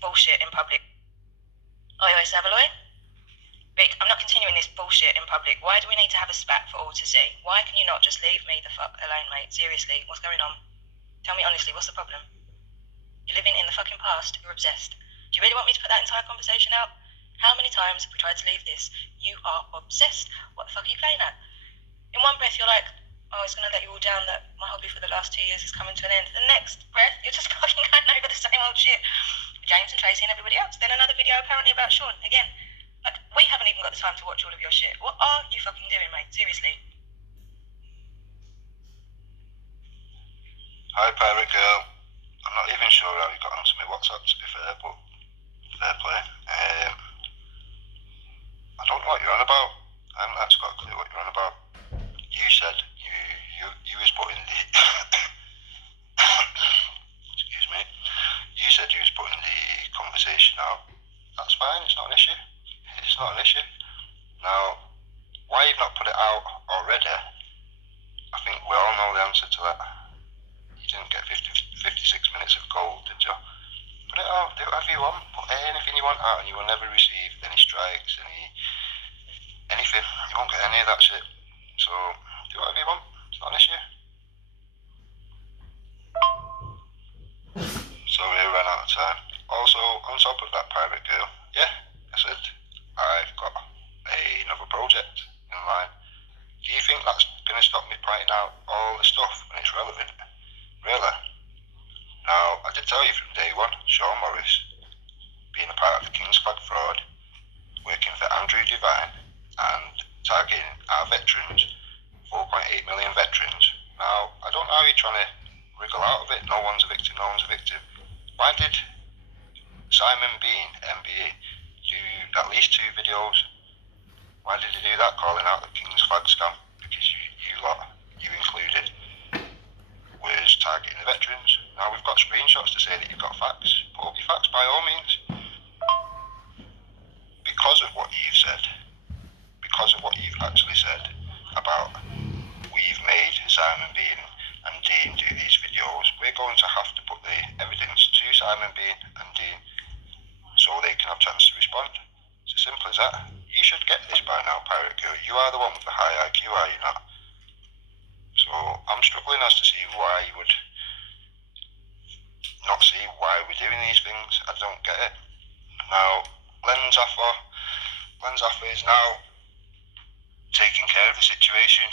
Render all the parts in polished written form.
bullshit in public. Oi, Savaloy? Rick, I'm not continuing this bullshit in public. Why do we need to have a spat for all to see? Why can you not just leave me the fuck alone, mate? Seriously, what's going on? Tell me honestly, what's the problem? You're living in the fucking past. You're obsessed. Do you really want me to put that entire conversation out? How many times have we tried to leave this? You are obsessed. What the fuck are you playing at? In one breath, you're like, oh, it's going to let you all down that my hobby for the last 2 years is coming to an end. The next breath, you're just fucking going over the same old shit. James and Tracy and everybody else. Then another video apparently about Sean. Again, like, we haven't even got the time to watch all of your shit. What are you fucking doing, mate? Seriously. Hi, Pirate Girl. I'm not even sure how you got onto my WhatsApp, to be fair, but fair play. I don't know what you're on about. I haven't actually got a clue what you're on about. You said you was putting the excuse me. You said you was putting the conversation out. That's fine. It's not an issue. It's not an issue. Now, why you've not put it out already? I think we all know the answer to that. You didn't get 56 minutes of gold, did you? Put it out. Do whatever you want. Put anything you want out, and you will never receive any strikes, anything. You won't get any of that shit. So do whatever you want. It's not an issue. Sorry, I ran out of time. Also, on top of that, Pirate Girl, yeah, I said I've got another project in line. Do you think that's going to stop me pointing out all the stuff when it's relevant? Really? Now, I did tell you from day one, Sean Morris, being a part of the King's Flag fraud, working for Andrew Devine, and targeting our veterans, 4.8 million veterans. Now, I don't know how you're trying to wriggle out of it. No one's a victim, no one's a victim. Why did Simon Bean, MBE, do at least 2 videos? Why did he do that, calling out the King's Flag scam? Because you included, was targeting the veterans. Now we've got screenshots to say that you've got facts. Put up your facts by all means. Because of what you've said, because of what you've actually said about we've made Simon Bean and Dean do these videos, we're going to have to put the evidence to Simon Bean and Dean so they can have a chance to respond. It's as simple as that. You should get this by now, Pirate Girl. You are the one with the high IQ, are you not? So I'm struggling as to see why you would not see why we're doing these things. I don't get it. Now, Len's offer is now taking care of the situation.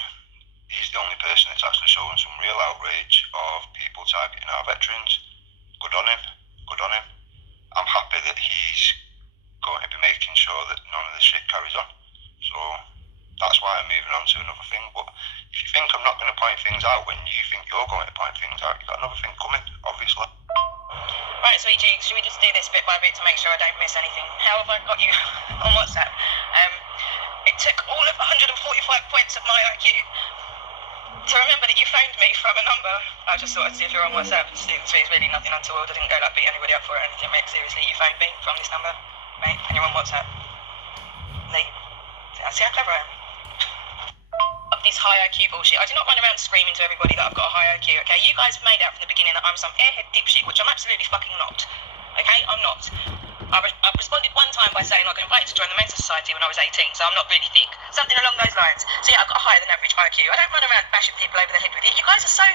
He's the only person that's actually showing some real outrage of people targeting our veterans. Good on him. Good on him. I'm happy that he's going to be making sure that none of this shit carries on. So that's why I'm moving on to another thing. But if you think I'm not going to point things out when you think you're going to point things out, you've got another thing coming, obviously. Right, sweet cheeks, should we just do this bit by bit to make sure I don't miss anything? How have I got you on WhatsApp? It took all of 145 points of my IQ to remember that you phoned me from a number. I just thought I'd see if you're on WhatsApp. So it's really nothing untoward. I didn't go like beat anybody up for it or anything, mate. Seriously, you phoned me from this number, mate, and you're on WhatsApp. Lee, see how clever I am? This high IQ bullshit. I do not run around screaming to everybody that I've got a high IQ, okay? You guys have made out from the beginning that I'm some airhead dipshit, which I'm absolutely fucking not. Okay? I'm not. I responded one time by saying I got invited to join the Mental Society when I was 18, so I'm not really thick. Something along those lines. So yeah, I've got a higher than average IQ. I don't run around bashing people over the head with it. You guys are so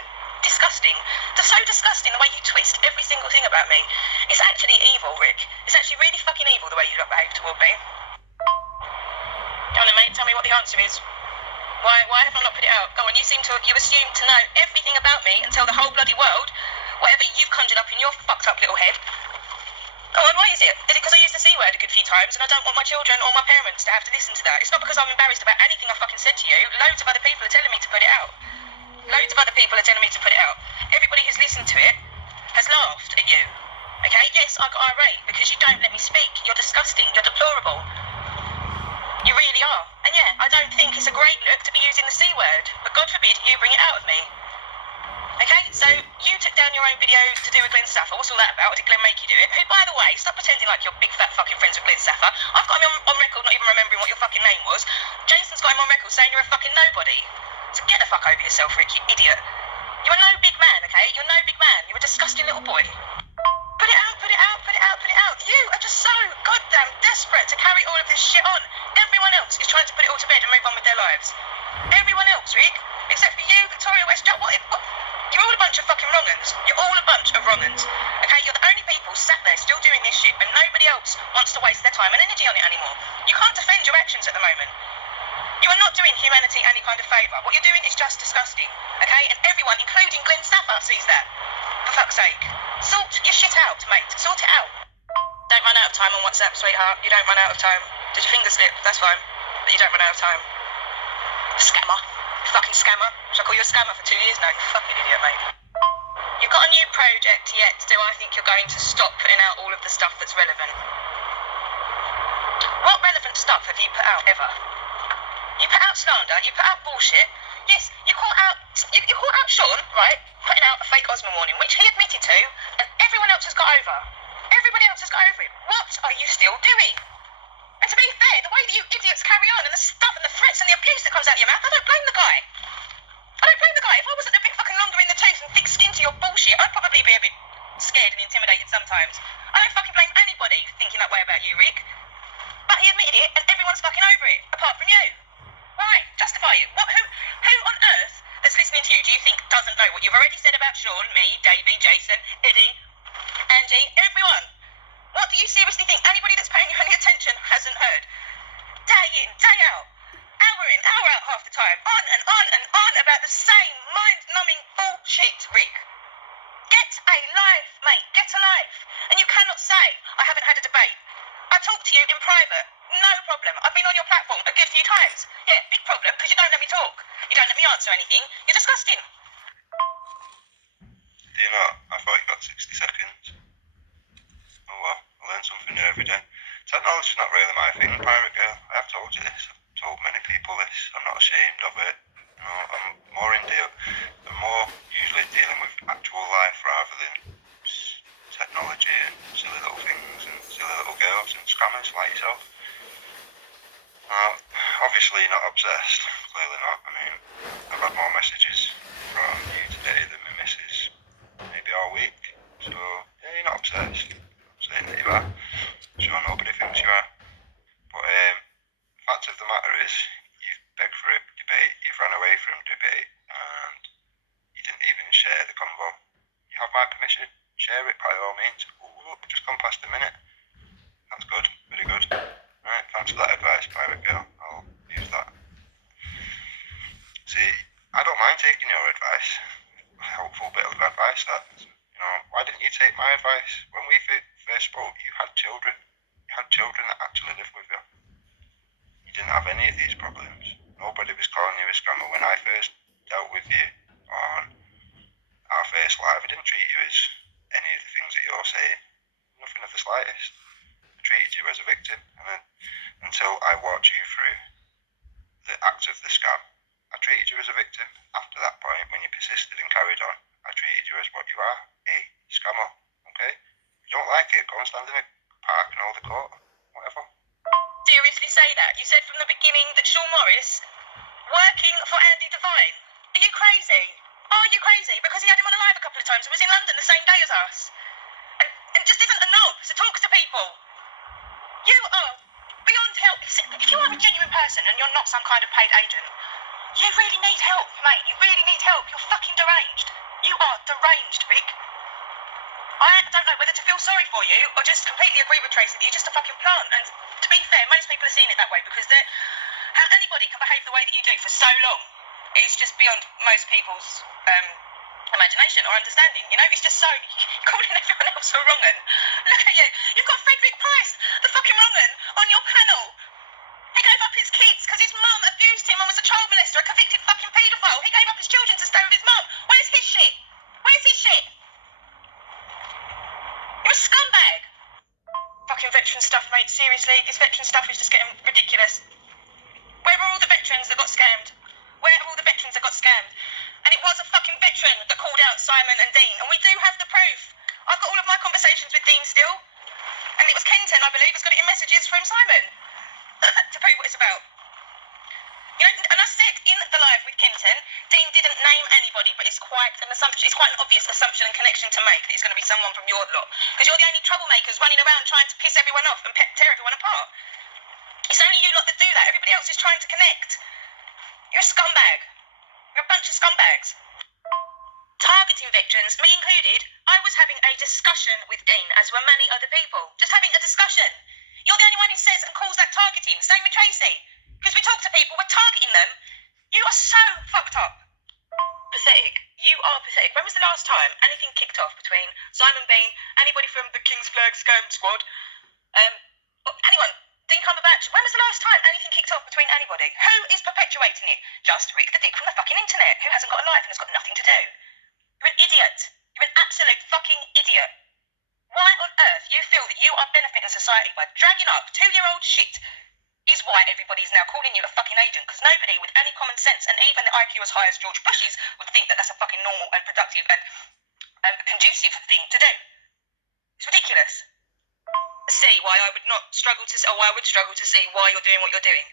disgusting. They're so disgusting the way you twist every single thing about me. It's actually evil, Rick. It's actually really fucking evil the way you behave toward me. Come on then, mate, tell me what the answer is. Why have I not put it out? Go on, you assume to know everything about me and tell the whole bloody world whatever you've conjured up in your fucked up little head. Go on, why is it? Is it because I used the C word a good few times and I don't want my children or my parents to have to listen to that? It's not because I'm embarrassed about anything I fucking said to you. Loads of other people are telling me to put it out. Loads of other people are telling me to put it out. Everybody who's listened to it has laughed at you. Okay, yes, I got irate because you don't let me speak. You're disgusting. You're deplorable. You really are. And yeah, I don't think it's a great look to be using the C word, but God forbid you bring it out of me. Okay, so you took down your own video to do with Glenn Saffer. What's all that about? Or did Glenn make you do it? Who, by the way, stop pretending like you're big fat fucking friends with Glenn Saffer. I've got him on record not even remembering what your fucking name was. Jason's got him on record saying you're a fucking nobody. So get the fuck over yourself, Rick, you idiot. You're no big man, okay? You're no big man. You're a disgusting little boy. Put it out, put it out, put it out, put it out. shit on. Everyone else is trying to put it all to bed and move on with their lives. Everyone else, Rick, except for you, Victoria West, what? You're all a bunch of fucking wrong-uns. You're all a bunch of wrong-uns. Okay, you're the only people sat there still doing this shit, and nobody else wants to waste their time and energy on it anymore. You can't defend your actions at the moment. You are not doing humanity any kind of favour. What you're doing is just disgusting. Okay, and everyone, including Glenn Stafford, sees that. For fuck's sake. Sort your shit out, mate. Sort it out. Don't run out of time on WhatsApp, sweetheart. You don't run out of time. Did your finger slip? That's fine. But you don't run out of time. Scammer. You fucking scammer. Shall I call you a scammer for 2 years now? You fucking idiot, mate. You've got a new project yet, do I think you're going to stop putting out all of the stuff that's relevant? What relevant stuff have you put out ever? You put out slander, you put out bullshit. Yes, you caught out Sean, right, putting out a fake Osmo warning, which he admitted to, and everyone else has got over. Everybody else has got over it. What are you still doing? And to be fair, the way that you idiots carry on and the stuff and the threats and the abuse that comes out of your mouth, I don't blame the guy. I don't blame the guy. If I wasn't a bit fucking longer in the tooth and thick skin to your bullshit, I'd probably be a bit scared and intimidated sometimes. I don't fucking blame anybody for thinking that way about you, Rick. But he admitted it and everyone's fucking over it, apart from you. Why? Justify it. Who on earth that's listening to you do you think doesn't know what you've already said about Sean, me, Davey, Jason, Eddie, Angie, everyone? What do you seriously think anybody that's paying you any attention hasn't heard? Day in, day out, hour in, hour out half the time, on and on and on about the same mind-numbing bullshit, Rick. Get a life, mate, get a life. And you cannot say, I haven't had a debate. I talk to you in private, no problem. I've been on your platform a good few times. Yeah, big problem, because you don't let me talk. You don't let me answer anything. You're disgusting. Do you know, I thought you got 60 seconds. Oh well, I learn something new every day. Technology's not really my thing, Pirate Girl. I have told you this. I've told many people this. I'm not ashamed of it. You know, I'm more usually dealing with actual life rather than technology and silly little things and silly little girls and scammers like yourself. Obviously not obsessed. Clearly not. I mean, I've had more messages from you today than my missus maybe all week. So, yeah, you're not obsessed. I'm saying that you are. Sure, nobody thinks you are. But the fact of the matter is, you've begged for a debate, you've run away from debate, and you didn't even share the convo. You have my permission. Share it by all means. Oh, look, just gone past a minute. That's good. Very good. Right, thanks for that advice, Pirate Girl. I'll use that. See, I don't mind taking your advice. A helpful bit of advice, that. You know, why didn't you take my advice? When we first spoke, you had children. You had children that actually lived with you. You didn't have any of these problems. Nobody was calling you a scammer. When I first dealt with you on our first live, I didn't treat you as any of the things that you're saying. Nothing of the slightest. I treated you as a victim, and then until I walked you through the act of the scam, I treated you as a victim. After that point, when you persisted and carried on, I treated you as what you are, a scammer. Okay? If you don't like it, go and stand in a park and hold the court. Whatever. Seriously say that? You said from the beginning that Sean Morris, working for Andy Devine. Are you crazy? Are you crazy? Because he had him on a live a couple of times and was in London the same day as us. And just isn't a knob, so talks to people. You are beyond help. If you are a genuine person and you're not some kind of paid agent, you really need help, mate. You really need help. You're fucking deranged. You are deranged, Rick. I don't know whether to feel sorry for you or just completely agree with Tracy that you're just a fucking plant. And to be fair, most people are seeing it that way because how anybody can behave the way that you do for so long is just beyond most people's imagination or understanding. You know, it's just so calling everyone else a wrong-un. Look at you. You've got Frederick Price, the fucking wrong-un, on your panel. He gave up his kids because his mum abused him and was a child molester, a convicted fucking paedophile. He gave up his children to stay with his mum. Where's his shit? Where's his shit? You're a scumbag. Fucking veteran stuff, mate. Seriously, this veteran stuff is just getting ridiculous. Where are all the veterans that got scammed? Where are all the veterans that got scammed? And it was a fucking veteran that called out Simon and Dean. And we do have the proof. I've got all of my conversations with Dean still. And it was Kenton, I believe, has got it in messages from Simon. To prove what it's about. You know, and I said in the live with Kenton, Dean didn't name anybody, but it's quite an assumption, it's quite an obvious assumption and connection to make that it's going to be someone from your lot. Because you're the only troublemakers running around trying to piss everyone off and tear everyone apart. It's only you lot that do that. Everybody else is trying to connect. You're a scumbag. You're a bunch of scumbags. Targeting veterans, me included, I was having a discussion with Dean, as were many other people. Just having a discussion. You're the only one who says and calls that targeting. Same with Tracy. Because we talk to people, we're targeting them. You are so fucked up. Pathetic. You are pathetic. When was the last time anything kicked off between Simon Bean, anybody from the King's Flag Scam Squad, anyone, Dean Cumberbatch? When was the last time anything kicked off between anybody? Who is perpetuating it? Just Rick the Dick from the fucking internet, who hasn't got a life and has got nothing to do. You're an idiot. You're an absolute fucking idiot. Why on earth you feel that you are benefiting society by dragging up 2-year-old shit is why everybody is now calling you a fucking agent, because nobody with any common sense, and even the IQ as high as George Bush's, would think that that's a fucking normal and productive and conducive thing to do. It's ridiculous. See why I would not struggle to, or why I would struggle to see why you're doing what you're doing.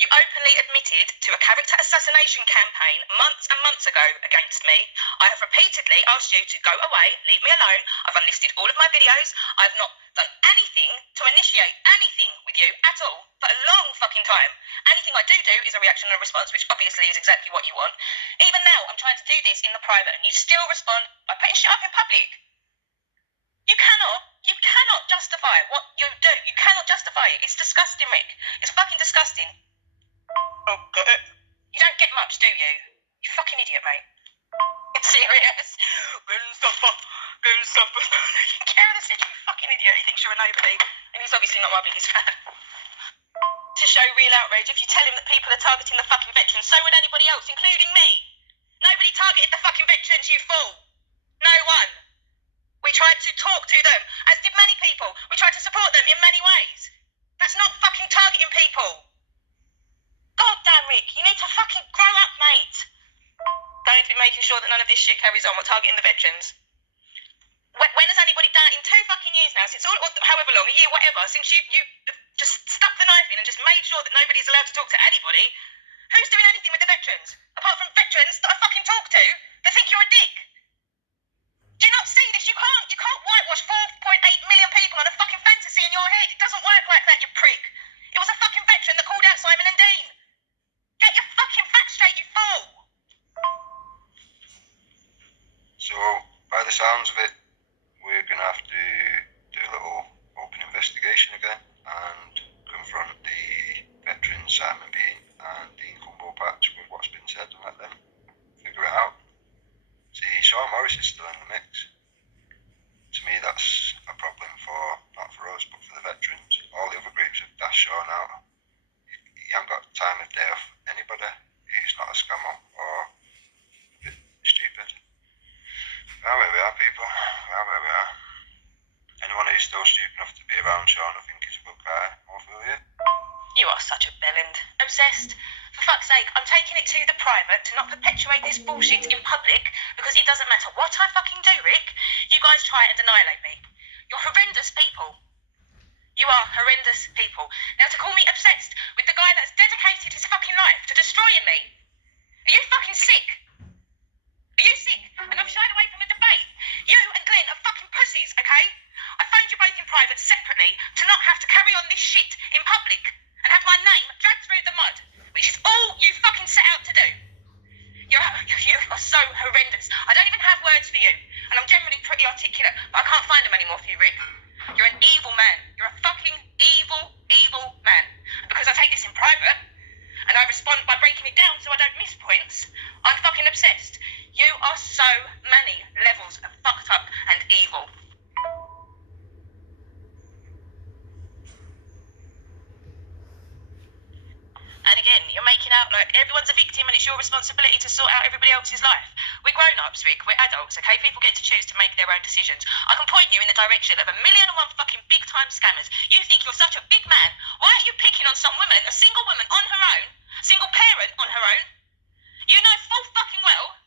You openly admitted to a character assassination campaign months and months ago against me. I have repeatedly asked you to go away, leave me alone. I've unlisted all of my videos. I've not done anything to initiate anything with you at all for a long fucking time. Anything I do is a reaction and a response, which obviously is exactly what you want. Even now, I'm trying to do this in the private, and you still respond by putting shit up in public. You cannot justify what you do. You cannot justify it. It's disgusting, Rick. It's fucking disgusting. Oh, got it. You don't get much, do you? You fucking idiot, mate. It's serious. Go and suffer. Taking care of the city, you fucking idiot. He thinks you're a nobody. And he's obviously not my biggest fan. To show real outrage, if you tell him that people are targeting the fucking veterans, so would anybody else, including me. Nobody targeted the fucking veterans, you fool. No one. We tried to talk to them, as did many people. We tried to support them in many ways. That's not fucking targeting people. God damn, Rick, you need to fucking grow up, mate. Going to be making sure that none of this shit carries on. We're targeting the veterans. When has anybody done it? In 2 fucking years now, since however long, a year, whatever, since you just stuck the knife in and just made sure that nobody's allowed to talk to anybody, who's doing anything with the veterans? Apart from veterans that I fucking talk to, that think you're a dick. Do you not see this? You can't whitewash 4.8 million people on a fucking fantasy in your head. It doesn't work like that, you prick. It was a fucking veteran that called out Simon and Dean. Get your fucking facts straight, you fool! So, by the sounds of it, we're going to have to do a little open investigation again and confront the veterans Simon Bean and Dean Cumberbatch with what's been said and let them figure it out. See, Sean Morris is still in the mix. To me, that's a problem not for us, but for the veterans. All the other groups have dashed Sean out. You haven't got time of day off anybody who's not a scammer or a bit stupid. We are where we are, people. We are where we are. Anyone who's still stupid enough to be around Sean, I think he's a good guy. More for you. You are such a bellend. Obsessed. For fuck's sake, I'm taking it to the private to not perpetuate this bullshit in public, because it doesn't matter what I fucking do, Rick. You guys try and annihilate me. You're horrendous people. You are horrendous people. Now, to call me obsessed with the guy that's dedicated his fucking life to destroying me. Are you fucking sick? Are you sick? And I've shied away from a debate. You and Glenn are fucking pussies, okay? I phoned you both in private separately to not have to carry on this shit in public and have my name dragged through the mud, which is all you fucking set out to do. You are so horrendous. I don't even have words for you, and I'm generally pretty articulate, but I can't find them anymore for you, Rick. You're an evil man. You're a fucking evil, evil man. And because I take this in private, and I respond by breaking it down so I don't miss points, I'm fucking obsessed. You are so many levels of fucked up and evil. And again, you're making out like everyone's a victim and it's your responsibility to sort out everybody else's life. We're grown-ups, Rick. We're adults, okay? People get to choose to make their own decisions. I can point you in the direction of 1,000,001 fucking big-time scammers. You think you're such a big man. Why are you picking on some woman, a single woman on her own, single parent on her own? You know full fucking well.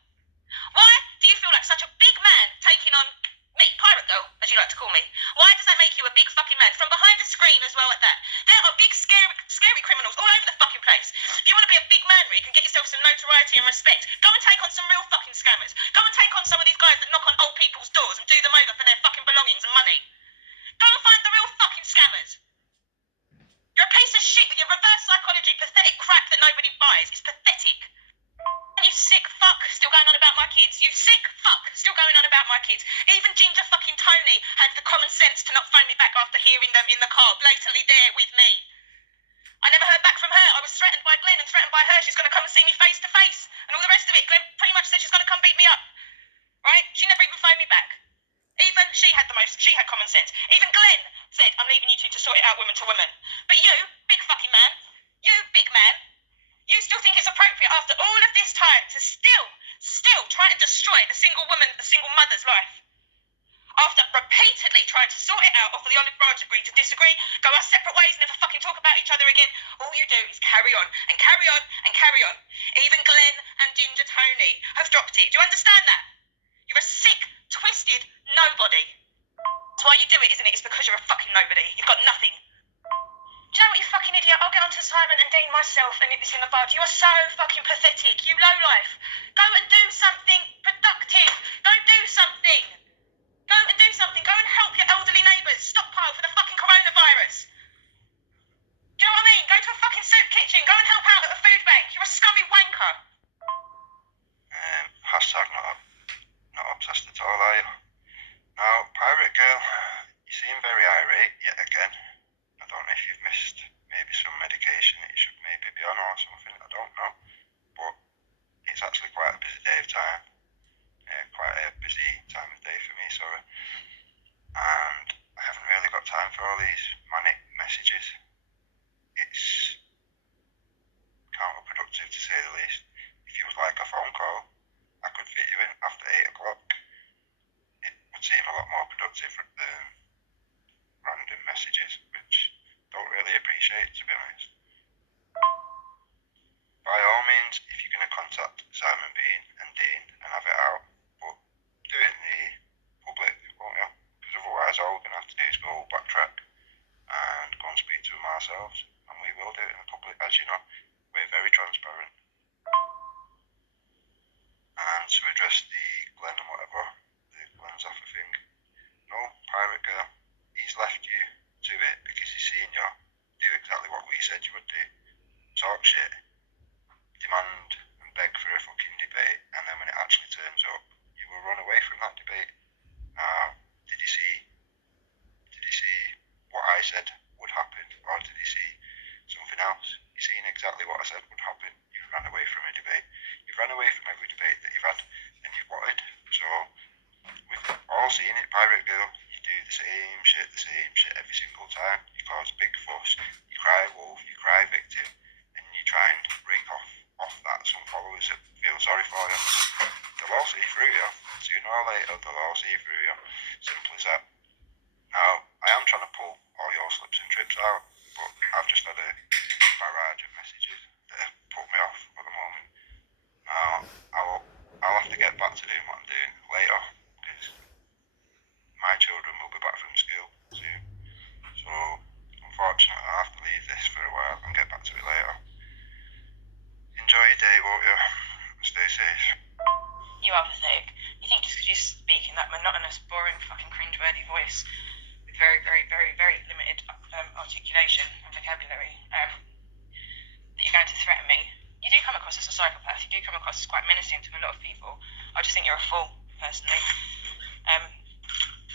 Why do you feel like such a big man taking on me, pirate girl, as you like to call me? Why does that make you a big fucking man? From behind the screen as well at that. There are big, scary criminals all over the fucking place. If you want to be a big man, Rick, and get yourself some notoriety and respect, go and take on some real fucking scammers. Go and take on some of these guys that knock on old people's doors and do them over for their fucking belongings and money. Go and find the real fucking scammers. You're a piece of shit. kids. Even Ginger fucking Tony had the common sense to not phone me back after hearing them in the car, blatantly there with me. I never heard back from her. I was threatened by Glenn and threatened by her. She's going to come and see me face to face and all the rest of it. Glenn pretty much said she's going to come beat me up. Right? She never even phoned me back. Even she had common sense. Even Glenn said, I'm leaving you two to sort it out woman to woman. But you, big fucking man, you still think it's appropriate after all of this time to still try and destroy a single woman, a single mother's life. After repeatedly trying to sort it out after the olive branch agreed to disagree, go our separate ways, never fucking talk about each other again, all you do is carry on and carry on and carry on. Even Glenn and Ginger Tony have dropped it. Do you understand that? You're a sick, twisted nobody. That's why you do it, isn't it? It's because you're a fucking nobody. You've got nothing. Do you know what, you fucking idiot? I'll get onto Simon and Dean myself and nip this in the bud. You are so fucking pathetic. You lowlife. Go and do something productive. Go do something. Go and do something. Go and help your elderly neighbours stockpile for the fucking coronavirus. Do you know what I mean? Go to a fucking soup kitchen. Go and help out at a food bank. You're a scummy wanker. Hashtag not obsessed at all, are you? Now, Pirate Girl, you seem very irate yet again. I don't know if you've missed maybe some medication that you should maybe be on or something. I don't know. But it's actually quite a busy day of time. Quite a busy time of day for me, sorry. And I haven't really got time for all these manic messages. It's counterproductive to say the least. If you would like a phone call, I could fit you in after 8 o'clock. It would seem a lot more productive than random messages, which I don't really appreciate, to be honest. By all means, if you're going to contact Simon Bean and Dean and have it out, but do it in the public, won't you? Because otherwise all we're going to have to do is go backtrack and go and speak to them ourselves. And we will do it in the public, as you know. We're very transparent. And to address the Glenn and whatever, the Glenn's offer thing, no, Pirate Girl, he's left you to it because he's seen you do exactly what we said you would do. Talk shit, demand and beg for a fucking debate, and then when it actually turns up, you will run away from that debate. Now, did you see what I said would happen, or did you see something else? You've seen exactly what I said would happen. You've ran away from a debate. You've ran away from every debate that you've had and you've wanted. So, we've all seen it, Pirate Girl. You do the same shit every single time. You cause a big fuss, you cry wolf, you cry victim, and you try and rake off that some followers that feel sorry for you. They'll all see through you. Sooner or later, they'll all see through you. Simple as that. Now, I am trying to pull all your slips and trips out, but I've just had a barrage of messages that have put me off at the moment. Now, I'll have to get back to doing what I'm doing later, because my children will be back from school soon. So, unfortunately, I'll have to leave this for a while and get back to it later. Enjoy your day, won't you? Stay safe. You are pathetic. You think just because you speak in that monotonous, boring, fucking cringeworthy voice with very, very, very, very limited articulation and vocabulary, that you're going to threaten me. You do come across as a psychopath. You do come across as quite menacing to a lot of people. I just think you're a fool, personally.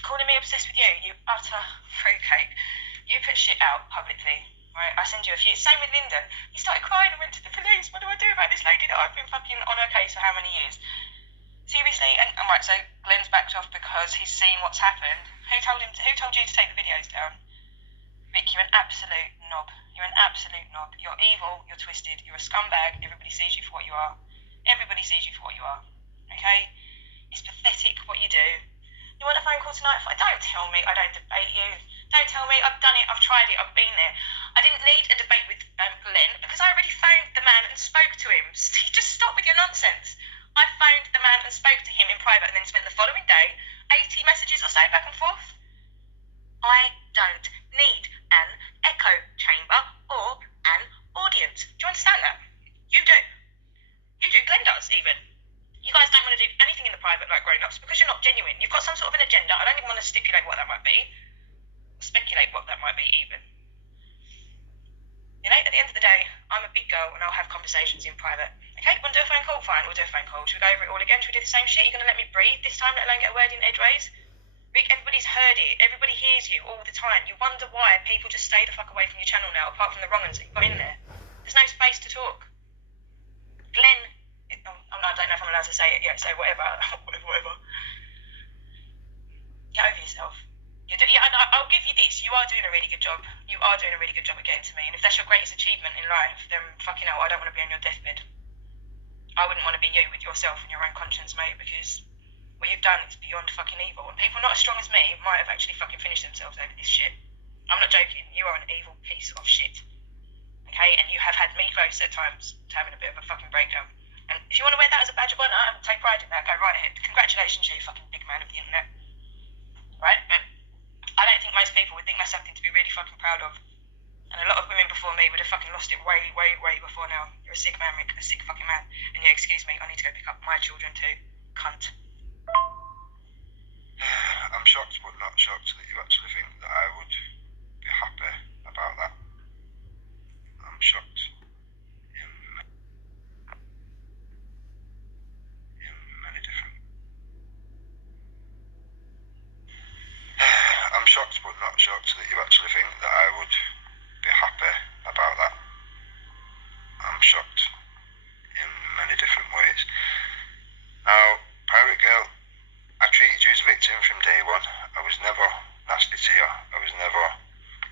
Calling me obsessed with you, you utter fruitcake. You put shit out publicly, right? I send you a few. Same with Linda. You started crying and went to the police. What do I do about this lady that I've been fucking on her case for how many years? Seriously? And right, so Glenn's backed off because he's seen what's happened. Who told you to take the videos down? Rick, you're an absolute knob. You're an absolute knob. You're evil, you're twisted, you're a scumbag. Everybody sees you for what you are. Everybody sees you for what you are. Okay? It's pathetic what you do. You want a phone call tonight? Don't tell me I don't debate you. Don't tell me I've done it, I've tried it, I've been there. I didn't need a debate with Glenn because I already phoned the man and spoke to him. Just stop with your nonsense. I phoned the man and spoke to him in private and then spent the following day 80 messages or so back and forth. I don't need an echo chamber or an audience. Do you understand that? You do. You do. Glenn does, even. You guys don't want to do anything in the private like grown-ups because you're not genuine. You've got some sort of an agenda. I don't even want to stipulate what that might be. Speculate what that might be, even. You know, at the end of the day, I'm a big girl and I'll have conversations in private. Okay, want to do a phone call? Fine, we'll do a phone call. Should we go over it all again? Should we do the same shit? You're going to let me breathe this time, let alone get a word in edgeways? Rick, everybody's heard it. Everybody hears you all the time. You wonder why people just stay the fuck away from your channel now, apart from the wrong ones that you've got in there. There's no space to talk. Glenn, I don't know if I'm allowed to say it yet, so whatever. whatever. Get over yourself. I'll give you this. You are doing a really good job. You are doing a really good job at getting to me. And if that's your greatest achievement in life, then fucking hell, I don't want to be on your deathbed. I wouldn't want to be you with yourself and your own conscience, mate, because what you've done is beyond fucking evil. And people not as strong as me might have actually fucking finished themselves over this shit. I'm not joking. You are an evil piece of shit. Okay? And you have had me close at times to having a bit of a fucking breakdown. And if you want to wear that as a badge of honour, take pride in that. Go right ahead. Congratulations, you fucking big man of the internet. Right? But I don't think most people would think that's something to be really fucking proud of. And a lot of women before me would have fucking lost it way before now. You're a sick man, Rick. A sick fucking man. And yeah, excuse me, I need to go pick up my children too. Cunt. I'm shocked, but not shocked that you actually think that I would be happy about that. I'm shocked in many different. I'm shocked, but not shocked that you actually think that I would be happy about that. I'm shocked in many different ways. Now, Pirate Girl, I treated you as a victim from day one. I was never nasty to you. I was never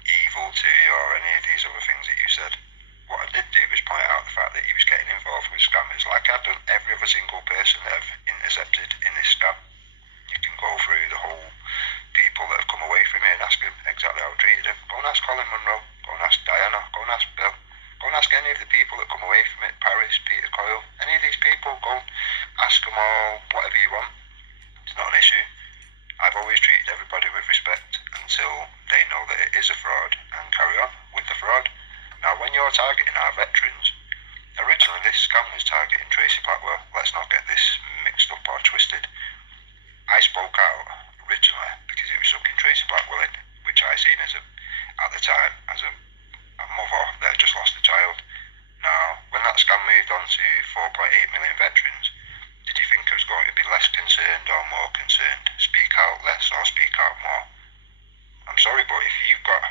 evil to you or any of these other things that you said. What I did do was point out the fact that you was getting involved with scammers, like I've done every other single person that I've intercepted in this scam. You can go through the whole people that have come away from me and ask them exactly how I treated them. Go and ask Colin Munro, go and ask Diana, go and ask Bill, go and ask any of the people that come away from it, Paris, Peter Coyle, any of these people, go and ask them all whatever you want. It's not an issue. I've always treated everybody with respect until they know that it is a fraud and carry on with the fraud. Now, when you're targeting our veterans, originally this scam was targeting Tracy Blackwell. Let's not get this mixed up or twisted. I spoke out originally because it was sucking Tracy Blackwell in, which I seen as at the time as a mother that had just lost a child. Now, when that scam moved on to 4.8 million veterans, did you think I was going to be less concerned or more concerned? Speak out less or speak out more? I'm sorry, but if you've got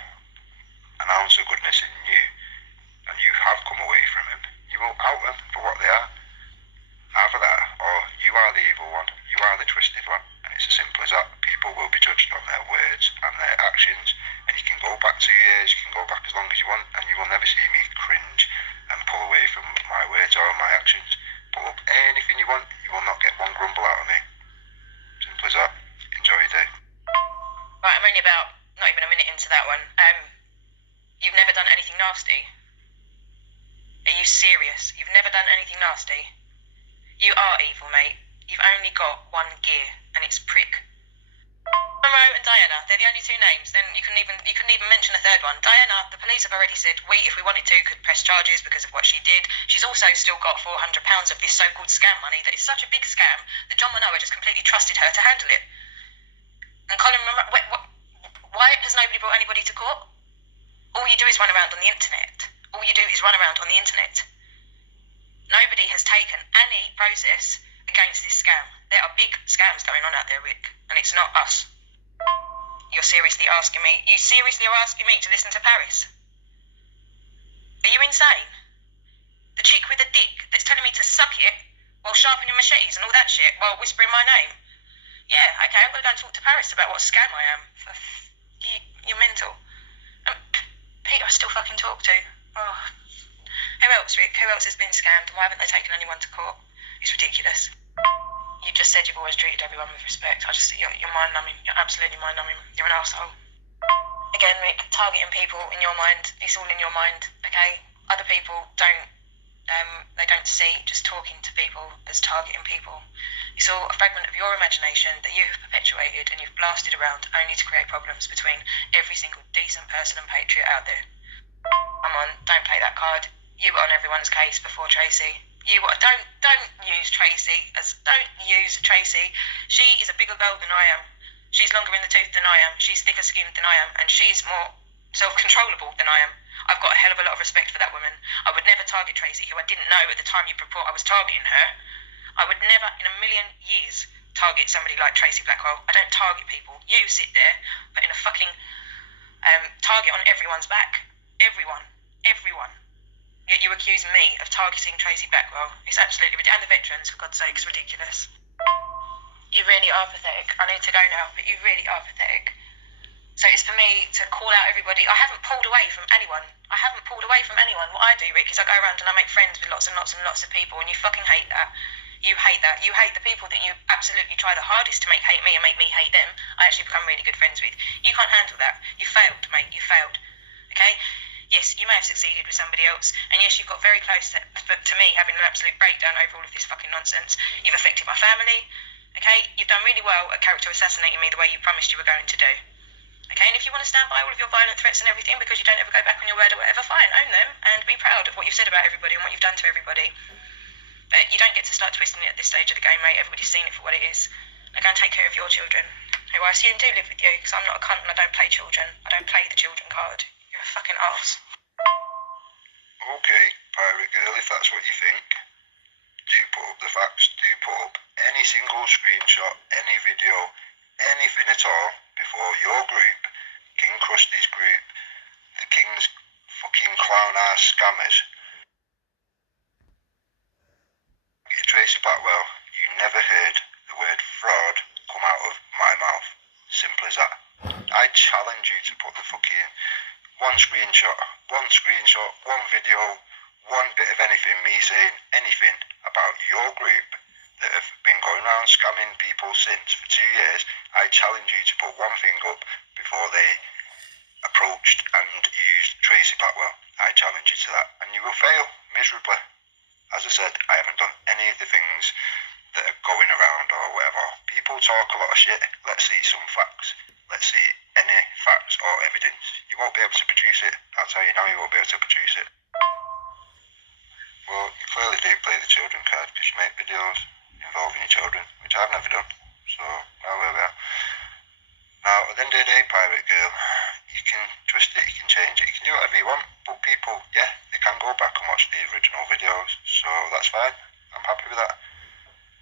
an ounce of goodness in you and you have come away from him, you will out them for what they are. Either that or you are the evil one, you are the twisted one, and it's as simple as that. People will be judged on their words and their actions, and you can go back 2 years, you can go back as long as you want, and you will never see me cringe and pull away from my words or my actions. Pull up anything you want, you will not get one grumble out of me. Simple as that. Enjoy your day. Right, I'm only about not even a minute into that one. You've never done anything nasty? Are you serious? You've never done anything nasty? You are evil, mate. You've only got one gear, and it's prick. Monroe and Diana, they're the only two names. Then you couldn't even mention a third one. Diana, the police have already said we, if we wanted to, could press charges because of what she did. She's also still got £400 of this so-called scam money that is such a big scam that John Manoa just completely trusted her to handle it. And Colin Monroe, why has nobody brought anybody to court? All you do is run around on the internet. All you do is run around on the internet. Nobody has taken any process against this scam. There are big scams going on out there, Rick, and it's not us. You seriously are asking me to listen to Paris? Are you insane? The chick with the dick that's telling me to suck it while sharpening machetes and all that shit while whispering my name? Yeah, okay, I'm going to go and talk to Paris about what scam I am. You're mental. Peter I still fucking talk to. Oh. Who else, Rick? Who else has been scammed? Why haven't they taken anyone to court? It's ridiculous. You just said you've always treated everyone with respect. You're mind-numbing. You're absolutely mind-numbing. You're an arsehole. Again, Rick, targeting people in your mind, it's all in your mind, okay? Other people don't see just talking to people as targeting people. It's all a fragment of your imagination that you have perpetuated and you've blasted around only to create problems between every single decent person and patriot out there. Come on, don't play that card. You were on everyone's case before Tracy. Don't use Tracy. She is a bigger girl than I am. She's longer in the tooth than I am. She's thicker skinned than I am, and she's more self-controllable than I am. I've got a hell of a lot of respect for that woman. I would never target Tracy, who I didn't know at the time you report I was targeting her. I would never in a million years target somebody like Tracy Blackwell. I don't target people. You sit there putting a fucking target on everyone's back. Everyone. Yet you accuse me of targeting Tracy Blackwell. It's absolutely ridiculous. And the veterans, for God's sake, it's ridiculous. You really are pathetic. I need to go now, but you really are pathetic. So it's for me to call out everybody. I haven't pulled away from anyone. What I do, Rick, is I go around and I make friends with lots and lots and lots of people, and you fucking hate that. You hate that. You hate the people that you absolutely try the hardest to make hate me and make me hate them. I actually become really good friends with. You can't handle that. You failed, mate. You failed. Okay? Yes, you may have succeeded with somebody else, and yes, you've got very close to me having an absolute breakdown over all of this fucking nonsense. You've affected my family. Okay? You've done really well at character assassinating me the way you promised you were going to do. Okay, and if you want to stand by all of your violent threats and everything because you don't ever go back on your word or whatever, fine, own them and be proud of what you've said about everybody and what you've done to everybody. But you don't get to start twisting it at this stage of the game, mate. Everybody's seen it for what it is. Now go and take care of your children, who I assume do live with you, because I'm not a cunt and I don't play children. I don't play the children card. You're a fucking arse. Okay, pirate girl, if that's what you think, do put up the facts, do put up any single screenshot, any video, anything at all before your group, King Krusty's group, the King's fucking clown-ass scammers. Tracy Blackwell, you never heard the word fraud come out of my mouth. Simple as that. I challenge you to put the fucking one screenshot, one video, one bit of anything, me saying anything about your group that have been going around scamming people since for 2 years. I challenge you to put one thing up before they approached and used Tracy Blackwell. I challenge you to that, and you will fail miserably. As I said, I haven't done any of the things that are going around or whatever. People talk a lot of shit. Let's see some facts. Let's see any facts or evidence. You won't be able to produce it. I'll tell you now, you won't be able to produce it. Well, you clearly do play the children card because you make videos involving your children, which I've never done. So, now where we are. Now, at the end of the day, pirate girl, you can twist it, you can change it, you can do whatever you want. But people, yeah, they can go back and watch the original videos. So, that's fine. I'm happy with that.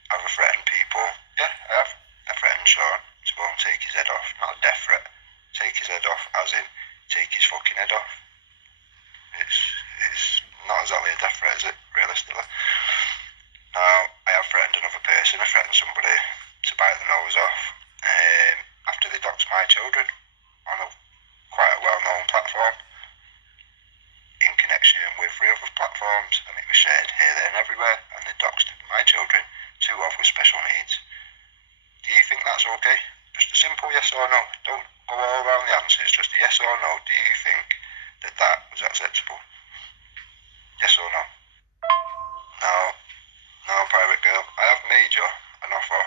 Have I threatened people? Yeah, I have. I threatened Sean to go and take his head off. Not a death threat. Take his head off, as in, take his fucking head off. It's not exactly a death threat, is it? Realistically. Now, I have threatened another person. I threatened somebody to bite the nose off after they doxed my children on quite a well-known platform in connection with 3 other platforms, and it was shared here, there and everywhere, and they doxed my children, 2 of with special needs. Do you think that's okay? Just a simple yes or no. Don't go all around the answers, just a yes or no. Do you think that that was acceptable? Yes or no? Now, pirate girl, I have made you an offer,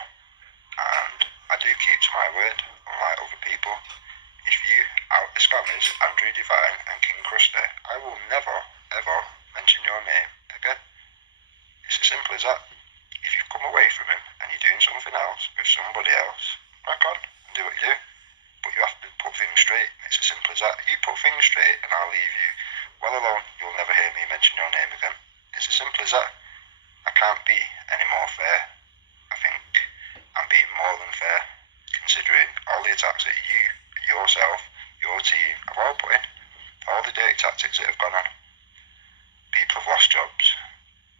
and I do keep to my word, unlike other people. If you out the scammers, Andrew Devine and King Krusty, I will never, ever mention your name again. It's as simple as that. If you've come away from him and you're doing something else with somebody else, crack on and do what you do. But you have to put things straight. It's as simple as that. You put things straight and I'll leave you well alone. You'll never hear me mention your name again. It's as simple as that. I can't be any more fair. I think I'm being more than fair, considering all the attacks that you, yourself, your team have all put in. All the dirty tactics that have gone on. People have lost jobs.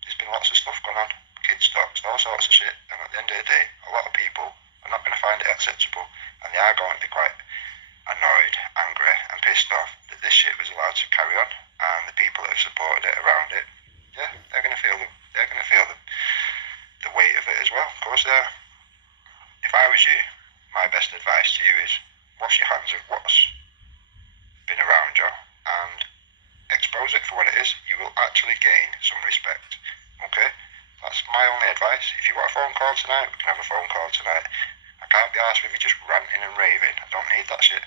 There's been lots of stuff going on. Kids stocks, all sorts of shit. And at the end of the day, a lot of people are not going to find it acceptable. And they are going to be quite annoyed, angry and pissed off that this shit was allowed to carry on. And the people that have supported it around it, yeah, they're going to feel the weight of it as well. Of course they are. If I was you, my best advice to you is wash your hands of what's been around you and expose it for what it is. You will actually gain some respect. Okay? That's my only advice. If you want a phone call tonight, we can have a phone call tonight. I can't be arsed with you just ranting and raving. I don't need that shit.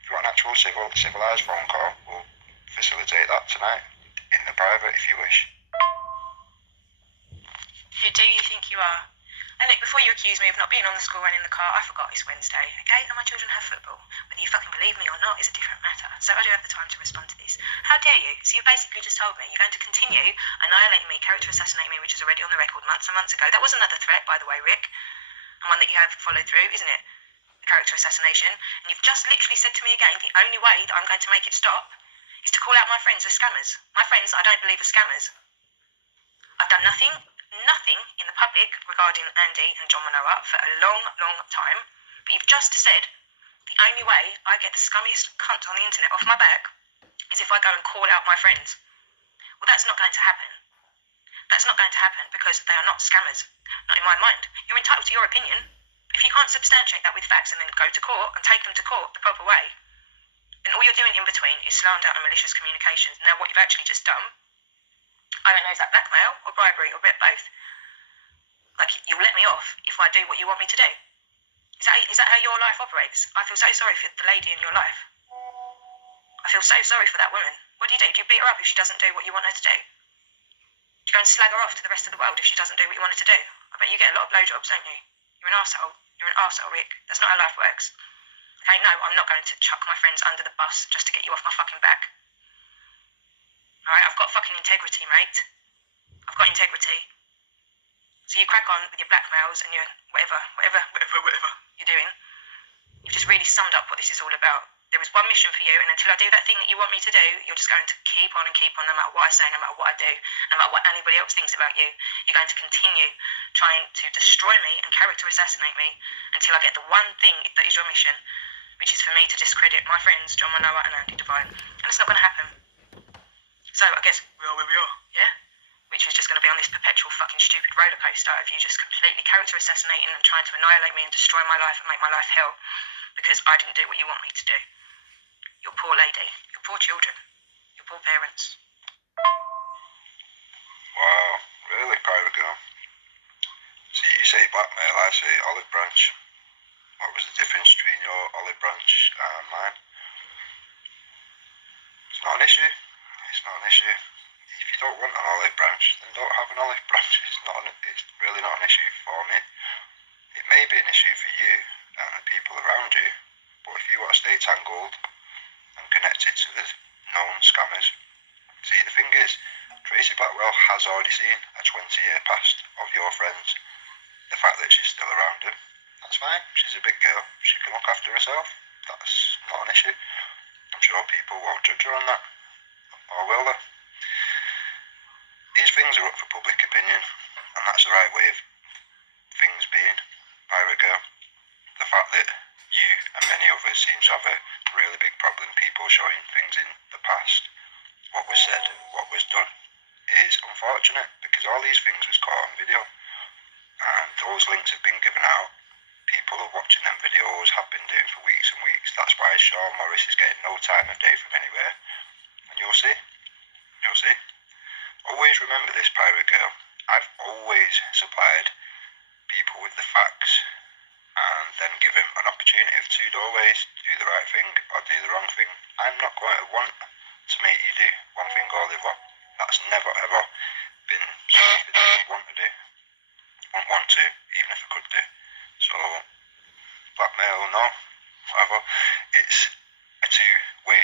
If you want an actual civilised phone call, we'll facilitate that tonight in the private if you wish. Who do you think you are? And look, before you accuse me of not being on the school run in the car, I forgot it's Wednesday, okay? And my children have football. Whether you fucking believe me or not is a different matter. So I do have the time to respond to this. How dare you? So you basically just told me you're going to continue annihilating me, character assassinating me, which is already on the record months and months ago. That was another threat, by the way, Rick. And one that you have followed through, isn't it? The character assassination. And you've just literally said to me again, the only way that I'm going to make it stop is to call out my friends as scammers. My friends I don't believe are scammers. I've done nothing in the public regarding Andy and John Manoa for a long, long time. But you've just said the only way I get the scummiest cunt on the internet off my back is if I go and call out my friends. Well, that's not going to happen. That's not going to happen because they are not scammers. Not in my mind. You're entitled to your opinion. If you can't substantiate that with facts and then go to court and take them to court the proper way, then all you're doing in between is slander and malicious communications. Now, what you've actually just done, I don't know, is that blackmail or bribery or a bit both? Like, you'll let me off if I do what you want me to do. Is that how your life operates? I feel so sorry for the lady in your life. I feel so sorry for that woman. What do you do? Do you beat her up if she doesn't do what you want her to do? Do you go and slag her off to the rest of the world if she doesn't do what you want her to do? I bet you get a lot of blowjobs, don't you? You're an arsehole. You're an arsehole, Rick. That's not how life works. Okay, no, I'm not going to chuck my friends under the bus just to get you off my fucking back. Alright, I've got fucking integrity, mate. I've got integrity. So you crack on with your blackmails and your whatever you're doing. You've just really summed up what this is all about. There is one mission for you, and until I do that thing that you want me to do, you're just going to keep on, no matter what I say, no matter what I do, no matter what anybody else thinks about you. You're going to continue trying to destroy me and character assassinate me until I get the one thing that is your mission, which is for me to discredit my friends, John Manoa and Andy Devine. And it's not going to happen. So I guess we are where we are, yeah? Which is just going to be on this perpetual fucking stupid roller coaster of you just completely character assassinating and trying to annihilate me and destroy my life and make my life hell because I didn't do what you want me to do. Your poor lady, your poor children, your poor parents. Wow, really, Pirate Girl? So you say blackmail, I say olive branch. What was the difference between your olive branch and mine? It's not an issue. It's not an issue. If you don't want an olive branch, then don't have an olive branch. It's really not an issue for me. It may be an issue for you and the people around you, but if you want to stay tangled and connected to the known scammers, see, the thing is, Tracy Blackwell has already seen a 20-year past of your friends. The fact that she's still around him, that's fine. She's a big girl. She can look after herself. That's not an issue. I'm sure people won't judge her on that. Or will they? These things are up for public opinion, and that's the right way of things being, Pirate Girl. The fact that you and many others seem to have a really big problem people showing things in the past, what was said, what was done, is unfortunate because all these things was caught on video, and those links have been given out. People are watching them videos, have been doing for weeks and weeks. That's why Sean Morris is getting no time of day from anywhere, and you'll see. Always remember this, Pirate Girl. I've always supplied people with the facts and then give them an opportunity of two doorways, do the right thing or do the wrong thing. I'm not going to want to make you do one thing or the other. That's never ever been something that I want to do. Wouldn't want to, even if I could do. So, blackmail, no, whatever. It's a two-way,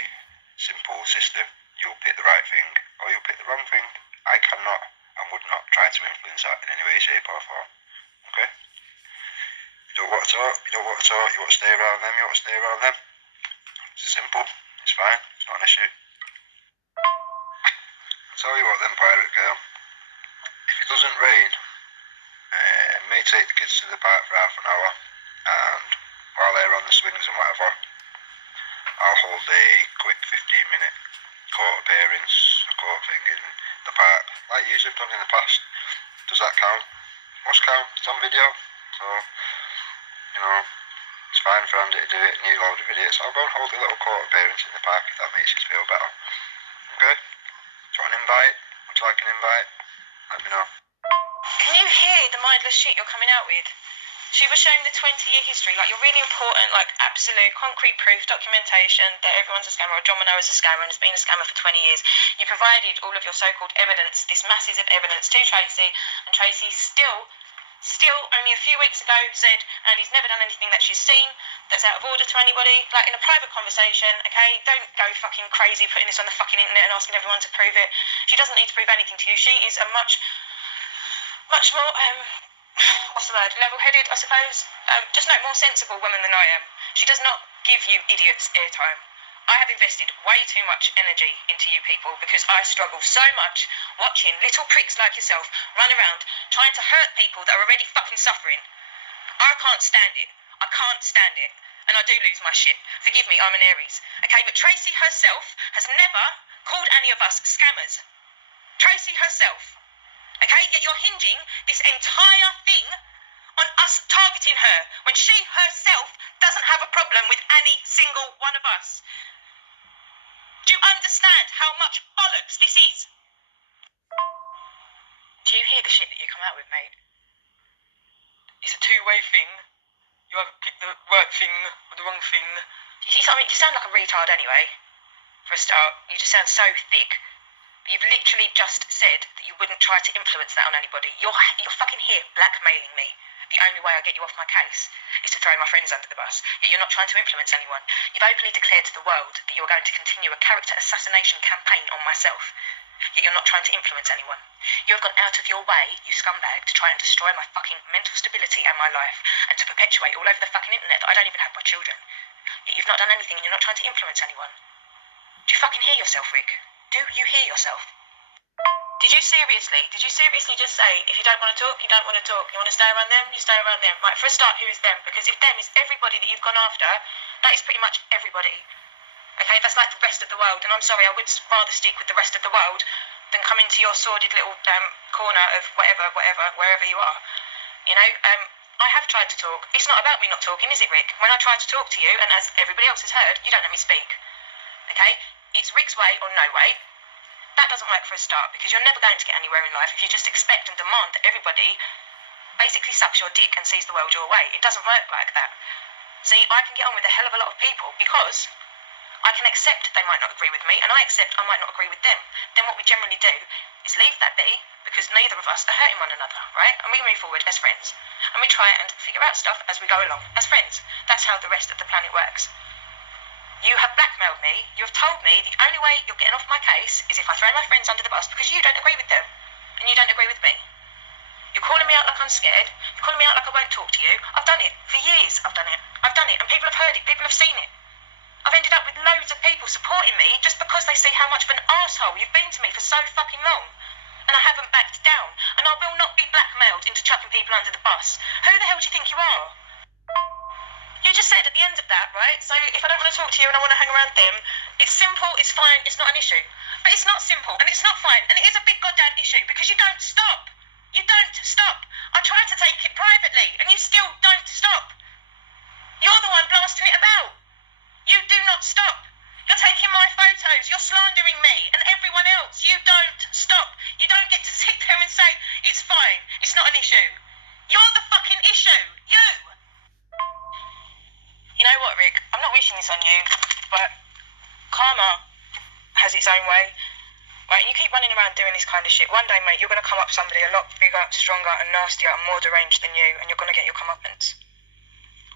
simple system. You'll pick the right thing or you'll pick the wrong thing. I cannot and would not try to influence that in any way, shape or form. Okay? You don't want to talk, you want to stay around them, you want to stay around them. It's simple, it's fine, it's not an issue. I'll tell you what then, Pirate Girl. If it doesn't rain, may take the kids to the park for half an hour, and while they're on the swings and whatever, I'll hold a quick 15-minute court appearance, a court thing in the park, like you've done in the past. Does that count? Must count. It's on video, so it's fine for Andy to do it, and you load of videos. So I'll go and hold a little court appearance in the park if that makes you feel better. Okay? Do you want an invite? Would you like an invite? Let me know. Can you hear the mindless shit you're coming out with? She was showing the 20-year history, like, you're really important, like, absolute concrete proof, documentation that everyone's a scammer, or John Manoa is a scammer and has been a scammer for 20 years. You provided all of your so-called evidence, this masses of evidence to Tracy, and Tracy still still only a few weeks ago said Andy's never done anything that she's seen that's out of order to anybody. Like, in a private conversation, okay? Don't go fucking crazy putting this on the fucking internet and asking everyone to prove it. She doesn't need to prove anything to you. She is a much more, what's the word, level-headed, I suppose. Just no, more sensible woman than I am. She does not give you idiots airtime. I have invested way too much energy into you people because I struggle so much watching little pricks like yourself run around trying to hurt people that are already fucking suffering. I can't stand it. I can't stand it. And I do lose my shit. Forgive me, I'm an Aries. Okay, but Tracy herself has never called any of us scammers. Tracy herself. Okay, yet you're hinging this entire thing on us targeting her when she herself doesn't have a problem with any single one of us. Do you understand how much bollocks this is? Do you hear the shit that you come out with, mate? It's a two-way thing. You either pick the right thing or the wrong thing. You sound like a retard anyway. For a start, you just sound so thick. You've literally just said that you wouldn't try to influence that on anybody. You're fucking here blackmailing me. The only way I get you off my case is to throw my friends under the bus. Yet you're not trying to influence anyone. You've openly declared to the world that you're going to continue a character assassination campaign on myself. Yet you're not trying to influence anyone. You have gone out of your way, you scumbag, to try and destroy my fucking mental stability and my life, and to perpetuate all over the fucking internet that I don't even have my children. Yet you've not done anything and you're not trying to influence anyone. Do you fucking hear yourself, Rick? Do you hear yourself? Did you seriously just say, if you don't want to talk, you don't want to talk. You want to stay around them, you stay around them. Right, for a start, who is them? Because if them is everybody that you've gone after, that is pretty much everybody. Okay, that's like the rest of the world. And I'm sorry, I would rather stick with the rest of the world than come into your sordid little corner of whatever, wherever you are. You know, I have tried to talk. It's not about me not talking, is it, Rick? When I try to talk to you, and as everybody else has heard, you don't let me speak. Okay? It's Rick's way or no way. That doesn't work for a start, because you're never going to get anywhere in life if you just expect and demand that everybody basically sucks your dick and sees the world your way. It doesn't work like that. See, I can get on with a hell of a lot of people because I can accept they might not agree with me, and I accept I might not agree with them. Then what we generally do is leave that be, because neither of us are hurting one another, right? And we move forward as friends. And we try and figure out stuff as we go along, as friends. That's how the rest of the planet works. You have blackmailed me. You have told me the only way you're getting off my case is if I throw my friends under the bus because you don't agree with them. And you don't agree with me. You're calling me out like I'm scared. You're calling me out like I won't talk to you. I've done it. For years I've done it. I've done it and people have heard it. People have seen it. I've ended up with loads of people supporting me just because they see how much of an arsehole you've been to me for so fucking long. And I haven't backed down. And I will not be blackmailed into chucking people under the bus. Who the hell do you think you are? You just said at the end of that, right? So if I don't want to talk to you and I want to hang around them, it's simple, it's fine, it's not an issue. But it's not simple and it's not fine. And it is a big goddamn issue because you don't stop. You don't stop. I tried to take it privately and you still don't stop. You're the one blasting it about. You do not stop. You're taking my photos. You're slandering me and everyone else. You don't stop. You don't get to sit there and say, it's fine, it's not an issue. You're the fucking issue. You. You know what, Rick? I'm not wishing this on you, but karma has its own way. Right, you keep running around doing this kind of shit. One day, mate, you're going to come up somebody a lot bigger, stronger and nastier and more deranged than you, and you're going to get your comeuppance.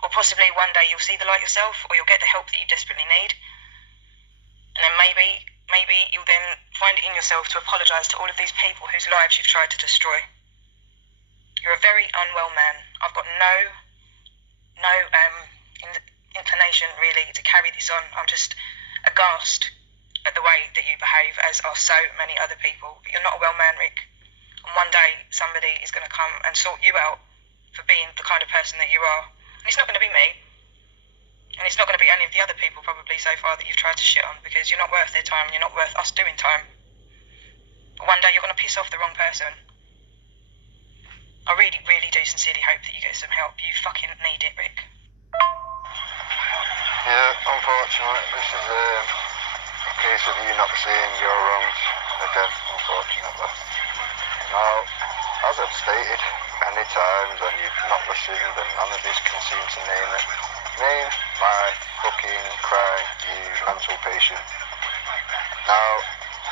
Or possibly one day you'll see the light yourself, or you'll get the help that you desperately need. And then maybe you'll then find it in yourself to apologise to all of these people whose lives you've tried to destroy. You're a very unwell man. I've got no inclination really to carry this on. I'm just aghast at the way that you behave, as are so many other people. But you're not a well man, Rick. And one day somebody is going to come and sort you out for being the kind of person that you are. And it's not going to be me. And it's not going to be any of the other people probably so far that you've tried to shit on, because you're not worth their time and you're not worth us doing time. But one day you're going to piss off the wrong person. I really, really do sincerely hope that you get some help. You fucking need it, Rick. Yeah, unfortunately, this is a case of you not seeing your wrongs again, unfortunately. Now, as I've stated many times and you've not listened and none of this can seem to name it, name my fucking crying, you mental patient. Now,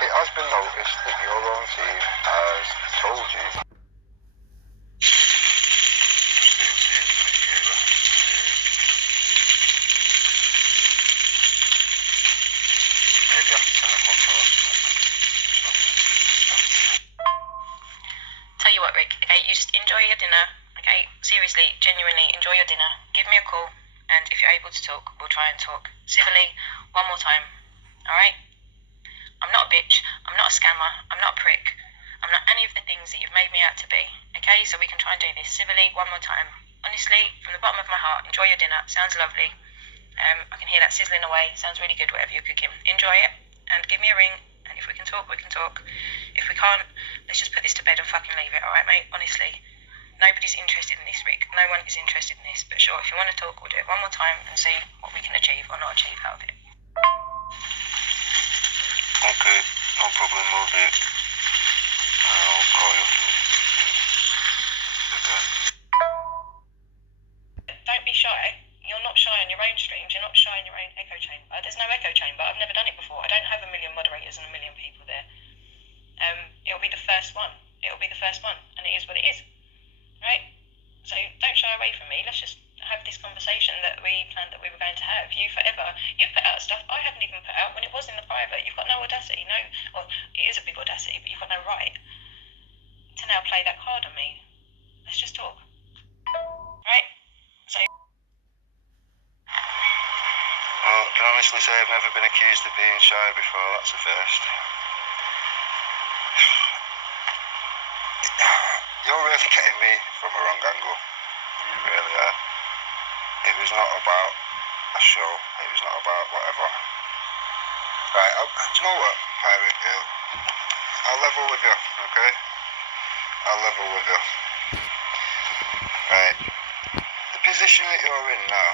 it has been noticed that your own team has told you maybe after 10 o'clock or something. Tell you what, Rick, okay, you just enjoy your dinner, okay? Seriously, genuinely, enjoy your dinner. Give me a call, and if you're able to talk, we'll try and talk civilly one more time, alright? I'm not a bitch, I'm not a scammer, I'm not a prick, I'm not any of the things that you've made me out to be, okay? So we can try and do this civilly one more time. Honestly, from the bottom of my heart, enjoy your dinner, sounds lovely. I can hear that sizzling away, sounds really good, whatever you're cooking. Enjoy it, and give me a ring, and if we can talk, we can talk. If we can't, let's just put this to bed and fucking leave it, alright, mate? Honestly, nobody's interested in this, Rick. No one is interested in this, but sure, if you want to talk, we'll do it one more time and see what we can achieve or not achieve out of it. Okay, no problem, we'll do it. I'll call you soon. Okay. Don't be shy. You're not shy on your own streams. You're not shy in your own echo chamber. There's no echo chamber. I've never done it before. I don't have 1 million moderators and 1 million people there. It'll be the first one. It'll be the first one, and it is what it is, right? So don't shy away from me. Let's just have this conversation that we planned that we were going to have. You've put out stuff I haven't even put out when it was in the private. You've got no audacity, well, it is a big audacity, but you've got no right to now play that card on me. Let's just talk, right? So. Well, I can honestly say I've never been accused of being shy before, that's a first. You're really getting me from a wrong angle. You really are. It was not about a show. It was not about whatever. Right, do you know what, Pirate Girl? I'll level with you, okay? I'll level with you. Right. The position that you're in now,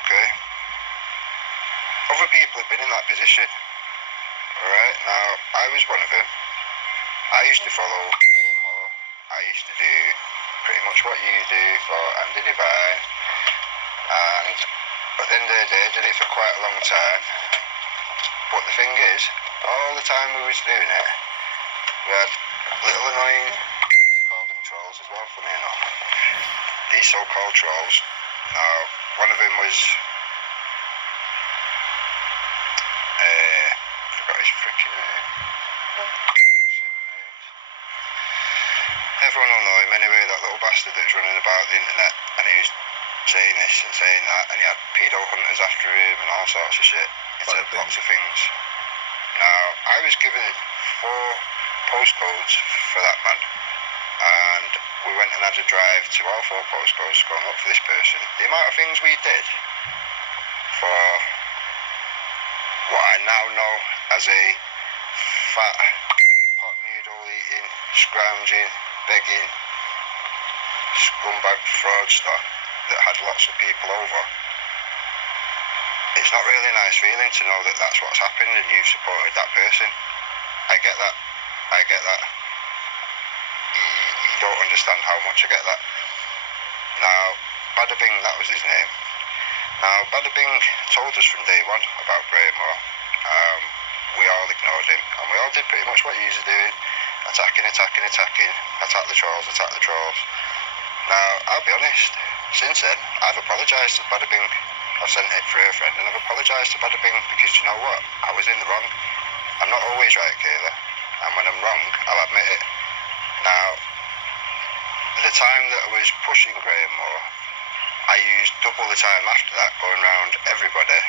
okay? Other people have been in that position. Alright, now, I was one of them. I used to follow Graham Moore. I used to do pretty much what you do for Andy Divine. And at the end of the day, I did it for quite a long time. But the thing is, all the time we was doing it, we had little annoying, you call them trolls as well, funny enough. These so-called trolls. Now, one of them was, I forgot his freaking name. Everyone will know him anyway, that little bastard that was running about the internet, and he was saying this and saying that, and he had pedo hunters after him and all sorts of shit. He said lots of things. Now, I was given 4 postcodes for that man, and we went and had a drive to all 4 postcodes going up for this person. The amount of things we did for what I now know as a fat, hot noodle eating, scrounging, begging, scumbag fraudster that had lots of people over. It's not really a nice feeling to know that that's what's happened and you've supported that person. I get that. I get that. You don't understand how much I get that. Now, Bada Bing, that was his name. Now, Bada Bing told us from day one about Graham Moore. We all ignored him, and we all did pretty much what he was doing. Attacking, attack the trolls. Now, I'll be honest, since then, I've apologised to Bada Bing. I've sent it through a friend, and I've apologised to Bada Bing, because you know what? I was in the wrong. I'm not always right, Kayla, and when I'm wrong, I'll admit it. Now, the time that I was pushing Graham Moore, I used double the time after that, going around everybody,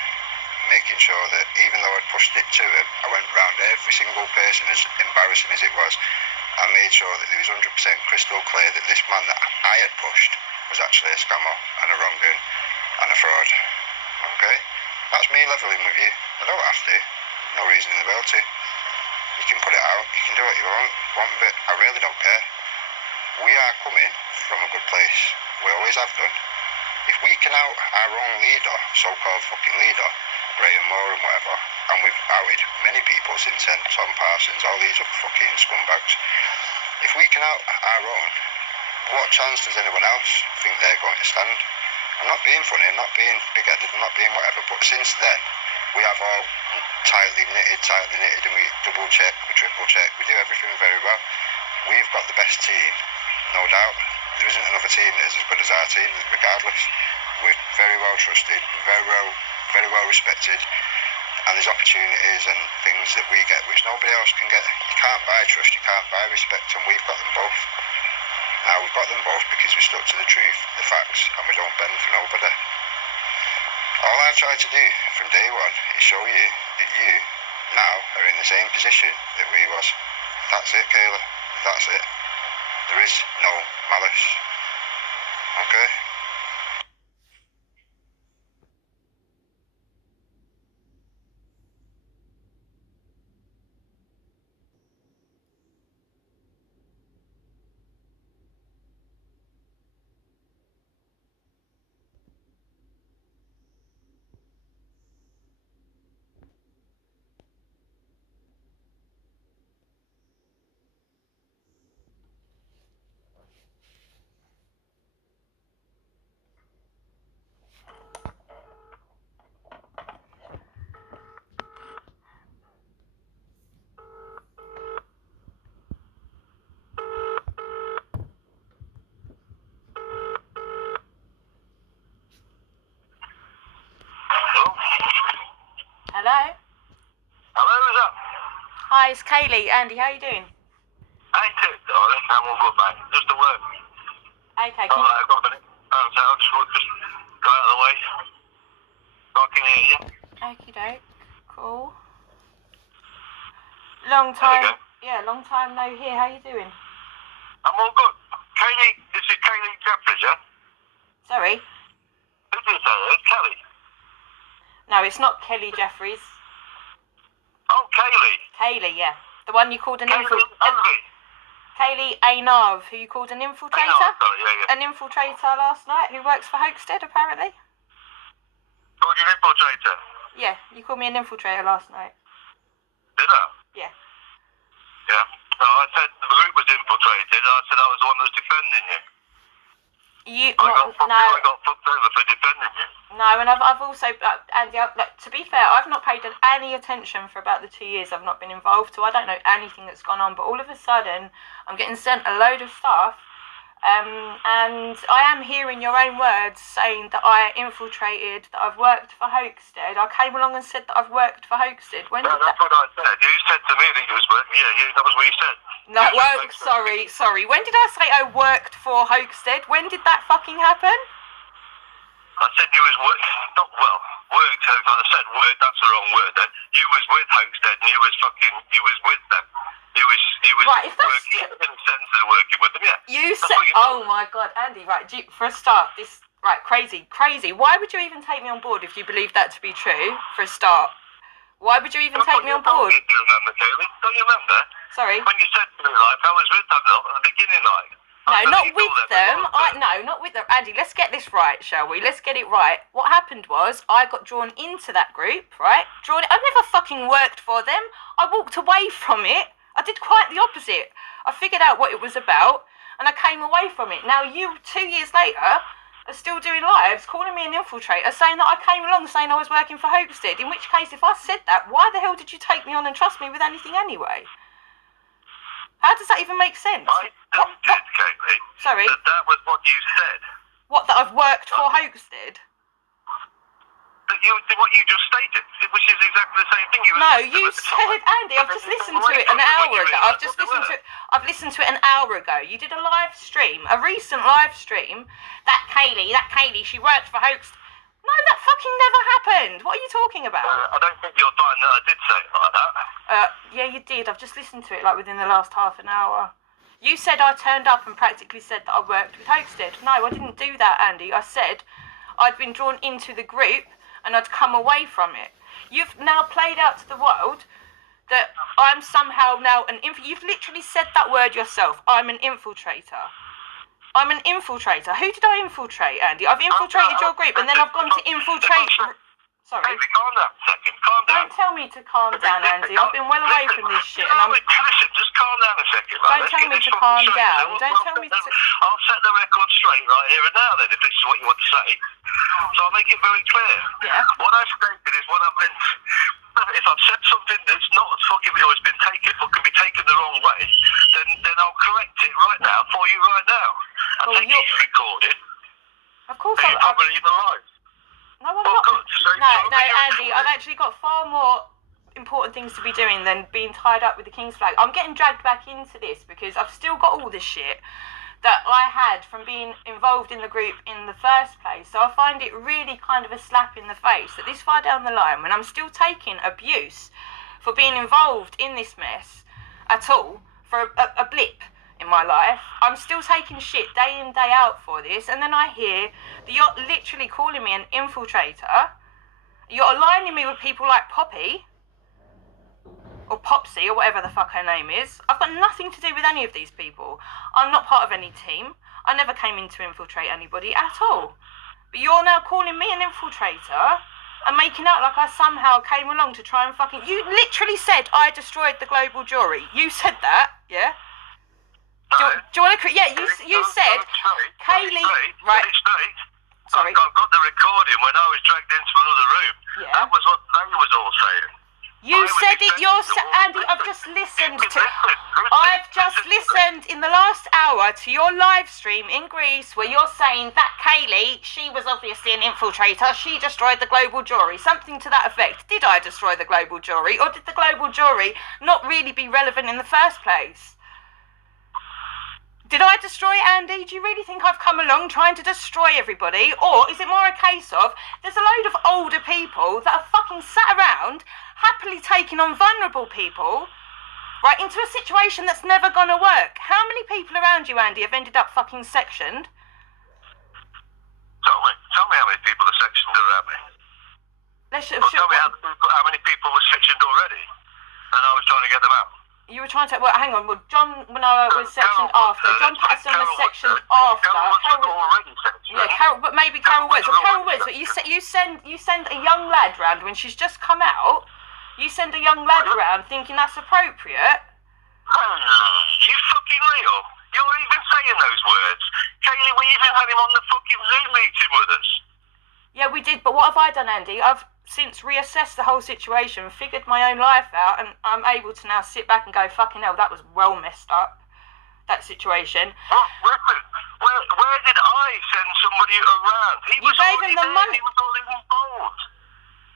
making sure that even though I'd pushed it to him, I went round every single person, as embarrassing as it was. I made sure that there was 100% crystal clear that this man that I had pushed was actually a scammer and a wrong-un and a fraud. Okay? That's me levelling with you. I don't have to. No reason in the world to. You can put it out, you can do what you want with it. I really don't care. We are coming from a good place. We always have done. If we can out our own leader, so-called fucking leader, Graham Moore and whatever, and we've outed many people since then, Tom Parsons, all these other fucking scumbags. If we can out our own, what chance does anyone else think they're going to stand? I'm not being funny, I'm not being big-headed, I'm not being whatever, but since then, we have all tightly knitted, and we double-check, we triple-check, we do everything very well. We've got the best team, no doubt. There isn't another team that is as good as our team, regardless. We're very well trusted, very well respected. And there's opportunities and things that we get which nobody else can get. You can't buy trust, you can't buy respect, and we've got them both. Now, we've got them both because we stuck to the truth, the facts, and we don't bend for nobody. All I've tried to do from day one is show you that you now are in the same position that we was. That's it, Kayla. That's it. There is no malice. Okay? Hello? Hello, who's up? Hi, it's Kaylee. Andy, how you doing? I ain't it, darling. I'm all good, mate. Just at work. Okay, All right, I've got a minute. So I'll just go out of the way. So I can hear you. Okie doke. Cool. Long time. There you go. Yeah, long time no hear. How you doing? I'm all good. Kaylee, this is Kaylee Jeffries, yeah? Sorry? Who did you say? It's Kelly. No, it's not Kelly Jeffries. Oh, Kaylee. Kaylee, yeah. The one you called an Kaylee Envy. Kaylee Anav, who you called an infiltrator? Sorry, yeah. An infiltrator last night who works for Hoaxstead, apparently? Called you an infiltrator? Yeah, you called me an infiltrator last night. Did I? Yeah. Yeah. No, I said the group was infiltrated. I said I was the one that was defending you. I got fucked over for defending you. No, and I've also, Andy, to be fair, I've not paid any attention for about the 2 years I've not been involved, so I don't know anything that's gone on, but all of a sudden, I'm getting sent a load of stuff, and I am hearing your own words saying that I infiltrated, that I've worked for Hoaxstead. I came along and said that I've worked for Hoaxstead. That's what I said. You said to me that you was working, that was what you said. No, sorry. When did I say I worked for Hoaxstead? When did that fucking happen? I said you was worked. If I said worked, that's the wrong word then. You was with Hoaxstead and you was with them. You was right, if that's working, in a sense of working with them, yeah. You said, oh my God, Andy, right, for a start, crazy. Why would you even take me on board if you believe that to be true, for a start? Why would you even take me on board? Do you remember, Kaylee? Don't you remember? Sorry? When you said to me, I was with them at the beginning, No, not with them. Not with them. Andy, let's get this right, shall we? Let's get it right. What happened was, I got drawn into that group, right? I've never fucking worked for them. I walked away from it. I did quite the opposite. I figured out what it was about, and I came away from it. Now, you, 2 years later, are still doing lives, calling me an infiltrator, saying that I came along saying I was working for Hoaxstead, in which case, if I said that, why the hell did you take me on and trust me with anything anyway? How does that even make sense? I did, Kaylee. Sorry? That was what you said. What, that I've worked for Hoaxstead? What you just stated, which is exactly the same thing. You said, Andy, I've just listened to it an hour ago. I've listened to it an hour ago. You did a live stream, a recent live stream. That Kaylee, she worked for Hoaxstead. No, that fucking never happened. What are you talking about? I don't think you're finding that I did say it like that. Yeah, you did. I've just listened to it within the last half an hour. You said I turned up and practically said that I worked with Hoaxstead. No, I didn't do that, Andy. I said I'd been drawn into the group and I'd come away from it. You've now played out to the world that I'm somehow now you've literally said that word yourself. I'm an infiltrator. I'm an infiltrator. Who did I infiltrate, Andy? I've infiltrated your group and then I've gone to infiltrate... Sorry. Baby, calm down a second. Calm down. Don't tell me to calm down, Andy. I've been well away from this shit and I'm... Listen, just calm down a second. Don't tell me to calm down. Don't tell me to... I'll set the record straight right here and now then, if this is what you want to say. So I'll make it very clear. Yeah. What I've stated is what I meant. If I've said something that's not fucking or it's been taken or can be taken the wrong way, then I'll correct it right now for you right now. I take it you recorded. Of course I'm not even live. No, I'm not. So No, tell me you're Andy, I've actually got far more important things to be doing than being tied up with the King's flag. I'm getting dragged back into this because I've still got all this shit that I had from being involved in the group in the first place. So I find it really kind of a slap in the face that this far down the line, when I'm still taking abuse for being involved in this mess at all, for a blip in my life, I'm still taking shit day in, day out for this, and then I hear that you're literally calling me an infiltrator. You're aligning me with people like Poppy, or Popsy, or whatever the fuck her name is. I've got nothing to do with any of these people. I'm not part of any team. I never came in to infiltrate anybody at all. But you're now calling me an infiltrator and making out like I somehow came along to try and fucking... You literally said I destroyed the global jury. You said that, yeah? Do you want to... Yeah, you said... Kaylee... Right. Sorry. I've got the recording when I was dragged into another room. Yeah. That was what they was all saying. You said it yourself, Andy. I've just listened to. I've just listened in the last hour to your live stream in Greece where you're saying that Kaylee, she was obviously an infiltrator. She destroyed the global jury. Something to that effect. Did I destroy the global jury, or did the global jury not really be relevant in the first place? Did I destroy Andy? Do you really think I've come along trying to destroy everybody? Or is it more a case of there's a load of older people that are fucking sat around happily taking on vulnerable people, right, into a situation that's never gonna work? How many people around you, Andy, have ended up fucking sectioned? Tell me how many people are sectioned around me. Tell me how many people were sectioned already, and I was trying to get them out. You were trying to... Well, hang on. Well, John Manoa was sectioned after. John Patterson was sectioned after. Carol was already sectioned. Yeah, Carol, but maybe Carol Woods. Well, Carol Woods, but you send a young lad round when she's just come out. You send a young lad round thinking that's appropriate. You fucking real? You're even saying those words. Kaylee, we even had him on the fucking Zoom meeting with us. Yeah, we did, but what have I done, Andy? I've since reassessed the whole situation, figured my own life out, and I'm able to now sit back and go, fucking hell, that was well messed up, that situation. Well, listen, where did I send somebody around? He was gave him the money. He was all involved.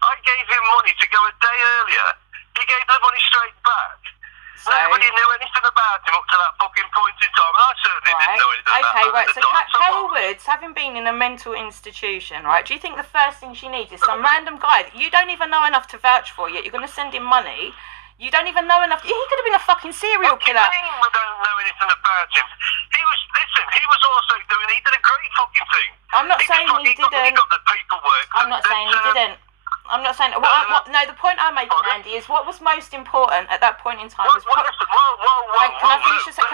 I gave him money to go a day earlier. He gave the money straight back. So, nobody knew anything about him up to that fucking point in time, and I certainly didn't know anything about him. Right, so Carol Woods, having been in a mental institution, right, do you think the first thing she needs is some random guy that you don't even know enough to vouch for yet? You're going to send him money. You don't even know enough. He could have been a fucking serial killer. What do you mean we don't know anything about him? He was also he did a great fucking thing. I'm not saying he didn't. He got the paperwork. I'm not saying he didn't. I'm not saying... no, the point I'm making, Andy, is what was most important at that point in time was... Can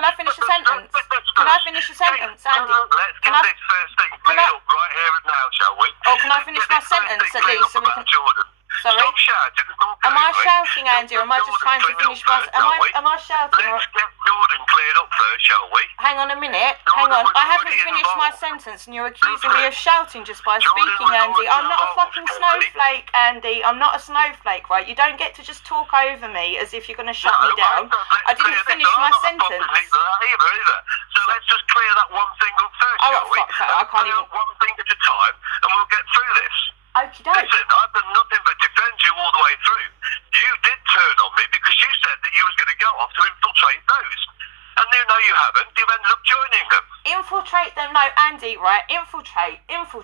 I finish a sentence? Can I finish a sentence, Andy? Let's get this first thing cleared up right here and now, shall we? Or can I finish my sentence at least so we can... Sorry? Stop shouting. Am I shouting, Andy, or am I just trying to finish my... Am I shouting? Let's get Jordan cleared up first, shall we? Hang on a minute. Hang on. I haven't finished my sentence and you're accusing me of shouting just by speaking, Andy. I'm not a fucking snowflake, Andy. I'm not a snowflake, right? You don't get to just talk over me as if you're going to shut me down. I didn't finish my sentence. So let's just clear that one thing up first, shall we? I can't even... One thing at a time, and we'll get through this. Okie doke. Listen, I've done nothing but defend you all the way through. You did turn on me because you said that you was going to go off to infiltrate those. And no, you haven't. You've ended up joining them. Infiltrate them? No, Andy, right? Infiltrate, or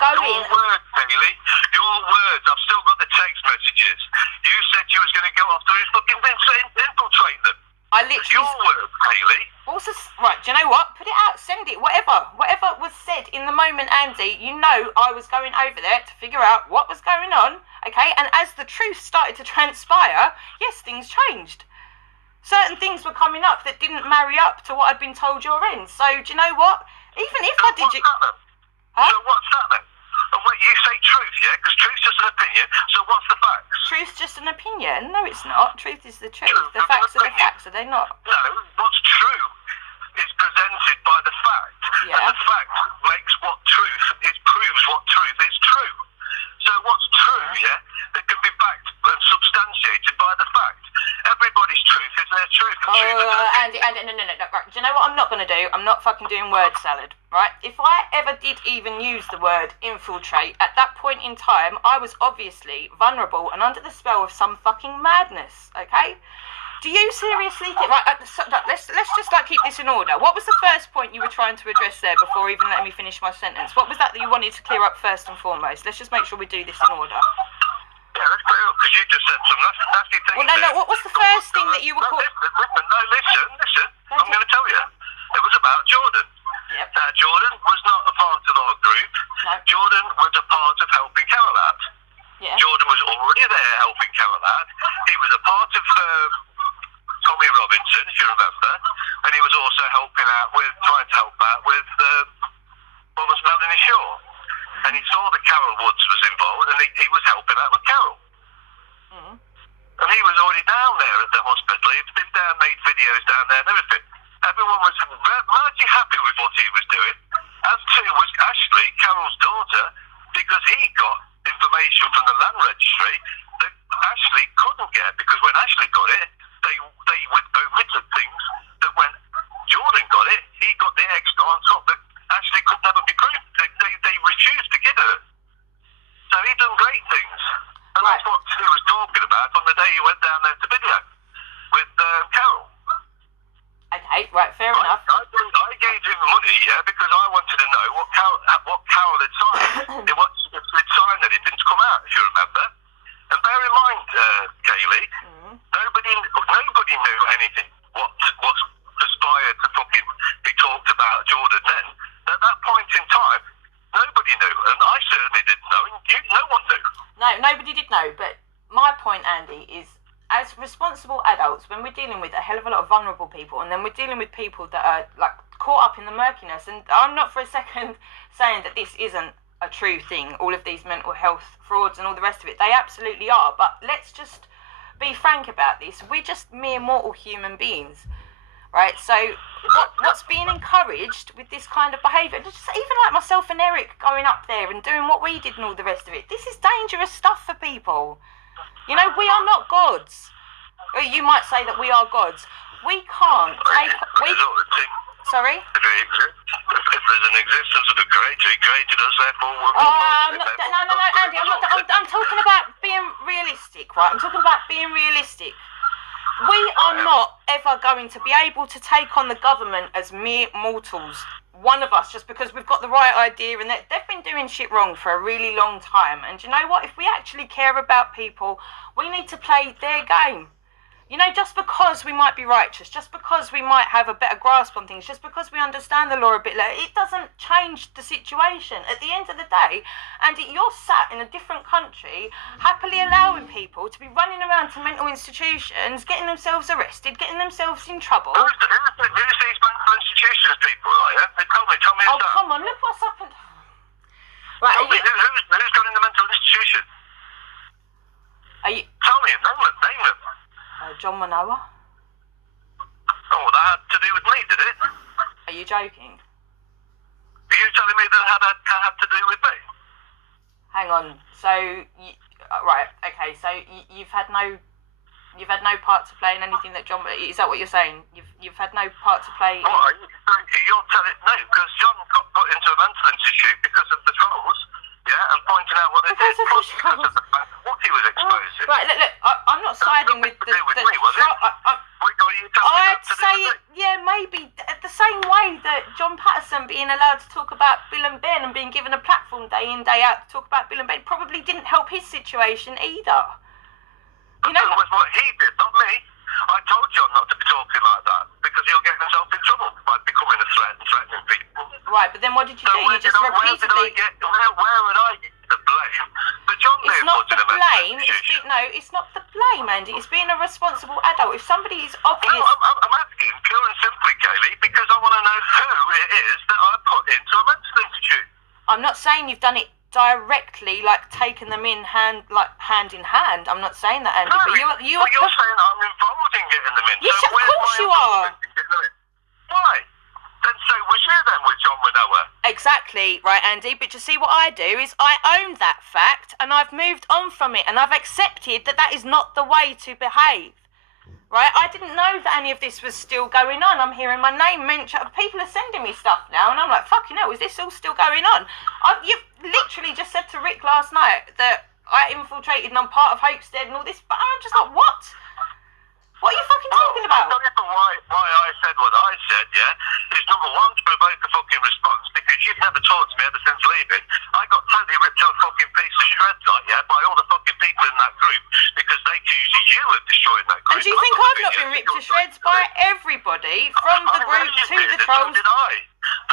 go in... Your words, Kaylee. Your words. I've still got the text messages. You said you was going to go off to fucking infiltrate them. I literally... Your words, Kaylee. Also, right, do you know what? Put it out, send it, whatever was said in the moment, Andy, you know I was going over there to figure out what was going on, okay? And as the truth started to transpire, yes, things changed. Certain things were coming up that didn't marry up to what I'd been told you're in. So, do you know what? Even if I did... Huh? So what's that then? Wait, you say truth, yeah? Because truth's just an opinion, so what's the facts? Truth's just an opinion? No, it's not. Truth is the truth. The facts are the facts, are they not? No, what's true is presented by the fact. Yeah. And the fact makes what truth is, proves what truth is true. So what's true, yeah, that can be backed and substantiated by the fact. Everybody's truth is their truth, and country that... Andy, no. Right, do you know what I'm not going to do? I'm not fucking doing word salad, right? If I ever did even use the word infiltrate, at that point in time, I was obviously vulnerable and under the spell of some fucking madness, okay? Do you seriously think... Right, let's just, like, keep this in order. What was the first point you were trying to address there before even letting me finish my sentence? What was that you wanted to clear up first and foremost? Let's just make sure we do this in order. Yeah, let's clear up, because you just said some nasty things. Well, no, what was the first thing that you were called... Listen. I'm going to tell you. It was about Jordan. Yep. Jordan was not a part of our group. No. Jordan was a part of helping Carol out. Yeah. Jordan was already there helping Carol out. He was a part of Tommy Robinson, if you remember, and he was also trying to help out with what was Melanie Shaw. And he saw that Carol Woods was involved, and he was helping out with Carol. Mm-hmm. And he was already down there at the hospital. He'd been down, made videos down there and everything. Everyone was largely happy with what he was doing, as too was Ashley, Carol's daughter, because he got information from the land registry that Ashley couldn't get, because when Ashley got it, they omitted things that when Jordan got it, he got the extra on top that Ashley could never be proved. They refused to give her. So he done great things. And Right. that's what he was talking about on the day he went down there to video with Carol. Okay, right, fair enough. I gave him money, yeah, because I wanted to know what Carol had signed. It signed anything to come out, if you remember. And bear in mind, Kaylee, nobody knew anything. What aspired to fucking be talked about Jordan then. At that point in time, nobody knew, and I certainly didn't know, and no one knew. No, nobody did know, but my point, Andy, is as responsible adults, when we're dealing with a hell of a lot of vulnerable people, and then we're dealing with people that are, like, caught up in the murkiness, and I'm not for a second saying that this isn't a true thing, all of these mental health frauds and all the rest of it, they absolutely are, but let's just be frank about this. We're just mere mortal human beings, right? So what's being encouraged with this kind of behaviour, just even like myself and Eric going up there and doing what we did and all the rest of it, this is dangerous stuff for people. You know, we are not gods. Or you might say that we are gods. We can't take... Sorry? If there's an existence of the creator, he created us, therefore we're... No, Andy, I'm talking about being realistic, right? I'm talking about being realistic. We are not ever going to be able to take on the government as mere mortals. One of us, just because we've got the right idea, and they've been doing shit wrong for a really long time. And you know what? If we actually care about people, we need to play their game. You know, just because we might be righteous, just because we might have a better grasp on things, just because we understand the law a bit better, it doesn't change the situation. At the end of the day, Andy, you're sat in a different country, happily allowing people to be running around to mental institutions, getting themselves arrested, getting themselves in trouble. Who's these mental institutions people, right? Yeah? Tell me. Oh, come on, look what's happened. Right, tell me, who's got in the mental institution? Are you... Tell me, name them. John Manoa. Oh, that had to do with me, did it? Are you joking? Are you telling me that had to do with me? Hang on. So, right, okay. So you've had no part to play in anything that John. Is that what you're saying? You've had no part to play. What? You're telling no, because John got put into a mental institute because of the trolls. Yeah, and pointing out what they did. Plus, because of the fact what he was exposing. Right, look. I'm not siding with the. I'd say maybe the same way that John Patterson being allowed to talk about Bill and Ben and being given a platform day in day out to talk about Bill and Ben probably didn't help his situation either. You know, that was what he did, not me. I told John not to be talking like that because he'll get himself in trouble by becoming a threat and threatening people. Right, but then what did you do? You just repeatedly... Where would I get the blame? But John it's not the blame. It's not the blame, Andy. It's being a responsible adult. If somebody is obvious... No, I'm asking pure and simply, Kaylee, because I want to know who it is that I put into a mental institute. I'm not saying you've done it directly, like taking them in hand in hand. I'm not saying that, Andy. No, but you're saying I'm involved in getting them in. Yes, so of course you are. Why? Then so was you then with John Manoa? Exactly, right, Andy. But you see, what I do is I own that fact, and I've moved on from it, and I've accepted that that is not the way to behave. right? I didn't know that any of this was still going on. I'm hearing my name mentioned. People are sending me stuff now, and I'm like, fucking hell, is this all still going on? You literally just said to Rick last night that I infiltrated and I'm part of Hopestead and all this, but I'm just like, what? What are you fucking talking about? I'll tell you for why I said what I said, yeah, is number one, to provoke a fucking response, because you've never talked to me ever since leaving. I got totally ripped to a fucking piece of shreds, like, yeah, by all the fucking people in that group, because they accused you of destroying that group. And do you think I've not been ripped to shreds by everybody, from the group to the trolls? So did I.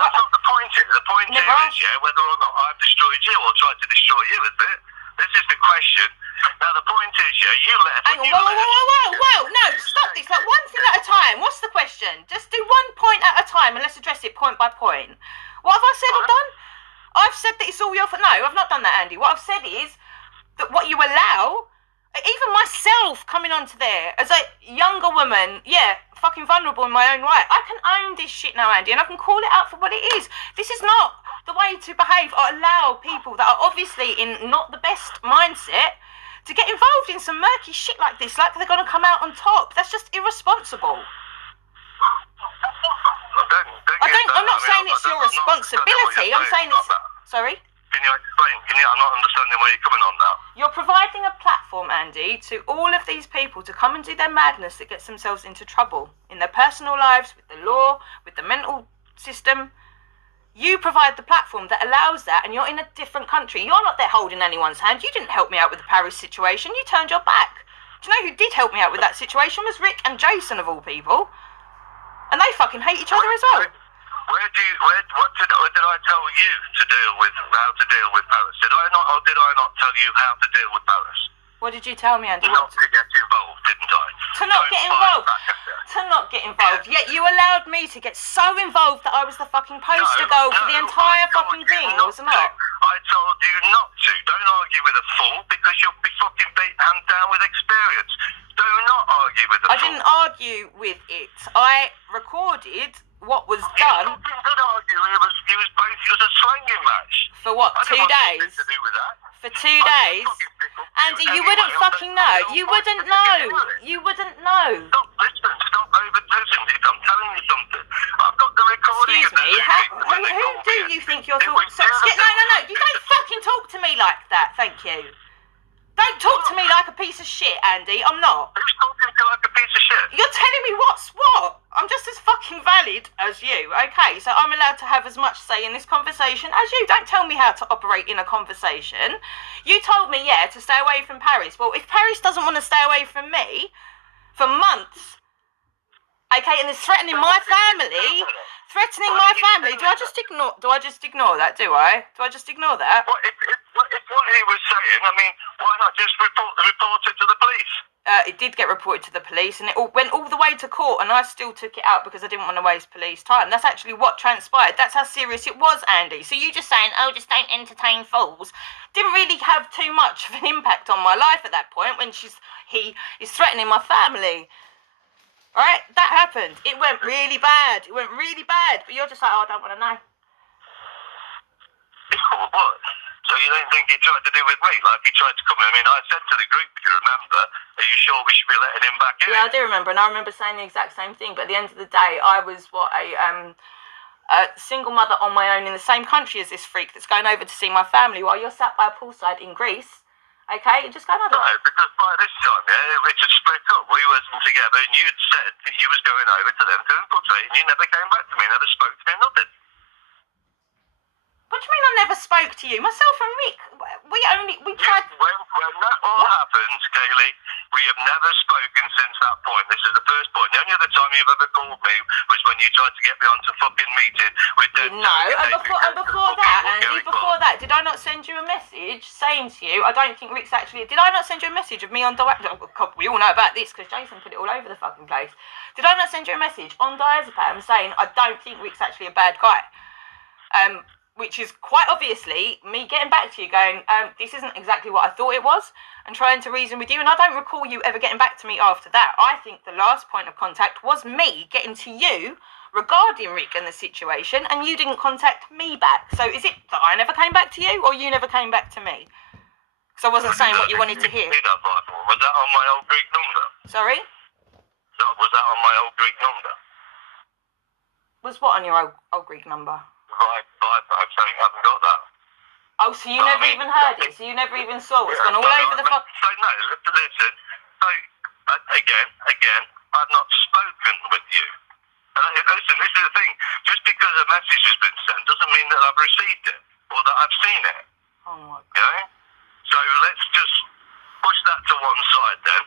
That's not the point here. The point here is, yeah, whether or not I've destroyed you or tried to destroy you, is it? This is the question. Now, the point is, yeah, you left. Hang on, whoa, no, stop this. Like, one thing at a time. What's the question? Just do 1 point at a time and let's address it point by point. What have I said or done? I've said that it's all your fault. No, I've not done that, Andy. What I've said is that what you allow, even myself coming onto there as a younger woman, yeah, fucking vulnerable in my own right, I can own this shit now, Andy, and I can call it out for what it is. This is not the way to behave or allow people that are obviously in not the best mindset to get involved in some murky shit like this, like they're going to come out on top. That's just irresponsible. I'm not saying it's your responsibility. I'm saying it's... Sorry? Can you explain? I'm not understanding where you're coming on now. You're providing a platform, Andy, to all of these people to come and do their madness that gets themselves into trouble in their personal lives, with the law, with the mental system. You provide the platform that allows that, and you're in a different country. You're not there holding anyone's hand. You didn't help me out with the Paris situation. You turned your back. Do you know who did help me out with that situation? Was Rick and Jason, of all people. And they fucking hate each other as well. What did I tell you to deal with, how to deal with Paris? Did I not, or did I not tell you how to deal with Paris? What did you tell me, Andy? Not to get involved, didn't I? To not get involved. To not get involved. Yet you allowed me to get so involved that I was the fucking poster girl for the entire fucking thing, wasn't it? I told you not to. Don't argue with a fool, because you'll be fucking beat hands down with experience. Do not argue with a fool. I didn't argue with it. I recorded what was done. You did argue. It was a slanging match. For what, 2 days? To do with that. For 2 days? Andy, you wouldn't fucking know. You wouldn't know. You wouldn't know. Stop, listen. Stop over-listening. I'm telling you something. I've got the recording. Excuse me, who do you think you're talking to? No. You don't fucking talk to me like that. Thank you. Don't talk to me like a piece of shit, Andy. I'm not. Who's talking to you like a piece of shit? You're telling me what's what? I'm just as fucking valid as you, okay? So I'm allowed to have as much say in this conversation as you. Don't tell me how to operate in a conversation. You told me, yeah, to stay away from Paris. Well, if Paris doesn't want to stay away from me for months, okay, and is threatening my family, do I just ignore that, do I? Do I just ignore that? Well, if what he was saying, I mean, why not just report it to the police? It did get reported to the police, and it went all the way to court, and I still took it out because I didn't want to waste police time. That's actually what transpired. That's how serious it was, Andy. So you just saying, oh, just don't entertain fools, didn't really have too much of an impact on my life at that point when he is threatening my family. Alright, that happened. It went really bad. But you're just like, oh, I don't want to know. What? So you don't think he tried to do with me, like he tried to come in? I mean, I said to the group, if you remember, are you sure we should be letting him back in? Yeah, I do remember, and I remember saying the exact same thing, but at the end of the day, I was, a single mother on my own in the same country as this freak that's going over to see my family while you're sat by a poolside in Greece. Okay, just go another. No, because by this time, yeah, it had split up. We wasn't together, and you'd said that you was going over to them to infiltrate, and you never came back to me, never spoke to me, nothing. What do you mean I never spoke to you? Myself and Rick, we tried... When that all happened, Kaylee, we have never spoken since that point. This is the first point. The only other time you've ever called me was when you tried to get me onto fucking meeting with them. No, and before that, did I not send you a message saying to you, I don't think Rick's actually... Did I not send you a message of me on diazepam? We all know about this because Jason put it all over the fucking place. Did I not send you a message on diazepam saying I don't think Rick's actually a bad guy? Which is quite obviously me getting back to you going, this isn't exactly what I thought it was, and trying to reason with you, and I don't recall you ever getting back to me after that. I think the last point of contact was me getting to you regarding Rick and the situation, and you didn't contact me back. So is it that I never came back to you, or you never came back to me? Because I wasn't saying what you wanted to hear. Was that on my old Greek number? Sorry? Was that on my old Greek number? Was what on your old Greek number? Viper. I'm saying I haven't got that. Oh, so you never even heard it? So you never even saw what's gone all over the fuck... So no, listen. So, again, I've not spoken with you. And listen, this is the thing. Just because a message has been sent doesn't mean that I've received it or that I've seen it. Oh my God. You know? So let's just push that to one side then.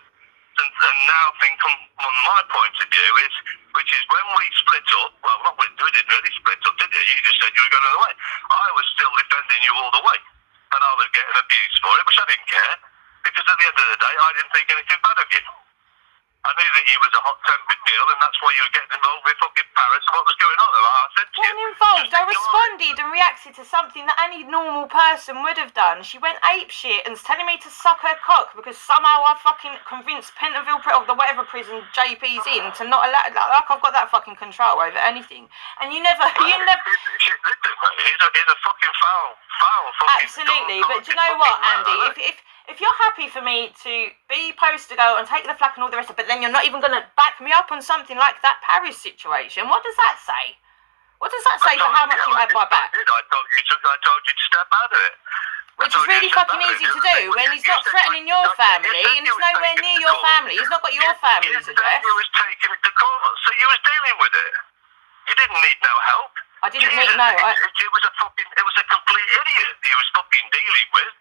And now think on my point of view which is when we split up, well, we didn't really split up, did you? You just said you were going the other way. I was still defending you all the way. And I was getting abused for it, which I didn't care. Because at the end of the day, I didn't think anything bad of you. I knew that you was a hot-tempered girl, and that's why you were getting involved with fucking Paris and what was going on. I said to you... Wasn't involved. I responded and reacted to something that any normal person would have done. She went apeshit and was telling me to suck her cock because somehow I fucking convinced Pentonville, or the whatever prison JP's in, to not allow... Like I've got that fucking control over anything. And you never... Listen, mate, he's a fucking foul fucking... Absolutely, but do you know what, Andy? If you're happy for me to be poster girl and take the flak and all the rest of it, but then you're not even going to back me up on something like that Paris situation, what does that say? What does that say for how much you had my back? I told you to step out of it. Which is really fucking easy to do when he's not threatening your family and he's nowhere near your family. He's not got your family's address. You was taking it to court, so you was dealing with it. You didn't need no help. I didn't need no... It was a complete idiot he was fucking dealing with.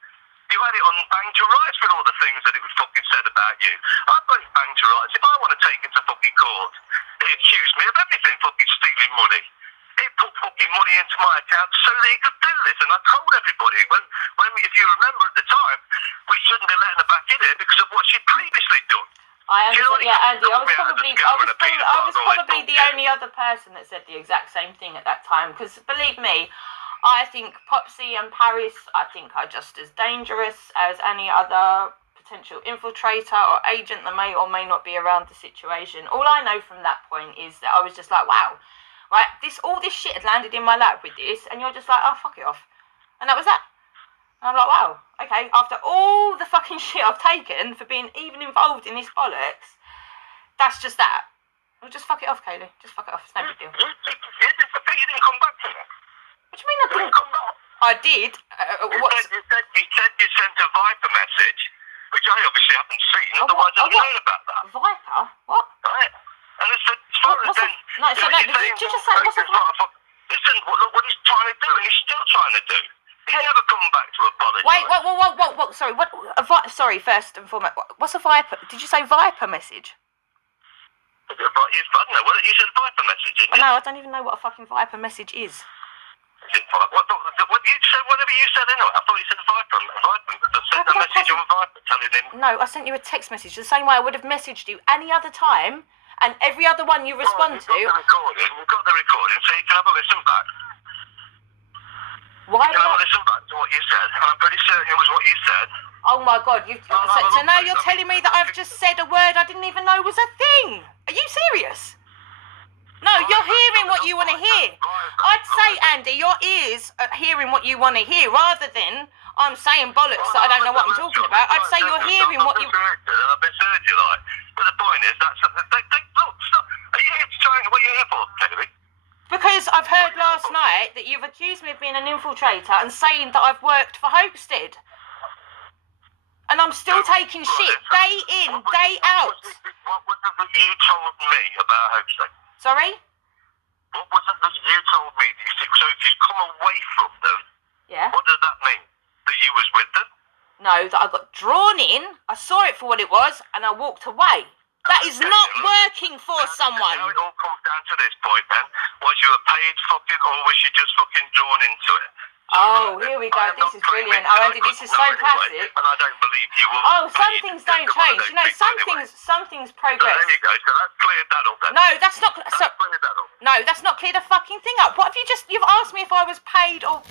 You had it on bang to rights with all the things that it was fucking said about you. I've got it bang to rights. If I want to take it to fucking court, they accused me of everything, fucking stealing money. It put fucking money into my account so that he could do this. And I told everybody, if you remember at the time, we shouldn't be letting her back in here because of what she'd previously done. I understand, yeah, Andy, I was probably the only other person that said the exact same thing at that time, because believe me, I think Popsy and Paris, I think, are just as dangerous as any other potential infiltrator or agent that may or may not be around the situation. All I know from that point is that I was just like, wow, right, all this shit had landed in my lap with this, and you're just like, oh, fuck it off. And that was that. And I'm like, wow, okay, after all the fucking shit I've taken for being even involved in this bollocks, that's just that. Well, just fuck it off, Kaylee. Just fuck it off. It's no big deal. You didn't come back to me. What do you mean I didn't come back? I did. You said you sent a Viper message, which I obviously haven't seen, otherwise I'd known about that. Viper? What? Right. And as far as then... Did you just say... Listen, look what he's trying to do, and he's still trying to do. He's never come back to apologise. Wait, sorry, sorry, first and foremost, what's a Viper? Did you say Viper message? I don't know, you said Viper message, didn't you? No, I don't even know what a fucking Viper message is. What you said, whatever you said anyway, I thought you said Viper. Sent a message on Viper telling him... No, I sent you a text message, the same way I would have messaged you any other time, and every other one you respond to... We've got the recording, so you can have a listen back. Why you can have a listen back to what you said, and I'm pretty certain it was what you said. Oh my God, so now you're telling me that I've just said a word I didn't even know was a thing? Are you serious? No, you're hearing what you want to hear. I'd say, Andy, your ears are hearing what you want to hear, rather than I'm saying bollocks that I don't know what I'm talking about. I'd say you're hearing what you... I've misheard you, like. But the point is, look, stop. Are you here to try and... What are you here for, Kaylee? Because I've heard last night that you've accused me of being an infiltrator and saying that I've worked for Homestead. And I'm still taking shit day in, day out. What was it that you told me about Homestead? Sorry? What was it that you told me? So if you come away from them, yeah. What does that mean? That you was with them? No, that I got drawn in, I saw it for what it was, and I walked away. That is not working for someone. Now it all comes down to this point then. Was you a paid fucking, or was you just fucking drawn into it? Oh, here we go. This is brilliant. Oh, Andy, this is so classic. And I don't believe you will. Oh, some things don't change. You know, some things progress. There you go. So that's cleared that up then. No, that's not... cleared that up. No, that's not cleared the fucking thing up. What have you just... You've asked me if I was paid or...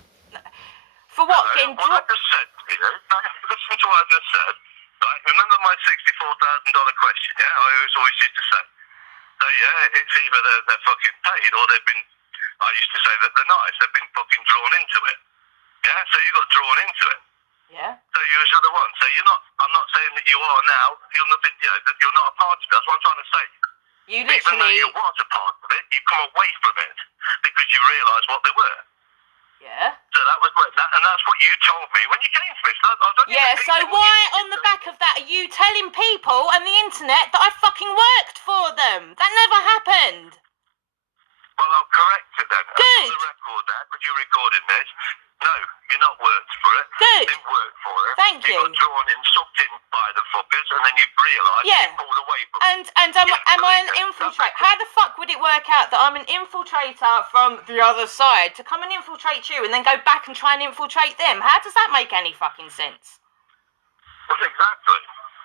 For what? Getting what I just said, listen to what I just said. Right? Remember my $64,000 question, yeah? I always used to say. So, yeah, it's either they're fucking paid or they've been... I used to say that they're nice. They've been fucking drawn into it. Yeah? So you got drawn into it. Yeah. So you was the one. So you're not... I'm not saying that you are now. You're nothing... You're not a part of it. That's what I'm trying to say. You Even though literally... you was a part of it, you come away from it because you realise what they were. Yeah. So that was and that's what you told me when you came to me. So I don't Yeah, so why on the back of that are you telling people and the internet that I fucking worked for them? That never happened. Well, I'll correct it then. Good. For the record there, because you're recording this. No, you're not worked for it. Good. Didn't work for it. Thank you. You got drawn in, sucked in by the fuckers, and then you realised you pulled away from it. And am I an infiltrator? How the fuck would it work out that I'm an infiltrator from the other side to come and infiltrate you and then go back and try and infiltrate them? How does that make any fucking sense? Well, exactly.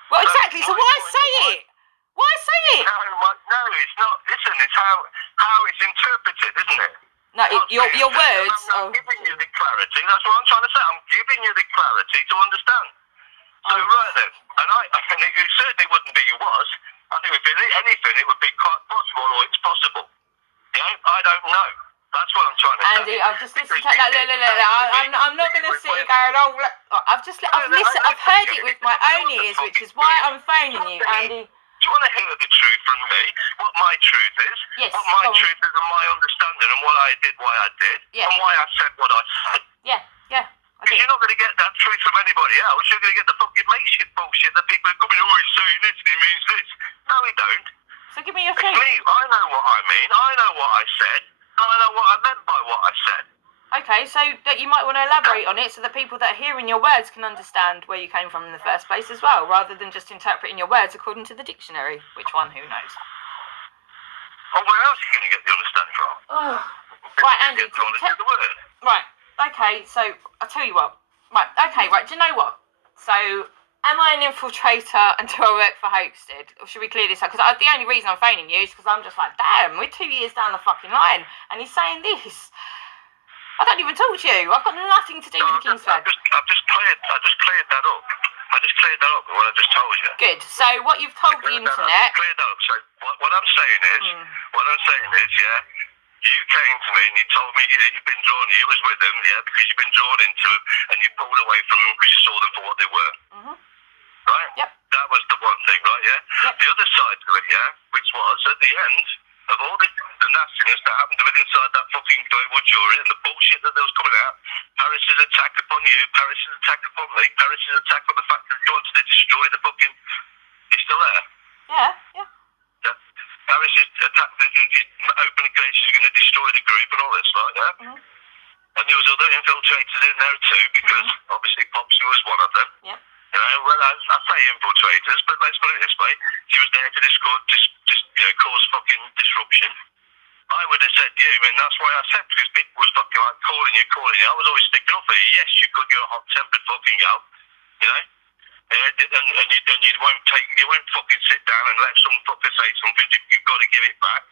Well, exactly. So why say it? Why say it? No, it's not. Listen, it's how it's interpreted, isn't it? No, your words. I'm giving you the clarity. That's what I'm trying to say. I'm giving you the clarity to understand. So right then, and it certainly wouldn't be you was. I think if anything, it would be quite possible, or it's possible. You know, I don't know. That's what I'm trying to say. Andy, I've just listened to that. I'm not going to sit here going, oh, look. I've heard it with my own ears, which is why I'm phoning you, Andy. Do you want to hear the truth from me? What my truth is? Yes. What my truth is and my understanding and what I did, why I did, and why I said what I said. Yeah. Because you're not going to get that truth from anybody else. You're going to get the fucking makeshift bullshit that people are coming, oh, he's saying this and he means this. No, he don't. So give me your It's truth. me. I know what I mean. I know what I said. And I know what I meant by what I said. Okay, so that you might want to elaborate on it so that people that are hearing your words can understand where you came from in the first place as well, rather than just interpreting your words according to the dictionary. Which one? Who knows? Oh, where else are you going to get the understanding from? Oh. Right, Andy. The word. Right. Okay. So I'll tell you what. Right. Okay. Right. Do you know what? So am I an infiltrator and do I work for Hosted? Or should we clear this up? Because the only reason I'm phoning you is because I'm just like, damn, we're 2 years down the fucking line, and he's saying this. I don't even talk to you. I've got nothing to do with the King's Flag. I've just cleared that up. I just cleared that up with what I just told you. Good. So what you've told the internet... Cleared that up. So what I'm saying is, yeah, you came to me and you told me you've been drawn, you was with them, yeah, because you've been drawn into them and you pulled away from them because you saw them for what they were. Mm-hmm. Right? Yep. That was the one thing, right, yeah? Yep. The other side to it, yeah, which was at the end of all the nastiness that happened to it inside that fucking global jury and the bullshit that was coming out, Paris's attack upon you, Paris's attack upon me, Paris's attack on the fact that he wanted to destroy the fucking... He's still there? Yeah. Paris's attack, open cases are going to destroy the group and all this, right, yeah? Mm-hmm. And there was other infiltrators in there too, because obviously Popsy was one of them. Yeah. You know, well, I say infiltrators, but let's put it this way. She was there to cause fucking disruption. I would have said you, and that's why I said, because people was fucking like calling you. I was always sticking up for you. Yes, you could, you're a hot-tempered fucking gal, you know? And you won't fucking sit down and let some fucker say something, you've got to give it back.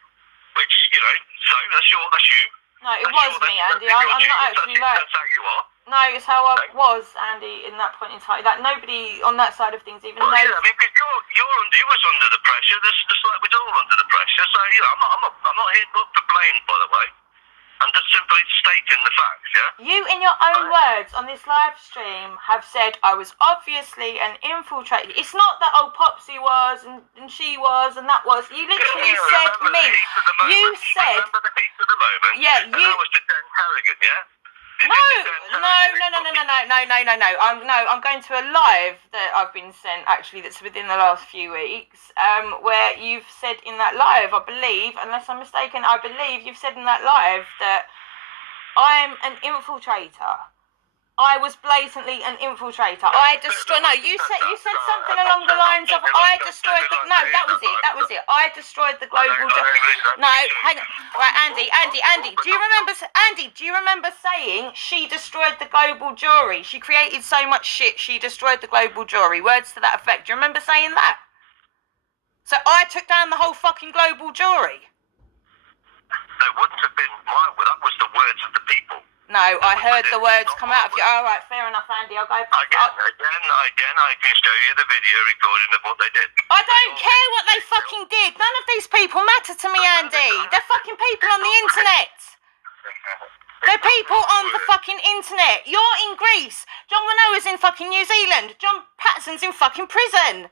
Which, you know, so that's you. No, it was me, Andy. I'm not actually like... That's how you are. No, it's how I was, Andy, in that point in time. Like, nobody on that side of things even knows... Yeah, I mean, because you was under the pressure, just like we're all under the pressure, so, you know, I'm not here to blame, by the way. I'm just simply stating the facts, yeah? You, in your own words on this live stream, have said I was obviously an infiltrator. It's not that old Popsy was and she was and that was. You literally said me. You said... Remember the heat of the moment? Yeah, and that was to Dan Tarragon, yeah? No. I'm going to a live that I've been sent, actually, that's within the last few weeks, where you've said in that live, I believe, unless I'm mistaken, I believe you've said in that live that I'm an infiltrator. I was blatantly an infiltrator. You said something along the lines of I destroyed the... No, that was it. I destroyed the global... No, hang on. Right, Andy, do you remember saying she destroyed the global jury? She created so much shit, she destroyed the global jury. Words to that effect. Do you remember saying that? So I took down the whole fucking global jury. It wouldn't have been mine. That was the words of the people. No, I heard the words come out of you. All right, fair enough, Andy. I'll go... Again, I can show you the video recording of what they did. I don't care what they fucking did. None of these people matter to me, Andy. They're fucking people on the internet. They're people on the fucking internet. You're in Greece. John Manoa's in fucking New Zealand. John Patterson's in fucking prison.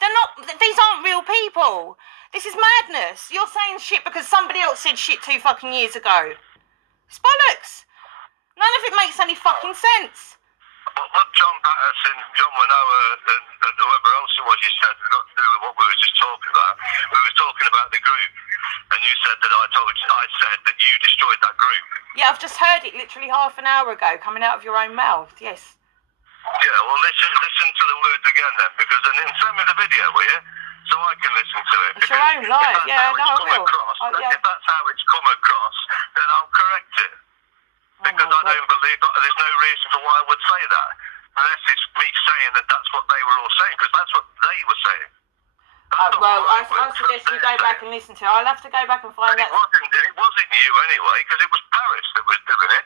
These aren't real people. This is madness. You're saying shit because somebody else said shit 2 fucking years ago. It's bollocks. None of it makes any fucking sense. What John Patterson, John Winoa, and whoever else it was you said has got to do with what we were just talking about. We were talking about the group, and you said that I said that you destroyed that group. Yeah, I've just heard it literally half an hour ago, coming out of your own mouth. Yes. Yeah, well, listen to the words again then, because and then send me the video, will you? So I can listen to it. It's your own life, yeah, no, I will. If that's how it's come across, then I'll correct it. Because I don't believe that there's no reason for why I would say that. Unless it's me saying that that's what they were all saying, because that's what they were saying. Well, I suggest you go back and listen to it. I'll have to go back and find out. It wasn't you anyway, because it was Paris that was doing it.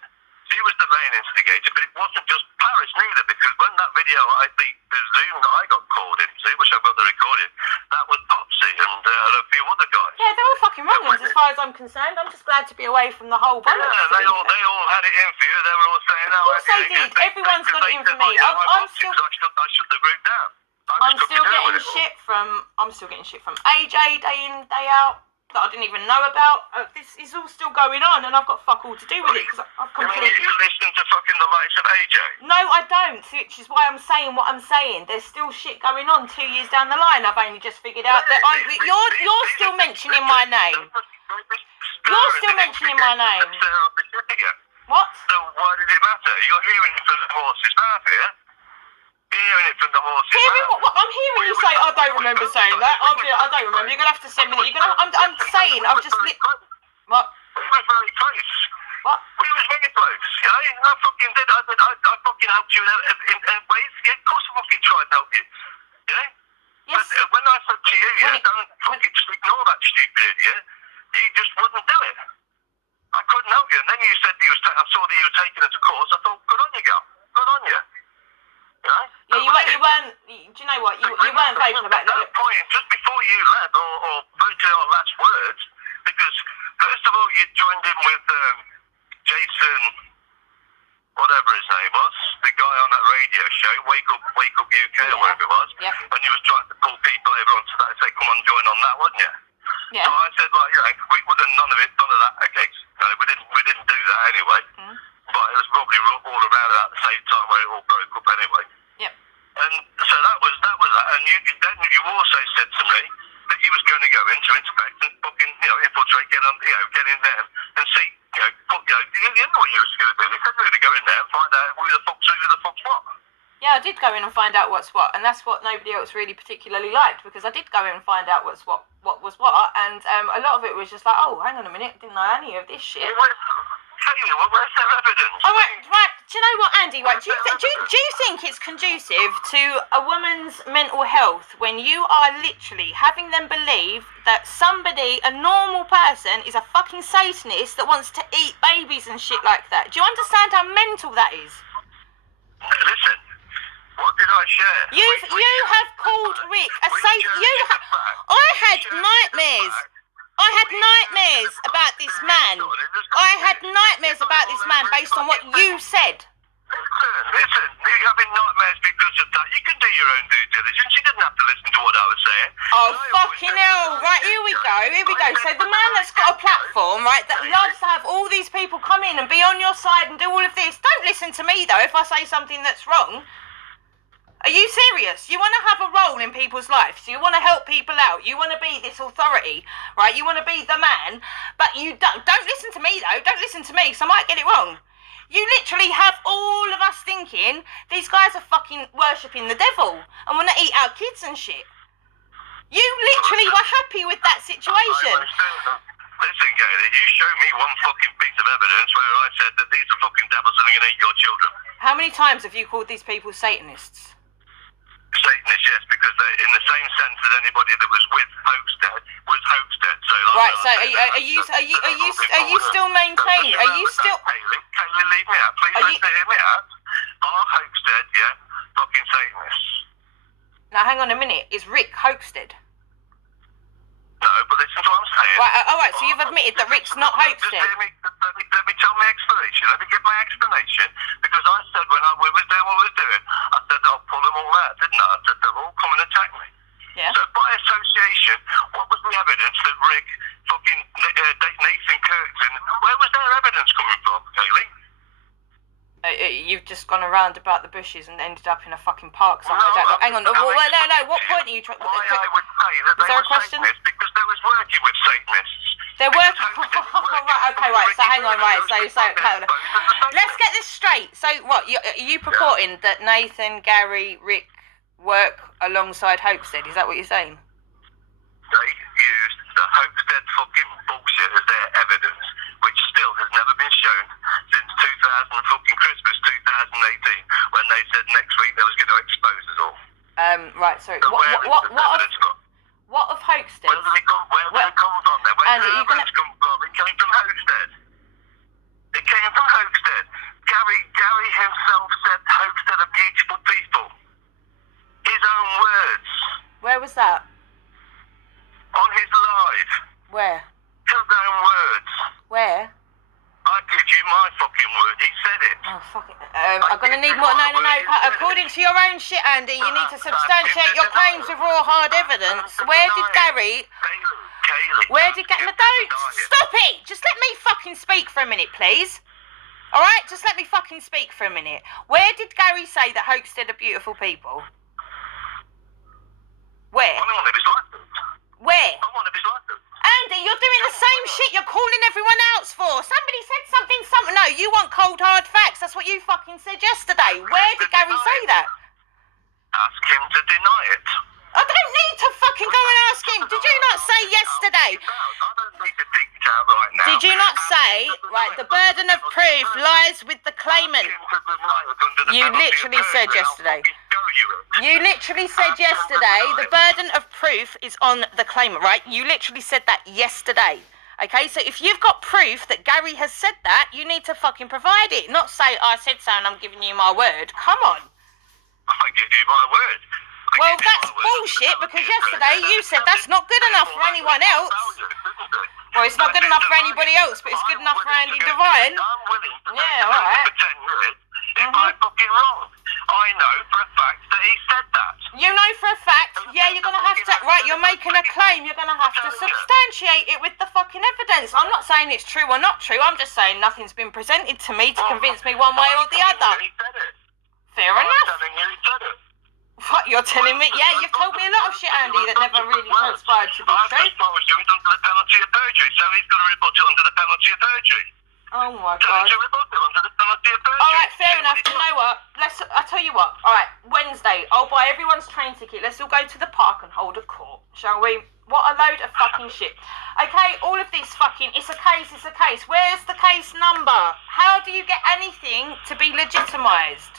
She was the main instigator, but it wasn't just Paris neither, because when that video, the Zoom that I got called into, which I've got the recording, that was Popsy and a few other guys. Yeah, they're all fucking wrong as far as I'm concerned. I'm just glad to be away from the whole bollocks. Yeah, they all had it in for you. They were all saying, of course they did. Everyone's got it in for me. I shut the group down. I'm still getting shit from AJ day in, day out, that I didn't even know about. This is all still going on, and I've got fuck all to do with it, because I've completely... You listen to fucking the likes of AJ? No, I don't, which is why I'm saying what I'm saying. There's still shit going on 2 years down the line. I've only just figured out that you're still mentioning my name. You're still mentioning my name. What? So why did it matter? You're hearing it from the horse's mouth here. You're hearing it from the horse's mouth. I'm hearing you say, I don't remember saying that. I don't remember. You're going to have to send me that. I'm saying, I've just... What? We were very close. What? We was very close, you know? I fucking did. I fucking helped you in ways. Yeah, of course I fucking tried to help you. You know? Yes. But when I said to you, don't fucking just ignore that stupid idiot, you just wouldn't do it. I couldn't help you. And then you said I saw that you were taking it to court. I thought, good on you, girl. Good on you. You know? Yeah, you weren't. Do you know what? You weren't vocal about that. At that point, just before you left, or virtually our last words, because first of all, you joined in with Jason, whatever his name was, the guy on that radio show, Wake Up UK or whatever it was, and you was trying to pull people over onto that and say, come on, join on that, wasn't you? Yeah. So I said, like, none of that. Okay, we didn't do that anyway. But it was probably all around at the same time where it all broke up anyway. Yep. And so that was that. And you also said to me that you was going to go in to inspect and fucking, infiltrate, get in there and see, you know what you was going to do. You said you were going to go in there and find out who the fuck's what. Yeah, I did go in and find out what's what, and that's what nobody else really particularly liked, because I did go in and find out what was what, and a lot of it was just like, oh, hang on a minute, didn't know any of this shit. Where's their evidence? Oh, right. Do you know what, Andy? Right, do you think it's conducive to a woman's mental health when you are literally having them believe that somebody, a normal person, is a fucking Satanist that wants to eat babies and shit like that? Do you understand how mental that is? Listen, what did I share? You have called Rick a Satanist. I had nightmares. I had nightmares about this man. I had nightmares about this man based on what you said. Listen, you're having nightmares because of that. You can do your own due diligence. You didn't have to listen to what I was saying. Oh, fucking hell. Right, here we go. So the man that's got a platform, right, that loves to have all these people come in and be on your side and do all of this. Don't listen to me, though, if I say something that's wrong. Are you serious? You want to have a role in people's lives. You want to help people out. You want to be this authority, right? You want to be the man, but you don't listen to me, though. Don't listen to me, because I might get it wrong. You literally have all of us thinking these guys are fucking worshipping the devil and want to eat our kids and shit. You literally were happy with that situation. Listen, Gayle, you show me one fucking piece of evidence where I said that these are fucking devils and are going to eat your children. How many times have you called these people Satanists? Satanists, yes, because they're in the same sense as anybody that was with Hoaxstead was Hoaxstead. So like, right. So are you still maintaining? Are you still? Kaylee, leave me out, please. Hear me out. Are Hoaxstead, fucking Satanists? Now hang on a minute. Is Rick Hoaxstead? No, but listen to what I'm saying. Right. All right. So you've admitted that Rick's not Hoaxstead. Let me tell my explanation. Let me give my explanation, because I said when we was doing what we was doing, I said I'll pull them all out, didn't I? I said they'll all come and attack me. Yeah. So by association, what was the evidence that Rick, fucking Nathan Kirkton, where was their evidence coming from, Kaylee? You've just gone around about the bushes and ended up in a fucking park somewhere. No, Hang on. No. What point are you trying? Why I would say that Was they there were a question? Satanists because they was working with Satanists. They're working. Right. Okay. Right. So hang on. Right. So hold on. Let's get this straight. So what? Are you purporting that Nathan, Gary, Rick work alongside Hopestead? Is that what you're saying? They used the Hopestead fucking bullshit as their evidence, which still has never been shown since 2000 fucking Christmas 2018, when they said next week they was going to expose us all. Right. Sorry. So What of Hopestead? Where did it come from then? Where did the evidence come from? It came from Hopestead. It came from Hopestead. Gary himself said Hopestead are beautiful people. His own words. Where was that? On his live. Where? His own words. Where? I give you my fucking word. He said it. Oh, fuck it. I'm going to need more. No. According to your own shit, Andy, you need to substantiate your claims with raw, hard evidence. Where did Gary... Kaylee. Where did Gary... No, don't! Stop it! Just let me fucking speak for a minute, please. All right? Just let me fucking speak for a minute. Where did Gary say that Hopestead are beautiful people? Where? On one of his license. Where? On one of his license. Andy, you're doing the same shit you're calling everyone else for. Somebody said something. No, you want cold, hard facts. That's what you fucking said yesterday. Where did Gary say that? Ask him to deny it. I don't need to fucking go and ask him. Did you not say yesterday? I don't need to dig it out right now. Did you not say, right, the burden of proof lies with the claimant? You literally said yesterday. You literally said yesterday the burden of proof is on the claimant, right? You literally said that yesterday. Okay, so if you've got proof that Gary has said that, you need to fucking provide it. Not say, I said so and I'm giving you my word. Come on. I give you my word. Well, that's bullshit, because yesterday you said that's not good enough for anyone else. Well, it's not good enough for anybody else, but it's good enough for Andy Devine. Yeah, all right. If I'm fucking wrong, I know for a fact that he said that. You know for a fact, yeah, you're going to have to, right, you're making a claim, you're going to have to substantiate it with the fucking evidence. I'm not saying it's true or not true, I'm just saying nothing's been presented to me to convince me one way or the other. Fair enough. What, you're telling me? Yeah, you've told me a lot of shit, Andy, that never really transpired to be true. I was doing it under the penalty of perjury, so he's got to rebut it under the penalty of perjury. Oh my God. To rebut it under the penalty of perjury. Alright, fair enough. You know what? I'll tell you what. Alright, Wednesday, I'll buy everyone's train ticket. Let's all go to the park and hold a court, shall we? What a load of fucking shit. Okay, all of this fucking, it's a case. Where's the case number? How do you get anything to be legitimised?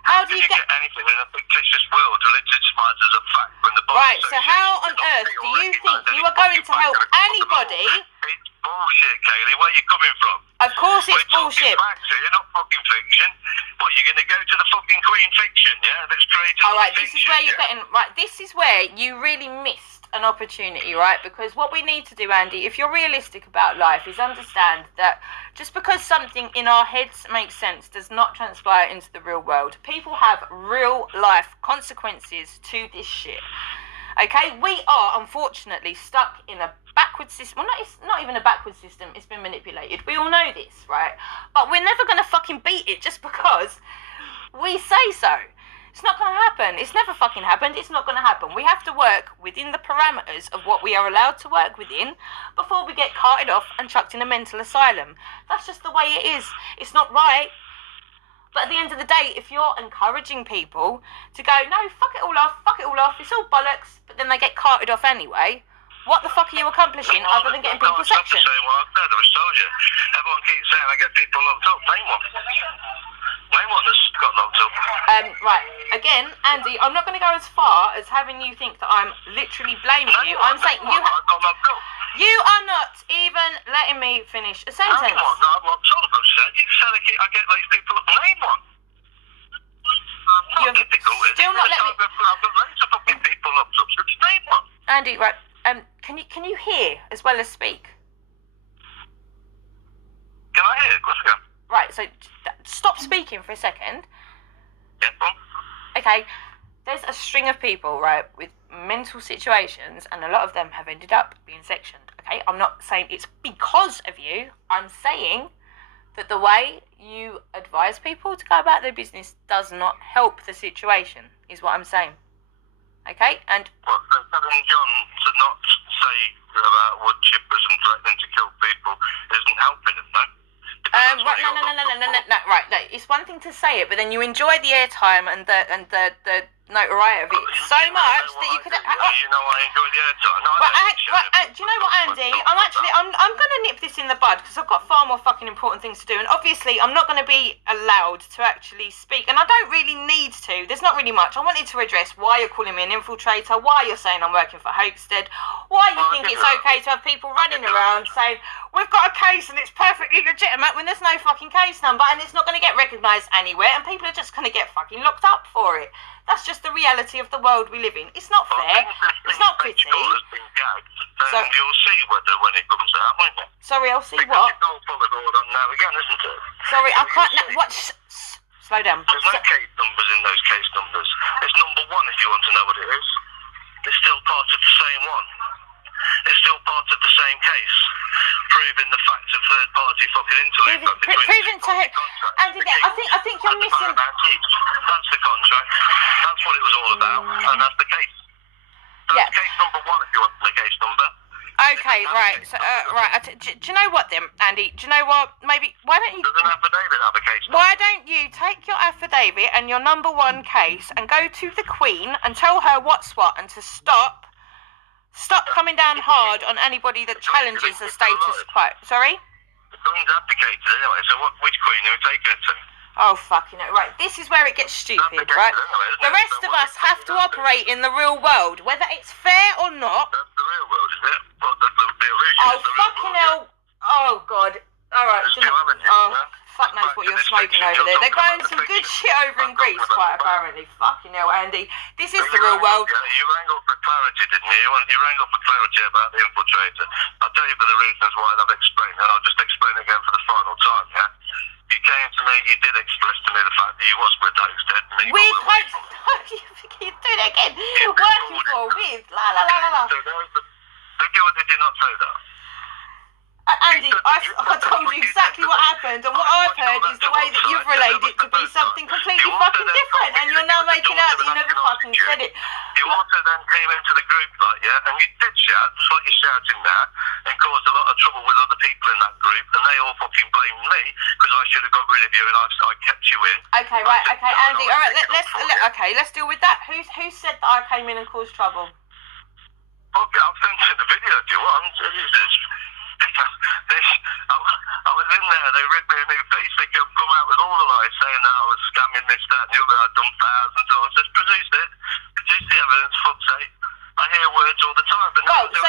How do you get anything in a fictitious world legitimised as a fact when the Bible Right, so how on earth do you think you are going to help anybody? It's bullshit, Kaylee. Where are you coming from? Of course it's bullshit. Facts here, not fucking fiction. What, you're going to go to the fucking Queen fiction, yeah? That's created Alright, this is where you're getting, right, this is where you really missed an opportunity, right? Because what we need to do, Andy, if you're realistic about life, is understand that just because something in our heads makes sense does not transpire into the real world. People have real life consequences to this shit. Okay, we are unfortunately stuck in a backward system. Well, it's not even a backward system, it's been manipulated. We all know this, right? But we're never going to fucking beat it just because we say so. It's not going to happen. It's never fucking happened. It's not going to happen. We have to work within the parameters of what we are allowed to work within before we get carted off and chucked in a mental asylum. That's just the way it is. It's not right. But at the end of the day, if you're encouraging people to go, no, fuck it all off, it's all bollocks, but then they get carted off anyway, what the fuck are you accomplishing other than getting people sectioned? Everyone keeps saying I get people locked up. Name one. Name one that's got locked up. Right, again, Andy, I'm not going to go as far as having you think that I'm literally blaming you. I'm saying you are not even letting me finish a sentence. Name one. No, I'm locked up. I'm saying you said I get those people up. Name one. You're still not letting me. I've got loads of fucking people locked up. So just name one. Andy, right? Can you hear as well as speak? Can I hear? Of course I can. Right, so stop speaking for a second. Yeah, well. Okay, there's a string of people, right, with mental situations, and a lot of them have ended up being sectioned, okay? I'm not saying it's because of you. I'm saying that the way you advise people to go about their business does not help the situation, is what I'm saying. Okay? And Well, telling John to not say about wood chippers and threatening to kill people isn't helping him, no? right, no. Right, no. It's one thing to say it, but then you enjoy the airtime and the notoriety of it so much that you could. You know, I enjoy the airtime. No, Do you know what, Andy? I'm going to nip this in the bud because I've got far more fucking important things to do, and obviously I'm not going to be allowed to actually speak, and I don't really need to. There's not really much. I wanted to address why you're calling me an infiltrator, why you're saying I'm working for Hoaxted, why you think it's okay to have people running around saying we've got a case and it's perfectly legitimate when there's no fucking case number and it's not going to get recognised anywhere, and people are just going to get fucking locked up for it. That's just the reality of the world we live in. It's not fair. It's not pretty. So you'll see whether when it comes out, won't you? Sorry, I'll see because what? It's all followed on now again, isn't it? Sorry, I can't. See. What? Slow down. There's no case numbers in those case numbers. It's number one if you want to know what it is. It's still part of the same one. It's still part of the same case, proving the fact of third-party fucking interlude. Proving to her. Andy, I think you're missing. That's the contract. That's what it was all about, and that's the case. That's case number one if you want the case number. Okay, right. So, do you know what then, Andy? Do you know what? Maybe why don't you? Does an affidavit have a case number? Why don't you take your affidavit and your number one case and go to the Queen and tell her what's what and to stop coming down hard on anybody that challenges the status quo. Sorry? The Queen's abdicated anyway, so which Queen are we taking it to? Oh, fucking it. Right, this is where it gets stupid, right? The rest of us have to operate in the real world, whether it's fair or not. That's the real world, is it? But the illusion Oh, is the real fucking world. hell. Oh, God. All right. Fuck knows what you're smoking over there. They're growing some good shit over in Greece, quite apparently. Fucking hell, Andy. This is the real world. Yeah, you rang up for clarity, didn't you? You rang up for clarity about the infiltrator. I'll tell you for the reasons why I've explained, and I'll just explain again for the final time, yeah? You came to me, you did express to me the fact that you was with Hoaxted. With Hoaxted? You do it again. You're working for, with, la la la la la. So did you or did you not say that? Andy, I told you exactly what happened, and what I've heard is the way that you've relayed it to be something completely fucking different, and you're now making out that you never fucking said it. You also then came into the group, like, yeah, and you did shout, just like you're shouting now, and caused a lot of trouble with other people in that group, and they all fucking blamed me, because I should have got rid of you, and I kept you in. Okay, right, okay, Andy, alright, let's deal with that. Who said that I came in and caused trouble? Okay, I'll send you the video if you want. Jesus. I was in there, they ripped me a new face, they kept coming out with all the lies saying that I was scamming this, that and the other, I'd done thousands, and I said, produce the evidence, fuck's sake. I hear words all the time, but well, so,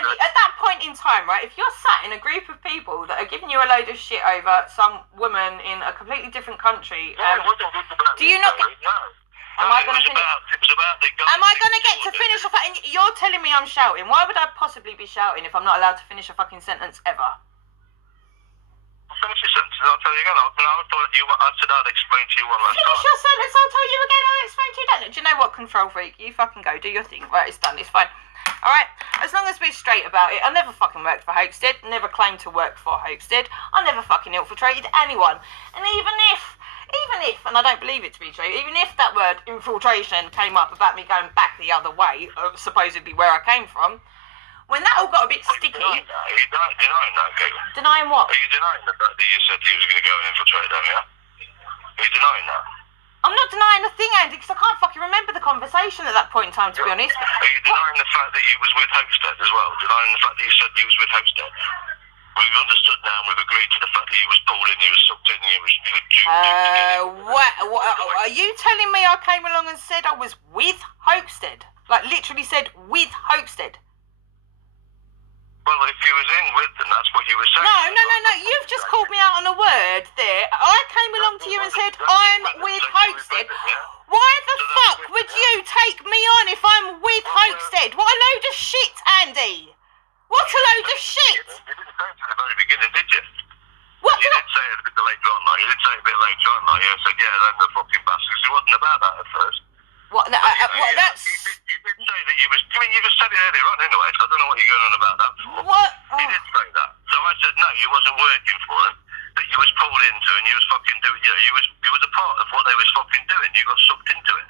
Andy, at that point in time, right, if you're sat in a group of people that are giving you a load of shit over some woman in a completely different country, do you not get... Am I going to finish? Am I going to get to finish a and you're telling me I'm shouting? Why would I possibly be shouting if I'm not allowed to finish a fucking sentence ever? I'll finish your sentence. I'll tell you again. I said I'd explain to you one last time. Finish your sentence. I'll tell you again. I'll explain to you then. Do you know what, control freak? You fucking go. Do your thing. Right, it's done. It's fine. All right. As long as we're straight about it. I never fucking worked for Hoaxted. Never claimed to work for Hoaxted. I never fucking infiltrated anyone. And even if, and I don't believe it to be true, even if that word infiltration came up about me going back the other way, supposedly where I came from, when that all got a bit sticky... Are you denying that, Caitlin? Denying what? Are you denying the fact that you said you was going to go and infiltrate them, yeah? Are you denying that? I'm not denying a thing, Andy, because I can't fucking remember the conversation at that point in time, to be honest. Are you denying the fact that you was with Hoaxted as well? Denying the fact that you said you was with Hoaxted? We've understood now and we've agreed to the fact that you was pulled in, you was sucked in, you was what? Are you telling me I came along and said I was with Hoaxted? Like, literally said with Hoaxted? Well, if you was in with them, that's what you were saying. No. You've just called me out on a word there. I came along to you and said, I'm with Hoaxted. Why the fuck would you take me on if I'm with Hoaxted? What a load of shit, Andy. What a load of shit. You didn't say it at the very beginning, did you? What? You did say it a bit later on, like. You did say it a bit later on, like. You said, yeah, they're the fucking bastards. It wasn't about that at first. What? What? That's. You did say that you was. I mean, you just said it earlier on anyway. So I don't know what you're going on about that for. What? You did say that. So I said no, you wasn't working for him. That you was pulled into, and you was fucking doing. You know, you was a part of what they was fucking doing. You got sucked into it.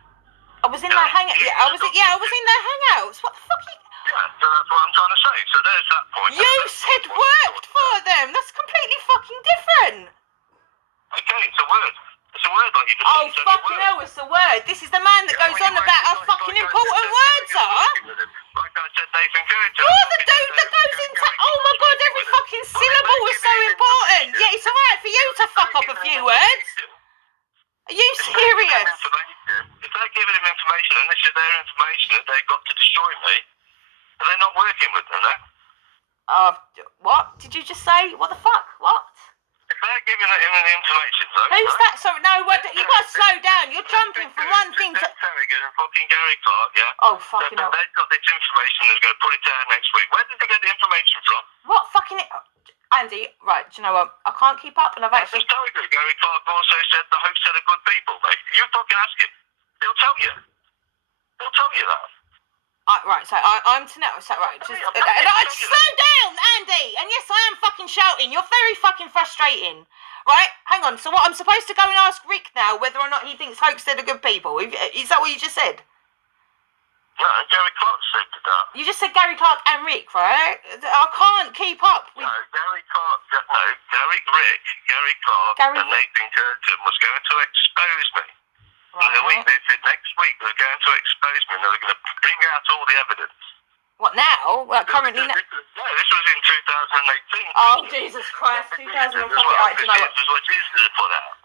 I was in their hangout. Yeah, I was in their hangouts. What the fuck? Yeah, so that's what I'm trying to say. So there's that point. You said worked for them. That's completely fucking different. Okay, it's a word. It's a word like you just Oh, said. fucking hell, it's a word. This is the man that goes on about how fucking important words are. Like I said, Nathan Gertrude. You're the dude that goes into. Oh my god, every fucking syllable is so important. Yeah, it's alright for you to fuck up a few words. Are you serious? If they're giving him information, and this is their information that they've got to destroy me, are they not working with them then? What did you just say? What the fuck? What? If they're giving him the information, though. Who's that? Sorry, no, you've got to slow down. You're jumping from one thing to. Tarragon and fucking Gary Clark, yeah. Oh, fucking hell. They've got this information that's going to put it out next week. Where did they get the information from? What fucking. Andy, right, do you know what? I can't keep up, and I've actually. Historically, Gary Clark also said the host said are good people, mate. You fucking ask him. He'll tell you. He'll tell you that. Right, so I'm to know. So, right, just. Slow down, Andy! And yes, I am fucking shouting. You're very fucking frustrating. Right? Hang on, so what? I'm supposed to go and ask Rick now whether or not he thinks Hoaxed are good people. Is that what you just said? No, Gary Clark said that. You just said Gary Clark and Rick, right? I can't keep up with... No, Gary Clark, Gary Clark and Nathan Curtin was going to expose me. Right. They said next week they're going to expose me and they're going to bring out all the evidence. What, now? Well, currently... No, this was in 2018. Oh, Jesus Christ, 2000 and fucking... Right, do you know what? This is what Jesus has put out.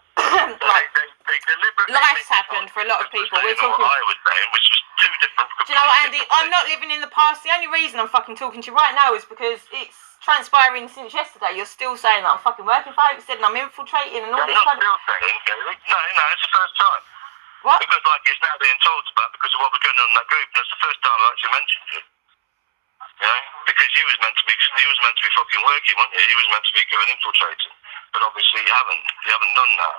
Right. They deliberately... Life's happened for a lot of people. We're talking... What I was saying, which was two different... Do you know what, Andy? I'm not living in the past. The only reason I'm fucking talking to you right now is because it's transpiring since yesterday. You're still saying that I'm fucking working for Hoaxed and I'm infiltrating and all this kind of... I'm not still saying, Gary. No, it's the first time. What? Because, like, it's now being talked about because of what was going on in that group, and it's the first time I actually mentioned you. You know, because you was meant to be fucking working, weren't you? You was meant to be going infiltrating, but obviously you haven't. You haven't done that.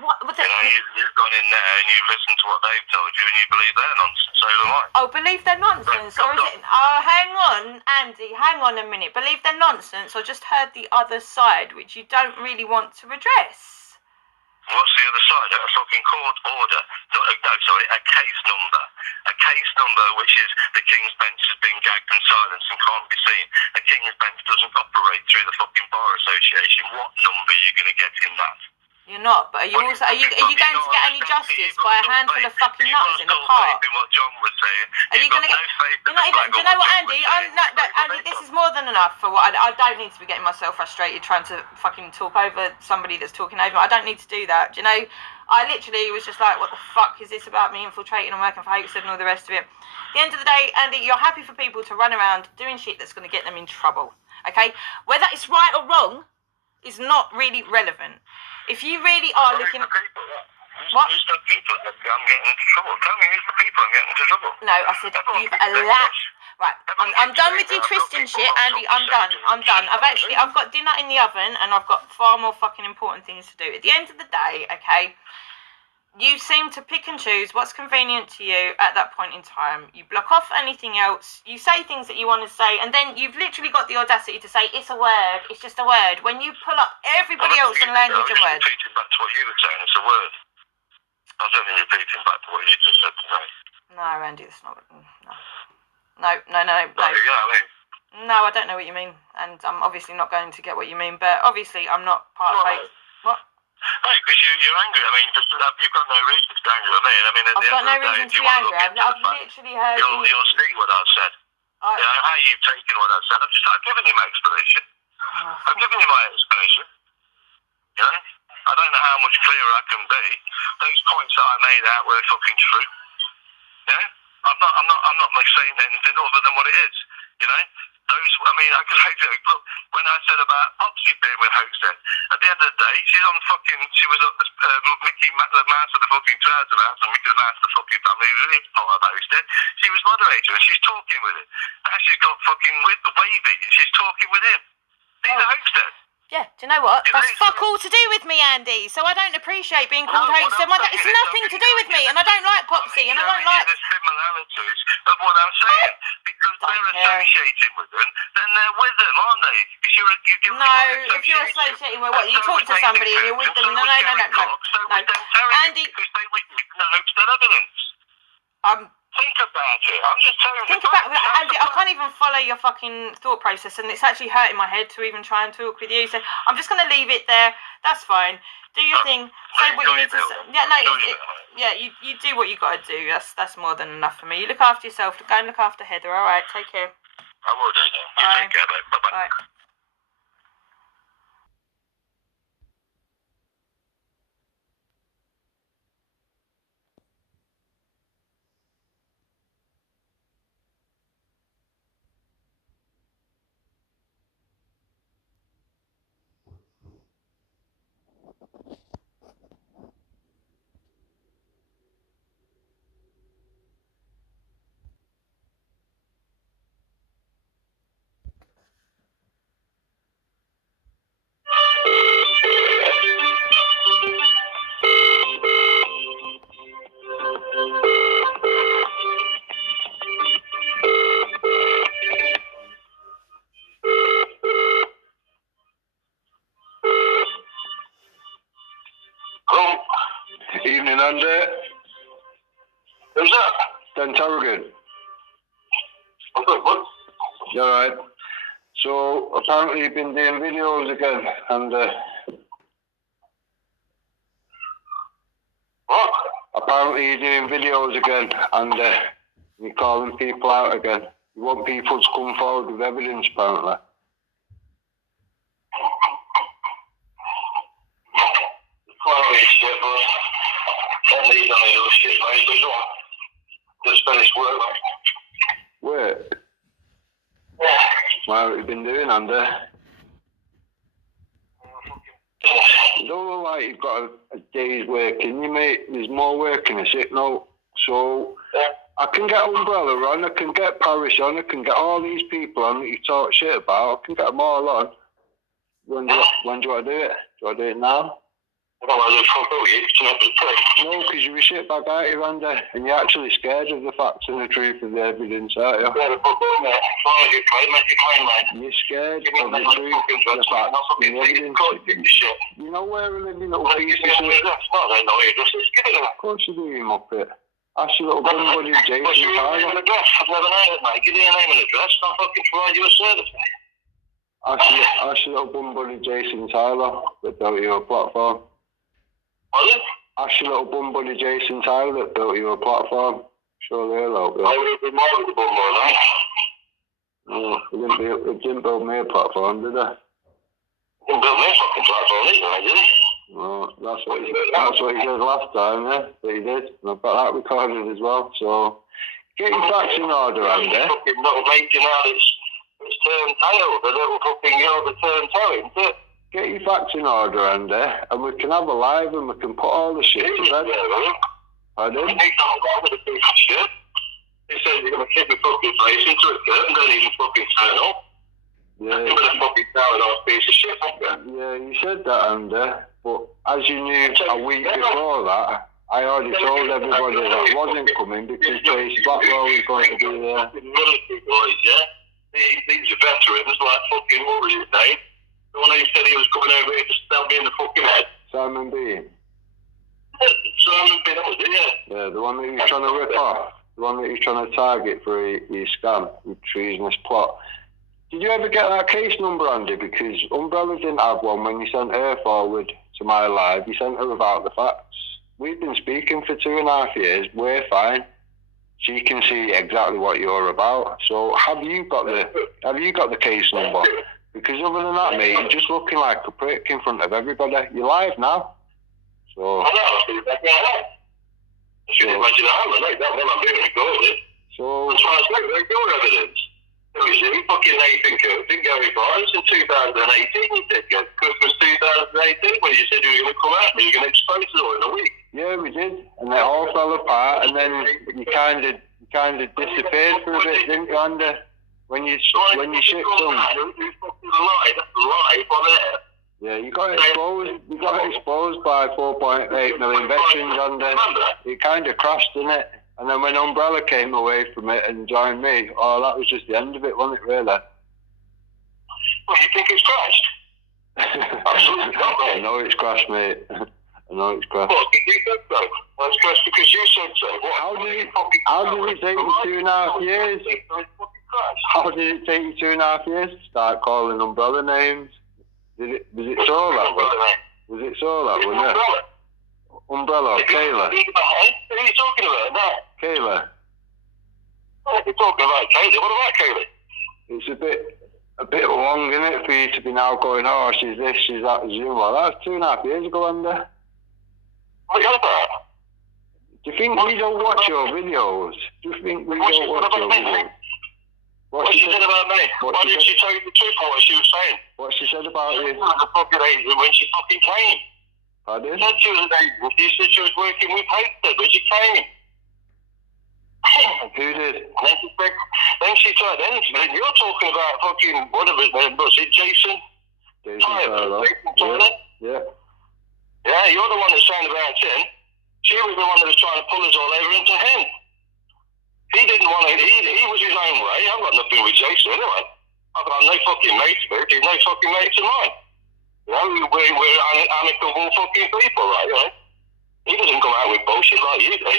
What? You know, you've gone in there and you've listened to what they've told you, and you believe their nonsense. So do I. Oh, believe their nonsense, or is it? Oh, hang on, Andy. Hang on a minute. Believe their nonsense, or just heard the other side, which you don't really want to address. What's the other side? A fucking court order. A case number. A case number which is the King's Bench has been gagged and silenced and can't be seen. The King's Bench doesn't operate through the fucking Bar Association. What number are you going to get in that? You're not, but are you going to get any justice by a handful of fucking nutters in the park? What John was saying. Are you going to get? You're not even. Do you know what, Andy? Andy, this is more than enough for what I don't need to be getting myself frustrated trying to fucking talk over somebody that's talking over me. I don't need to do that. Do you know? I literally was just like, what the fuck is this about me infiltrating and working for Hoaxed and all the rest of it? At the end of the day, Andy, you're happy for people to run around doing shit that's going to get them in trouble. Okay, whether it's right or wrong is not really relevant. If you really are looking... What? Who's the people that I'm getting into trouble? Tell me who's the people I'm getting into trouble. No, I said you've allowed... Right, I'm done with you twisting shit, Andy. I'm done. I've got dinner in the oven and I've got far more fucking important things to do. At the end of the day, okay, you seem to pick and choose what's convenient to you at that point in time. You block off anything else. You say things that you want to say, and then you've literally got the audacity to say, it's a word, it's just a word. When you pull up everybody else in language and words. I'm repeating back to what you were saying, it's a word. I was only repeating back to what you just said to me. No, Randy, that's not... No. No. You know what I mean? No, I don't know what you mean, and I'm obviously not going to get what you mean, but obviously I'm not part of Hoaxed. What? No, because you're angry. I mean, you've got no reason to be angry with me. I mean, I've got no reason to be angry. I've literally heard you... You'll see what I've said. You know, how you've taken what I've said. I've given you my explanation. I've given you my explanation. You know? I don't know how much clearer I can be. Those points that I made out were fucking true. You know? I'm not like saying anything other than what it is. You know? I could say, look, when I said about Popsy being with Hoaxed, at the end of the day, she was Mickey Mouse of the fucking Trouser Mouse and Mickey the Mouse of the fucking family, who is part of Hoaxed. She was moderator and she's talking with him. Now she's got fucking with Wavy and she's talking with him. These are Hoaxed. Yeah, do you know what? You That's know, fuck all to do with me, Andy. So I don't appreciate being called No, host. what I'm It's saying is, nothing to do with me, and I don't like Popsy, and I don't like. the similarities of what I'm saying because Don't they're care. associating with them, then they're with them, aren't they? Because you're giving No, if you're associating with what? You talk to somebody and you're with them. No. Andy, because they witnessed no Hopestead evidence. Think about it. I'm just telling you. think about it, Andy. I can't even follow your fucking thought process, and it's actually hurting my head to even try and talk with you. So I'm just gonna leave it there. That's fine. Do your thing. Say what you need to say. Yeah, no. You do what you gotta do. That's more than enough for me. You look after yourself. Go and look after Heather. All right. Take care. I will do that. You Bye. take care, mate. Bye-bye. Bye. Hello. Evening, Andy. Who's that? Dan Tarragon. What? You alright? So, apparently you've been doing videos again, and what? Apparently you're doing videos again, and you're calling people out again. You want people to come forward with evidence, apparently. Well, shit, but don't need none of your shit, mate. Just finished work, mate. Work? Yeah. What have you been doing, Andy? You don't look like you've got a day's work in you, mate. There's more work in a sick note. So, I can get Umbrella on, I can get Paris on, I can get all these people on that you talk shit about. I can get them all on. When do you want to do it? Do you want to do it now? I don't want to do it. No, because you're a shitbag, aren't you, Andy? And you're actually scared of the facts and the truth of the evidence, aren't you? You're scared of the truth of the facts and the evidence. You know where a living little piece of shit? Of course you do, you muppet. Ask your little bum buddy Jason Tyler. I've never known it, mate. Give me your name and address and I'll fucking provide you a service, mate. Ask your little bum buddy Jason Tyler that built you a platform. What? Ask your little bum buddy Jason Tyler that built you a platform. Surely he'll help you. I would have been more with the bum buddy. No, he didn't build me a platform, did he? He didn't build me a fucking platform either, did he? No, that's what he said last time, yeah, that he did. And I've got that recorded as well, so get your facts in order, Andy. Fucking little making out it's turned tail, the little fucking girl that turned tail, isn't it? Get your facts in order, Andy, and we can have a live and we can put all the shit to bed. Pardon? He can't go with a piece of shit. He said you're going to kick the fucking face into a curtain, don't even fucking turn up. Yeah. You're going to fucking tell an off piece of shit, yeah, you said that, Andy. But as you knew a week before that, I already told everybody that wasn't coming because Trace Blackwell was going to be there. Military boys, yeah? These are veterans like fucking what was his name? The one who said he was coming over here to stab me in the fucking head. Simon Bean? Simon Bean, that was it, yeah. Yeah, the one that he was trying to rip off. The one that he was trying to target for his scam, with treasonous plot. Did you ever get that case number, Andy? Because Umbrella didn't have one when you sent her forward to my live. You sent her without the facts. We've been speaking for 2.5 years. We're fine. She can see exactly what you're about. So have you got the case number? Because other than that, mate, you're just looking like a prick in front of everybody. You're live now. So. So. That's why I say they're your evidence. You fucking Nathan Cook didn't go very far. It's in 2018 you did go. Christmas 2018 when you said you were going to come at me, you're going to expose it all in a week. Yeah, we did. And it all fell apart and then you kind of disappeared for a bit, didn't you, Andy? When you shipped them. That's a lie on air. got exposed by 4.8 million veterans, and it kind of crashed, didn't it? And then when Umbrella came away from it and joined me, oh, that was just the end of it, wasn't it, really? Well, you think it's crashed? Absolutely not, mate. I know it's crashed, mate. I know it's crashed. Well, you said so. Well, it's crashed because you said so. What? How did it take you 2.5 years? How did it take you 2.5 years to start calling Umbrella names? Was it Solar? Was it Solar, wasn't it? Umbrella or Kayla? What are you talking about now? Kayla. You're talking about Kayla. What about Kayla? It's a bit long, isn't it, for you to be now going, oh, she's this, she's that, she's you. Well, that was 2.5 years ago, Andy. What are you on about? Do you think we don't watch your videos? Do you think we don't watch your videos? What she said about me? Why didn't she tell you the truth of what she was saying? What she said about you? She was a fucking agent when she fucking came. Pardon? She said she was an agent. She said she was working with Hastad when she came. Who did? Then she tried. Then you're talking about fucking whatever his name was. It Jason? Jason Tyler. Yeah. Yeah, you're the one that's saying about him. She was the one that was trying to pull us all over into him. He didn't want to. He was his own way. I've got nothing with Jason anyway. I've got no fucking mates with him. He's no fucking mates of mine. You know, we're amicable fucking people, right? You know? He doesn't come out with bullshit like you do.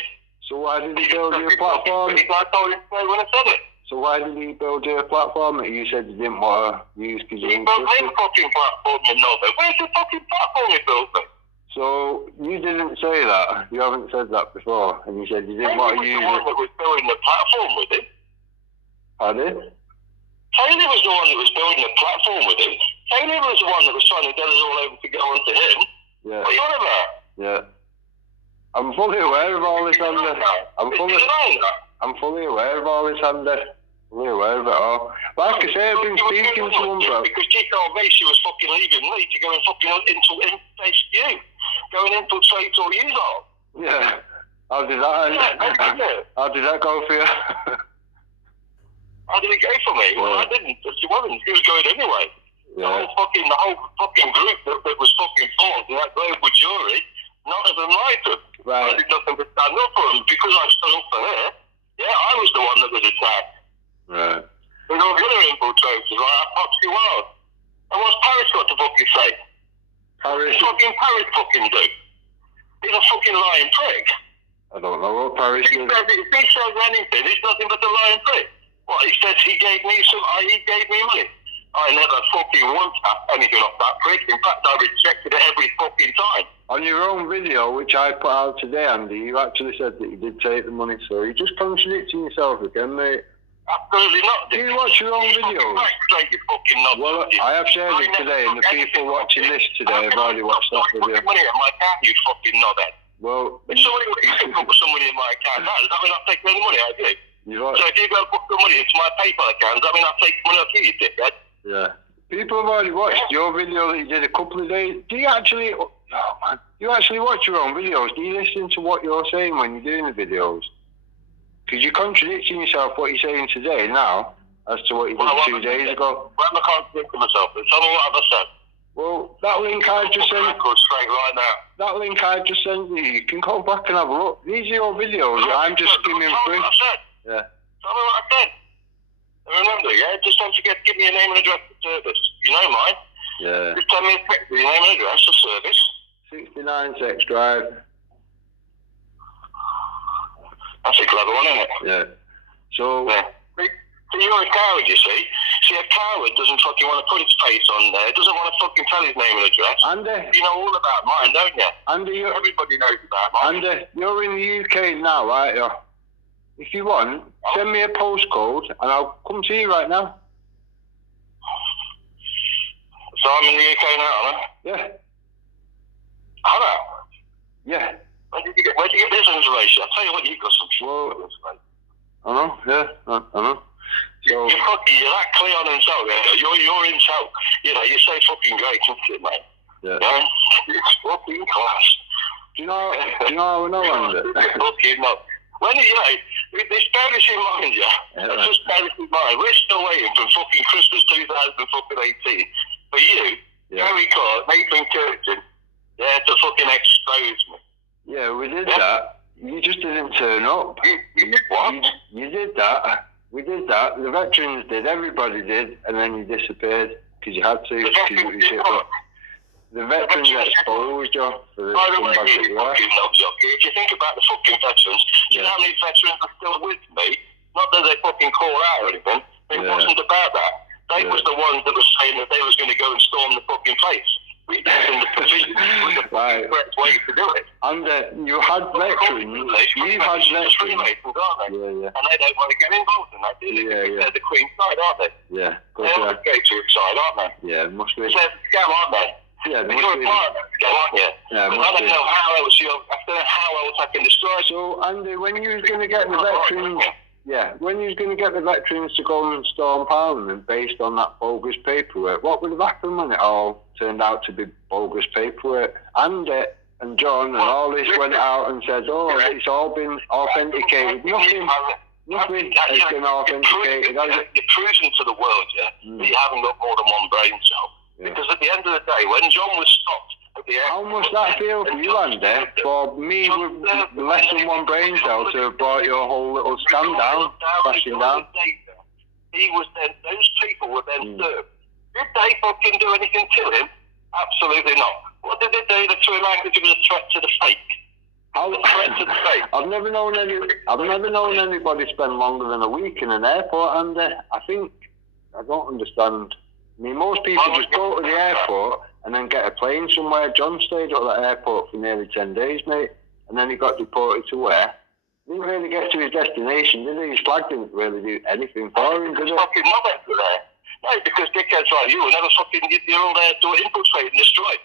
So why did he build your platform? I told him so when I said it. So why did he build your platform that you said you didn't want to use because you He didn't built trust his it? fucking platform in Norway. Where's the fucking platform he built then? So you didn't say that. You haven't said that before, and you said you didn't want to use Taylor was the one it. that was building the platform with him. Pardon? Taylor was the one that was building the platform with him. Taylor was the one that was trying to get us all over to go on to him. Yeah. What are you on about? Yeah. I'm fully aware of all this, Andy. I'm fully aware of all this, Andy. Fully aware of it all. Like I say, I've been speaking to Umbrella. Because she told me she was fucking leaving me to go and fucking infiltrate you. Go and infiltrate all you lot. Yeah. How did that How did that go for you? How did it go for me? Well, I didn't. She wasn't. She was going anyway. Yeah. The whole fucking group that was fucking formed in that global jury, none of them liked her. Right. I did nothing but stand up for them because I stood up for her. Yeah, I was the one that was attacked. Right. There's all the other infiltrators like Popsy Wild. And what's Paris got to fucking say? Paris? What's fucking Paris fucking do? He's a fucking lying prick. I don't know what Paris If he is. says anything, he's nothing but a lying prick. What, he says he gave me money. I never fucking once asked anything off that prick. In fact, I rejected it every fucking time. On your own video, which I put out today, Andy, you actually said that you did take the money, so you're just contradicting yourself again, mate. Absolutely not. Do you watch your own videos? Well, I have shared it today, and the people watching this today have already watched that video. Money in my account, you fucking knobhead. Well, If somebody put some money in my account, does that mean I've taken any money out of you? So if you go put some money into my PayPal account, does that mean I've taken money off you, you dickhead? yeah. People have already watched your video that you did a couple of days. Do you actually watch your own videos? Do you listen to what you're saying when you're doing the videos? Because you're contradicting yourself what you're saying today now as to what you did 2 days ago. Why am I contradicting myself? Tell me what I've said. Well, that link I just sent. Go straight right now. That link I just sent you can go back and have a look. These are your videos. I'm just skimming through. Tell me what I said. Yeah. Tell me what I said. And remember, yeah, just don't forget to give me your name and address for service. You know mine. Yeah. Just tell me a text with your name and address for service. 69 Sex Drive. That's a clever one, isn't it? Yeah. So. Yeah. So you're a coward, you see. See, a coward doesn't fucking want to put his face on there, doesn't want to fucking tell his name and address. Andy. You know all about mine, don't you? Andy, Everybody knows about mine. Andy, you're in the UK now, right? Yeah. If you want, send me a postcode and I'll come to you right now. So I'm in the UK now, am I? Yeah. Hello. Yeah. Where did you get this information? I'll tell you what, you've got some shit. Well, I know, yeah, I know. So, You're that Cleon himself, yeah? You're himself. You know, you're so fucking great, isn't it, mate? yeah. Yeah? It's fucking class. Do you know how I know, Andy? Fucking no. When, you know, this bear this in mind, yeah? Let's just bear this in mind. We're still waiting for fucking Christmas 2018 for you Yeah. Gary Clark, Nathan Curtin, to fucking expose me. Yeah, we did that. You just didn't turn up. You did what? You did that. We did that. The veterans did. Everybody did. And then you disappeared because you had to. The veterans did what? The veterans exposed you for the By the way, scumbag that you you are. fucking knobjockey, if you think about the fucking veterans, do you know how many veterans are still with me? Not that they fucking call out or anything. It wasn't about that. They was the ones that were saying that they was going to go and storm the fucking place. We did in the provision was the Right. correct way to do it. And you had veterans. You had veterans. Freemasons, aren't they? Yeah. And they don't want to get involved in that, do they? Because they're the Queen's side, aren't they? Yeah. They're on the Gatorade side, aren't they? Yeah, must be. They're the scam, aren't they? Yeah, But you're a part of that scam, aren't you? Yeah, But I must don't be. know how else I can destroy it. So, Andy, when you was going to get the veterans, when you was going to get the veterans to go and storm Parliament based on that bogus paperwork, what would have happened when it all turned out to be bogus paperwork? Andy and John and all this went out and said, it's all been authenticated. Nothing has been authenticated. You're proving to the world, that you haven't got more than one brain cell. Yeah. Because at the end of the day, when John was stopped at the How airport... must that feel for you, Andy? For me with less than one brain cell to have brought your whole little scam down, crashing down? He was then, those people were then served. Did they fucking do anything to him? Absolutely not. What did they do? They threw him out because it was a threat to the fake. I've never known anybody spend longer than a week in an airport, and I don't understand. I mean, most people just go to the airport and then get a plane somewhere. John stayed at that airport for nearly 10 days, mate, and then he got deported to where? Didn't really get to his destination, did he? His flag didn't really do anything for him, did it? Fucking not there. No, because dickheads like you will never fucking, you're all there to infiltrate and destroy.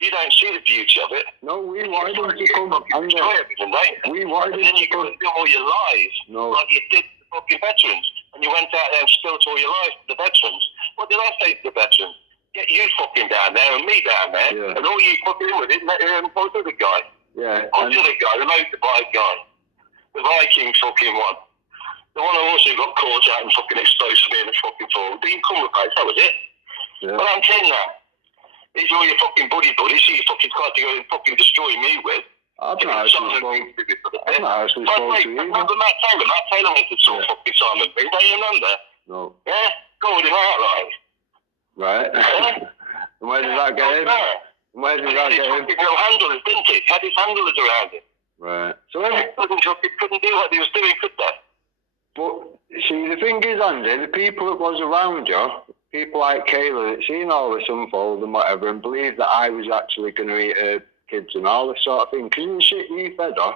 You don't see the beauty of it. No, we wanted him to come. Destroy everything, don't you? We wanted him and then to you go come. and do all your lies, like you did to the fucking veterans. And you went out there and spilled all your lies to the veterans. What did I say to the veterans? Get you fucking down there and me down there, and all you fucking with it, what's the other guy? Yeah. What's the other guy? The motorbike guy. The Viking fucking one. The one who also got caught out and fucking exposed for being a fucking fool. Dean Cumberbatch, that was it. Yeah. Well, I'm telling you that. These are all your fucking buddies, so you fucking tried to go and fucking destroy me with. I've not actually spoken to you. Remember Matt Taylor? Matt Taylor went to saw fucking Simon Bing, don't you remember? No. Yeah? Called him out, right? Right. And where did that get him? And where did that get him? His little handlers, didn't he? Had his handlers around him. Right. So couldn't do what he was doing, could they? But see, the thing is, Andy, the people that was around you, people like Kayla that seen all this unfold and whatever, and believed that I was actually going to eat her kids and all this sort of thing. Because the shit you fed her,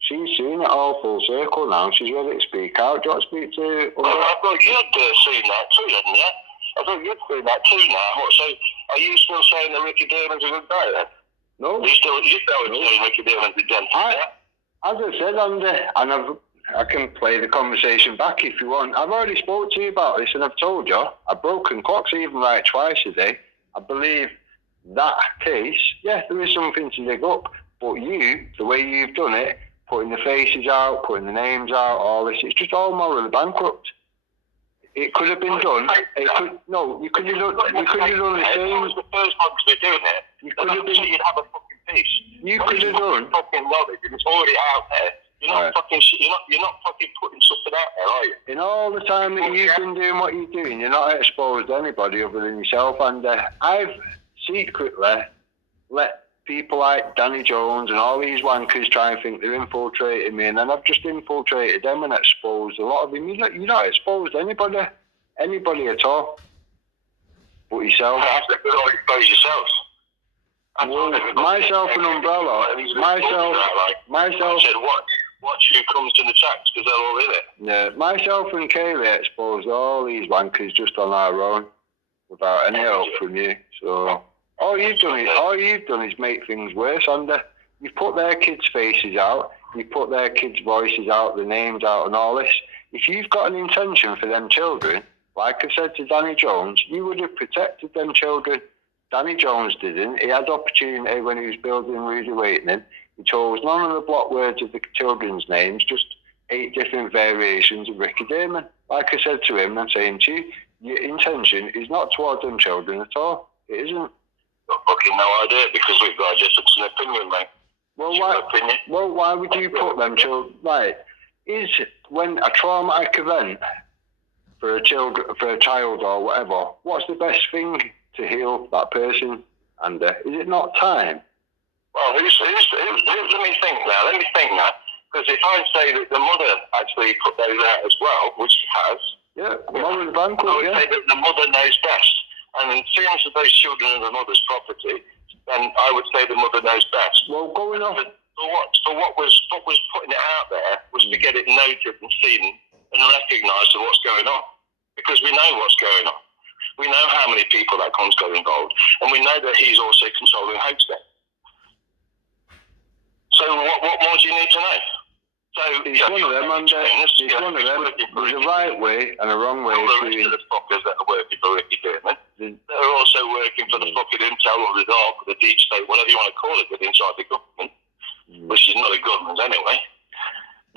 she's seen it all full circle now. She's ready to speak out. Do you want to speak to? Well, I thought you'd seen that too, hadn't you? I thought you'd seen that too now. So, are you still saying that Ricky Derman's a good guy then? No. You still saying Ricky Derman's a gentleman, yeah? As I said, Andy, and I can play the conversation back if you want. I've already spoke to you about this, and I've told you, I've broken clocks even right twice a day. I believe that case, there is something to dig up, but you, the way you've done it, putting the faces out, putting the names out, all this, it's just all morally bankrupt. It could have been done. You could have done the same. Was the first one to be doing it. You could have been. You'd have a fucking piece. You could have done. Fucking knowledge, and it's already out there. You're not fucking. You're not fucking putting something out there, are you? In all the time that you've been doing what you're doing, you're not exposed to anybody other than yourself. And I've secretly let people like Danny Jones and all these wankers try and think they're infiltrating me, and then I've just infiltrated them and exposed a lot of them. You're not exposed to anybody at all, but yourself. You expose yourself. Well, myself and Umbrella. Myself. Said watch who comes to the tracks because they're all in it. Yeah, myself and Kaylee exposed all these wankers just on our own, without any help from you. So. All you've done is make things worse, Andy. You've put their kids' faces out, you've put their kids' voices out, the names out and all this. If you've got an intention for them children, like I said to Danny Jones, you would have protected them children. Danny Jones didn't. He had opportunity when he was building Rudy Awakening. He chose none of the block words of the children's names, just 8 different variations of Ricky Derman. Like I said to him, I'm saying to you, your intention is not towards them children at all. It isn't. Got fucking no idea because we've got a difference in opinion, mate. Well, why would you put them children? Right, is when a traumatic event for a child or whatever, what's the best thing to heal that person? And is it not time? Well, let me think now. Let me think now. Because if I say that the mother actually put those out as well, which she has, yeah, mother the bank, I would say that the mother knows best. And seeing as those children are the mother's property, then I would say the mother knows best. Well, going off. For what was putting it out there was to get it noted and seen and recognised of what's going on. Because we know what's going on. We know how many people that Con's got involved. And we know that he's also controlling Homestead. So what more do you need to know? So it's one of them, and it's one of them. There's a right way and a wrong way. All the rest of the fuckers that are working for Ricky Dearman, they're also working for the fucking intel or the dark or the deep state, whatever you want to call it, with inside the government, which is not a government anyway.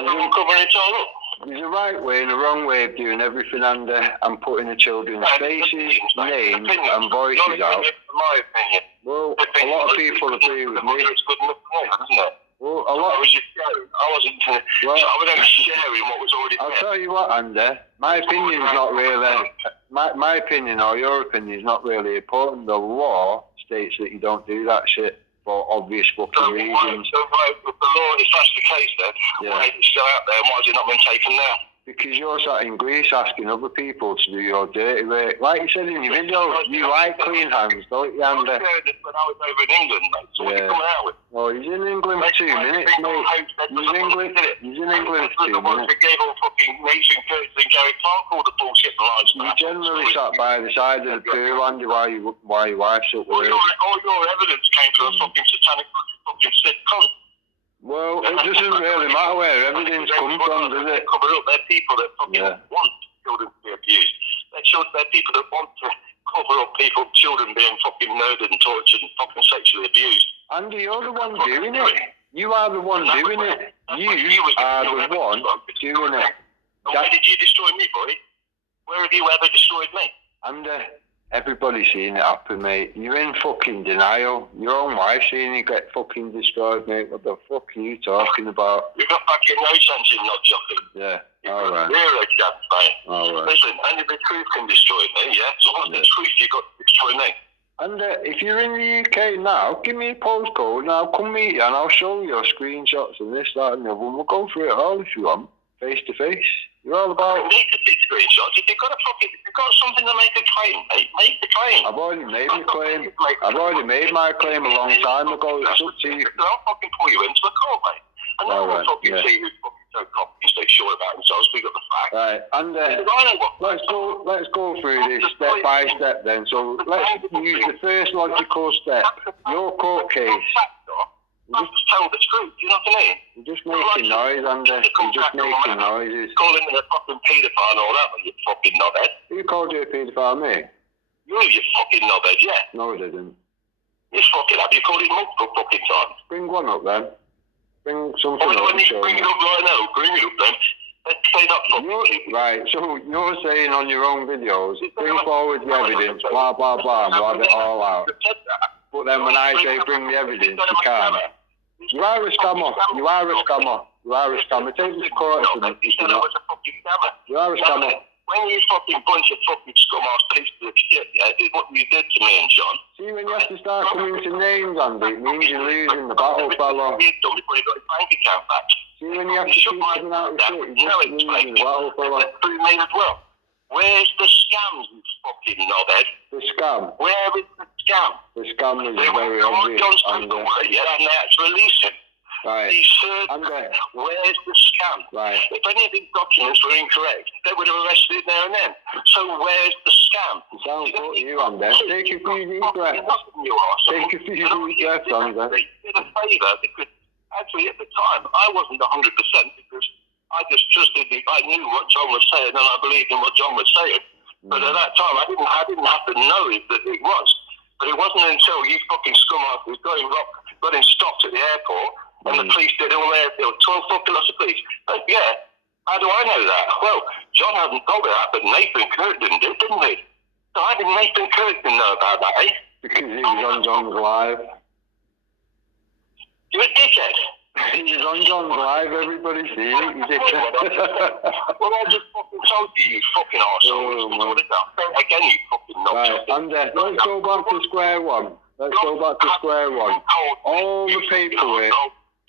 And they're all covering it all up. There's a right way and a wrong way of doing everything under and putting the children's faces, names and voices out. My opinion. Well, a lot of people agree with me. It's good enough for me, isn't it? Well, a lot. I was just sharing. I wasn't. Well, I was only sharing what was already there. I'll tell you what, Andy. My opinion's not really. My opinion or your opinion is not really important. The law states that you don't do that shit for obvious fucking reasons. So if the law, if that's the case, then why is it still out there? And why has it not been taken down? Because you're sat in Greece asking other people to do your dirty work. Like you said in your video, you like clean hands, don't you, Andy? I was when I was over in England, mate. So what are you coming out with? Oh, he's in England for 2 minutes, mate. He's in England for 2 minutes. They gave all fucking Mason Curtis and Gary Clark all the bullshit and lies. You generally sat by the side of the pool, Andy, while your wife's at work. All your evidence came from a fucking satanic fucking sick cunt. Well, it doesn't really matter where evidence comes from, does it? Cover up. They're people that fucking want children to be abused. They're people that want to cover up children being fucking murdered and tortured and fucking sexually abused. Andy, you're the one doing it. You are the one doing it. You are the one doing it. Where did you destroy me, boy? Where have you ever destroyed me? Andy, everybody's seen it happen, mate. You're in fucking denial. Your own wife's seen you get fucking destroyed, mate. What the fuck are you talking about? You've got fucking no chance you're not joking. Yeah, alright. Zero chance, mate. Alright. Listen, only the truth can destroy me, yeah? So what's the truth you've got to destroy me? And if you're in the UK now, give me a postcode and I'll come meet you and I'll show you your screenshots and this, that and the other. We'll go through it all if you want, face to face. You're all about. You need to see screenshots. If you've got something to make a claim, mate, make the claim. I've already made my claim. I've already made my claim a long time ago. It's up to you. I'll fucking pull you into the court, mate. And then we'll fucking see who's fucking so cocky, so sure about themselves. We got the facts. Right, and let's go through this step by step then. So let's use the first logical step. Your court case. Just tell the truth, you know what I mean? You're just making noise, Andy. You're just making noises. Calling me a fucking paedophile and all that, but you fucking knobhead. Who called you a paedophile, me? You fucking knobhead, yeah. No, I didn't. You fucking have. You called it multiple fucking times. Bring one up then. Bring something up. Bring it up right now. Bring it up then. Let's say that fucking right, so you're saying on your own videos, bring forward the evidence, blah, blah, blah, and we'll have it all out. But then when I say bring the evidence, you can't. You are a scammer. You are a scammer. You are a scammer. Take this to court if you're not. You are a scammer. When you fucking bunch of fucking scum-ass pieces of shit, yeah, did what you did to me and John. See, when you have to start coming to names, Andy, it means you're losing the battle, fella. You've done before you got your bank account back. See, when you have to keep coming out of shit, you're just losing the battle, fella. Through me as well. Where's the scams, you fucking knobhead? The scam? Where is the scam? The scam is very obvious. And they actually release him. Right. Where's the scam? Right. If any of these documents were incorrect, they would have arrested him there and then. So where's the scam? It sounds good to you, Andy. Take a few deep breaths. Take a few deep breaths, Andy. Did a favour because actually at the time I wasn't 100% because I just trusted I knew what John was saying and I believed in what John was saying. But at that time I didn't have to know that it was. But it wasn't until you fucking scum-asses got him stopped at the airport. And the police did all their 12 fucking lots of police. But yeah, how do I know that? Well, John hasn't told me that, but Nathan Kirk didn't he? So how did Nathan Kirk know about that, eh? Because he was on John's live. You're a dickhead. He was on John's live, everybody's seen it, you dickhead. Well, I just fucking told you, you fucking arsehole. Again, you fucking Right, nutjob. and let's go back to square one. Let's go back to square one. All the paperwork.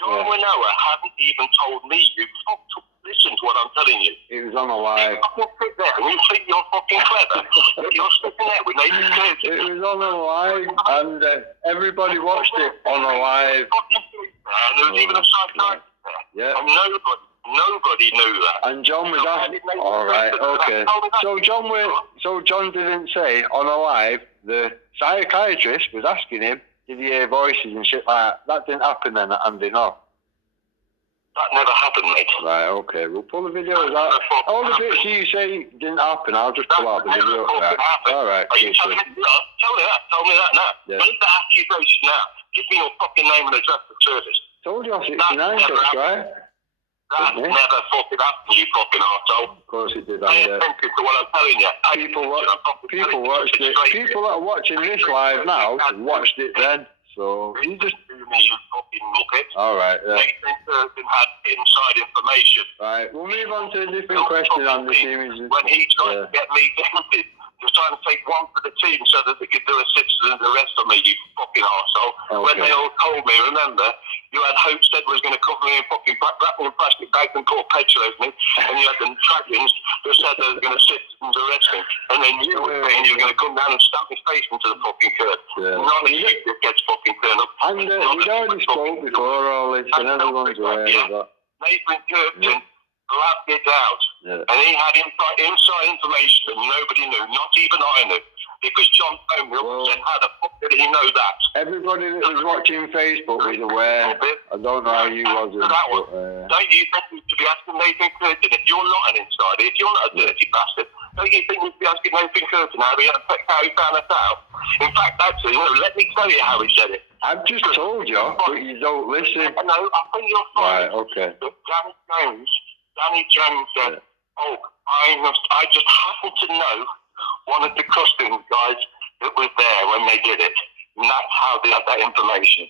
John Winoa hasn't even told me. You fucked up. Listen to what I'm telling you. It was on a live. You fucking sit there and you think you're fucking clever. You're sitting there with Nathan Curtis. It was on a live, and everybody watched it on a live. And there was even a psychiatrist there. Yeah. And nobody knew that. And John was asking. All right, okay. So John didn't say on a live. The psychiatrist was asking him, did he hear voices and shit like that? That didn't happen then at Andy, no. That never happened, mate. Right, okay. We'll pull the videos out. All the bits you say didn't happen, I'll just pull out the video. Right. All right. Are you telling me that? Tell me that now. Yeah. Make the accusation now. Give me your fucking name and address for service. Told you 69 text, right? That never fucking happened, you fucking arsehole. Of course it did, Pay Andy. attention to what I'm telling you. People watched it. People that are watching this live now watched it then. So you just. You fucking muppet. All right. Yeah. Nathan Curtin had inside information. Right. We'll move on to a different question on the series. When he tried to get me defeated, he was trying to take one for the team so that they could do a citizen arrest on me, you fucking arsehole. Okay. When they all told me, remember, you had Hope said was going to cover me in fucking wrap me in plastic bags and pour petrol over me, and you had the dragons who said they were going to citizens arrest me, and then you were saying you were going to come down and stamp my face into the fucking curb. Yeah. None of you gets fucking turned up. And we'd already spoke before all this, and everyone's aware of that. Nathan Curtin blabbed it out. Yeah. And he had inside information that nobody knew, not even I knew. Because John phoned me up and said, how the fuck did he know that? Everybody that was watching Facebook was aware. I don't know how you wasn't. Don't you think we should be asking Nathan Curtin, if you're not an insider, if you're not a dirty bastard, don't you think we should be asking Nathan Curtin how he found us out? In fact, actually, let me tell you how he said it. I've just told you, but you don't listen. No, I think you'll find Right, okay. that Danny Jones said, I just happen to know one of the customs guys that was there when they did it. And that's how they had that information.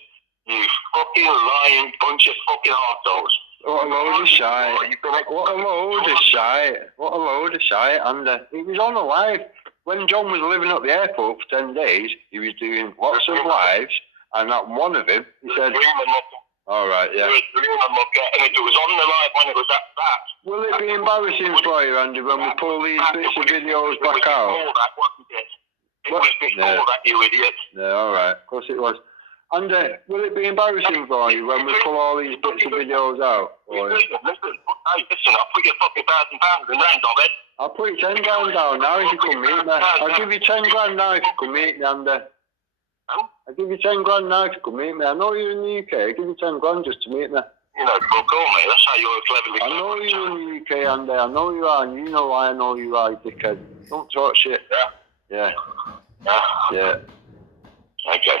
You fucking lying bunch of fucking arseholes. What a load of shite. What a load of shite. What a load of shite. And it was on a live. When John was living at the airport for 10 days, he was doing lots of lives. And at one of them, he said, all right, yeah. And if it was on the live when it was at that. Will it be embarrassing for you, Andy, when we pull these bits of videos back out? It was before that, you idiot. Yeah, all right. Of course it was. And will it be embarrassing for you when we pull all these bits of videos out? Listen, I'll put your fucking £1,000 in there, Dobbin. I'll put you 10 grand down now if you come meet me. I'll give you 10 grand now if you come meet me, Andy. I'll give you 10 grand now if you come meet me. I know you're in the UK. I'll give you 10 grand just to meet me. You know, fuck all, mate. That's how you're cleverly. I know you're in the UK, Andy. I know you are, and you know I know you are, you dickhead. Don't talk shit. Yeah. Yeah. Okay.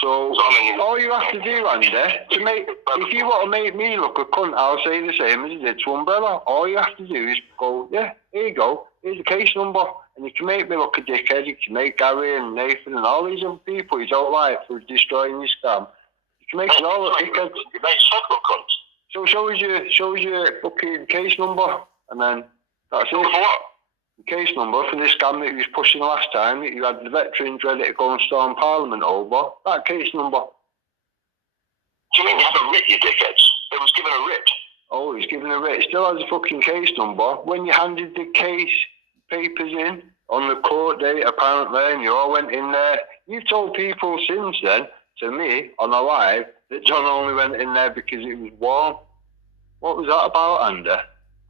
So, all you have to do, Andy, if you want to make me look a cunt, I'll say the same as you did to Umbrella. All you have to do is go, yeah, here you go, here's the case number. And you can make me look a dickhead, you can make Gary and Nathan and all these other people you don't like for destroying your scam. You can make us all look dickheads. You make several cunts. So show us your fucking case number, and then that's it. For what? The case number for this scam that you was pushing last time, that you had the veterans ready to go and storm Parliament over. That case number. Do you mean you have a writ, you dickheads? It was given a writ. Oh, he's given a writ. It still has a fucking case number. When you handed the case papers in on the court date, apparently, and you all went in there, you've told people since then, to me, on a live, that John only went in there because it was warm. What was that about, Andy?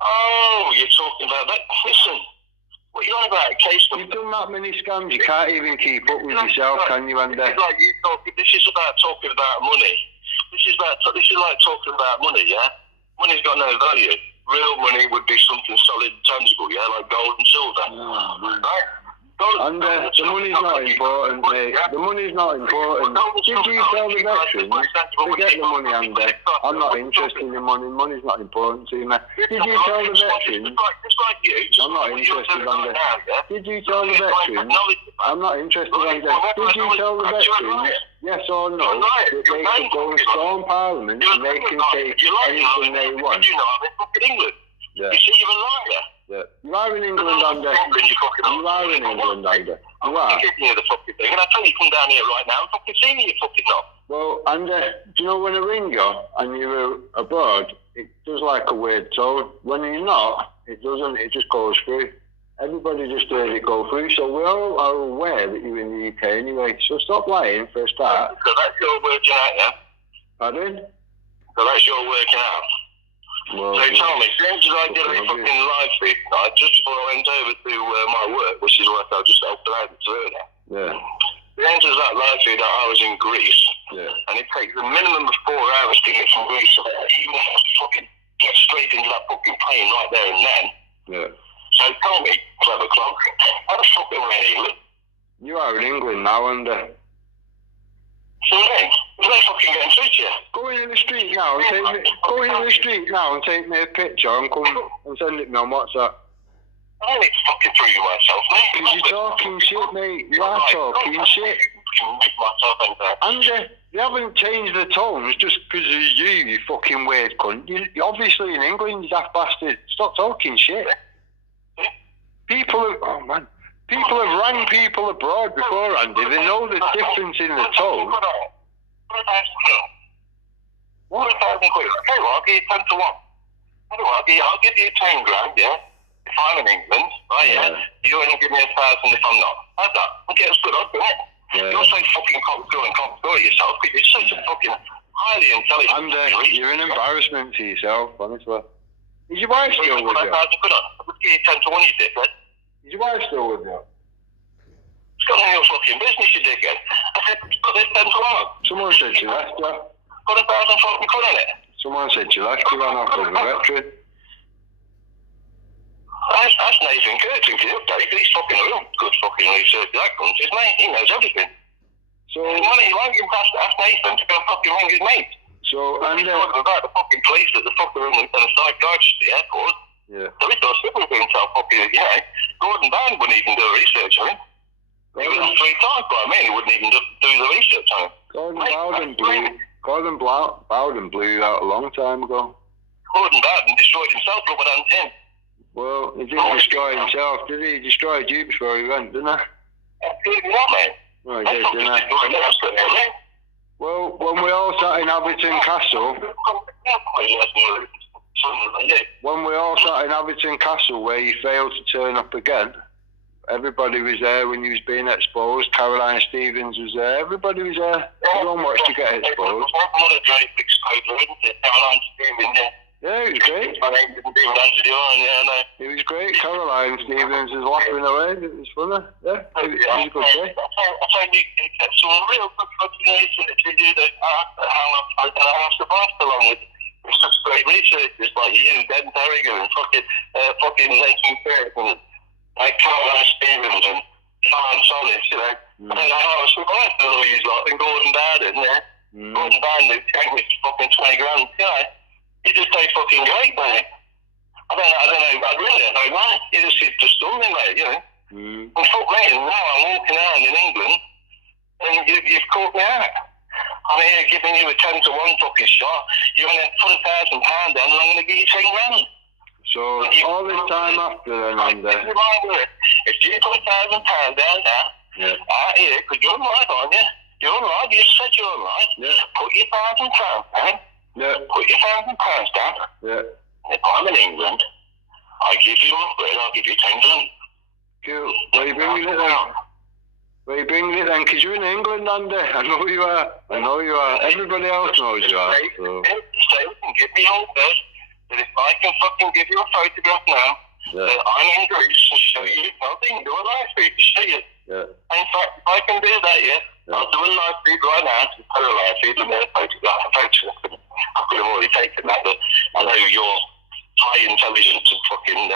Oh, you're talking about that? Listen, what are you on about? A case number? You've done that many scams, you can't even keep up with yourself, can you, Andy? This is about talking about money. This is like talking about money, yeah? Money's got no value. Real money would be something solid and tangible, yeah, like gold and silver. Oh, man. Right? And the money's not important, mate. The money's not important. Did you tell the veterans? Forget the money, Andy. I'm not interested in money. Money's not important to me. Did you tell the veterans? I'm not interested, Andy. Did you tell the veterans? I'm not interested, Andy. Did you tell the veterans, yes or no, that they could go and storm Parliament and they can take anything they want? Yeah. You see, you're a liar. Yeah. You are in England, Andy. You are in England, Andy. You are. I'm giving you the fucking thing, and I tell you, come down here right now and fucking see me, you fucking knob. Well, Andy, do you know when I ring you and you're abroad, it does like a weird tone. When you're not, it doesn't. It just goes through. Everybody just hears it go through, so we all are aware that you're in the UK anyway. So stop lying for a start. So that's your working out, yeah? Pardon? So that's your working out. Well, So tell me, since I did a fucking live feed tonight, just before I went over to my work, which is what I just helped out to earlier. Yeah. The end of that live feed, I was in Greece. Yeah. And it takes a minimum of 4 hours to get from Greece to there. You have to fucking get straight into that fucking plane right there and then. Yeah. So tell me, clever clock, how the fuck are we in England? You are in England now, Andy. So then, we're not fucking getting through to you. Go in the street now and take me. Go in the street now and take me a picture and come and send it me on WhatsApp. I don't need to fucking prove you myself, mate. Because you're talking shit, mate. You are talking shit. Andy, they haven't changed the tones just because of you fucking weird cunt. You're obviously in England, you daft bastard. Stop talking shit. People have rang people abroad before, Andy. They know the difference in the tone. What? Okay, well, I'll give you 10 to 1. I'll give you 10 grand, yeah? If I'm in England, right, yeah? You only give me 1,000 if I'm not. How's that? Okay, that's good, I'll do it. Yeah. You're so fucking cock-throw yourself, because you're such a fucking highly intelligent. Andy, you're an embarrassment to yourself, honestly. Is your wife still with you? I'll give you 10 to 1, you dickhead. Is your wife still with you? It's got none of your fucking business, you dickhead. I said, got this 10 to 1. Someone said she left you. Got 1,000 fucking quid on it. Someone said she left you ran off with a veteran. That's Nathan Curtin for the update. He's fucking a real good fucking research that comes. His mate, he knows everything. So, Why don't you ask Nathan to go fucking ring his mate? so, He's Andy. talking about the fucking police at the fucking room and a psychiatrist at the airport. Yeah. So he's got a super being himself fucking, you know. Gordon Bowden wouldn't even do a research on him. He was on 3 times by me, he wouldn't even do the research on him. Gordon Bowden blew out a long time ago. Gordon Bowden destroyed himself, look what happened to him. Well, he didn't destroy himself, did he? He destroyed you before he went, didn't he? Absolutely not, mate. Well, he did, didn't he? Well, when we all sat in Abington Castle, where you failed to turn up again, everybody was there when you was being exposed. Caroline Stevens was there. Everybody was there. Everyone watched you get exposed. Yeah, it was great. It was great. Caroline Stevens was laughing away. It was funny. Yeah, it was a good day. I found you kept some real good continuation that you did how I survived along with such great researchers like you, Dan Tarragon, and fucking Nathan Curtin, and like Caroline Stevens and Sean Solis, you know. I don't know how I survived all these lot, and Gordon Bowden, yeah. Gordon Bowden, who tanked me fucking 20 grand, you know. You just stay fucking great, mate. I don't know, you just done me, mate, you know. And fuck me, now I'm walking around in England, and you've caught me out. I'm here giving you a 10 to 1 fucking shot. You're going to put £1,000 down, and I'm going to give you 10 grand. So, all this time after then, Andy. If you put £1,000 down now, out here, because you're live, aren't you? You're live, you said you're live. Yeah. Put your £1,000 down. Yeah. Put your £1,000 down. Yeah. If I'm in England, I give you a bread, I'll give you 10 grand. Cool. Where are you bringing it then? Where are you bringing it then? Because you're in England, Andy. I know you are. Everybody else knows you are. So. Say, give me your word that if I can fucking give you a photograph now, that I'm in Greece and show you nothing, do a live feed to show you. Yeah. And in fact, if I can do that, I'll do a live feed right now to put a live feed and a photograph. I could have already taken that, but I know your high intelligence and fucking,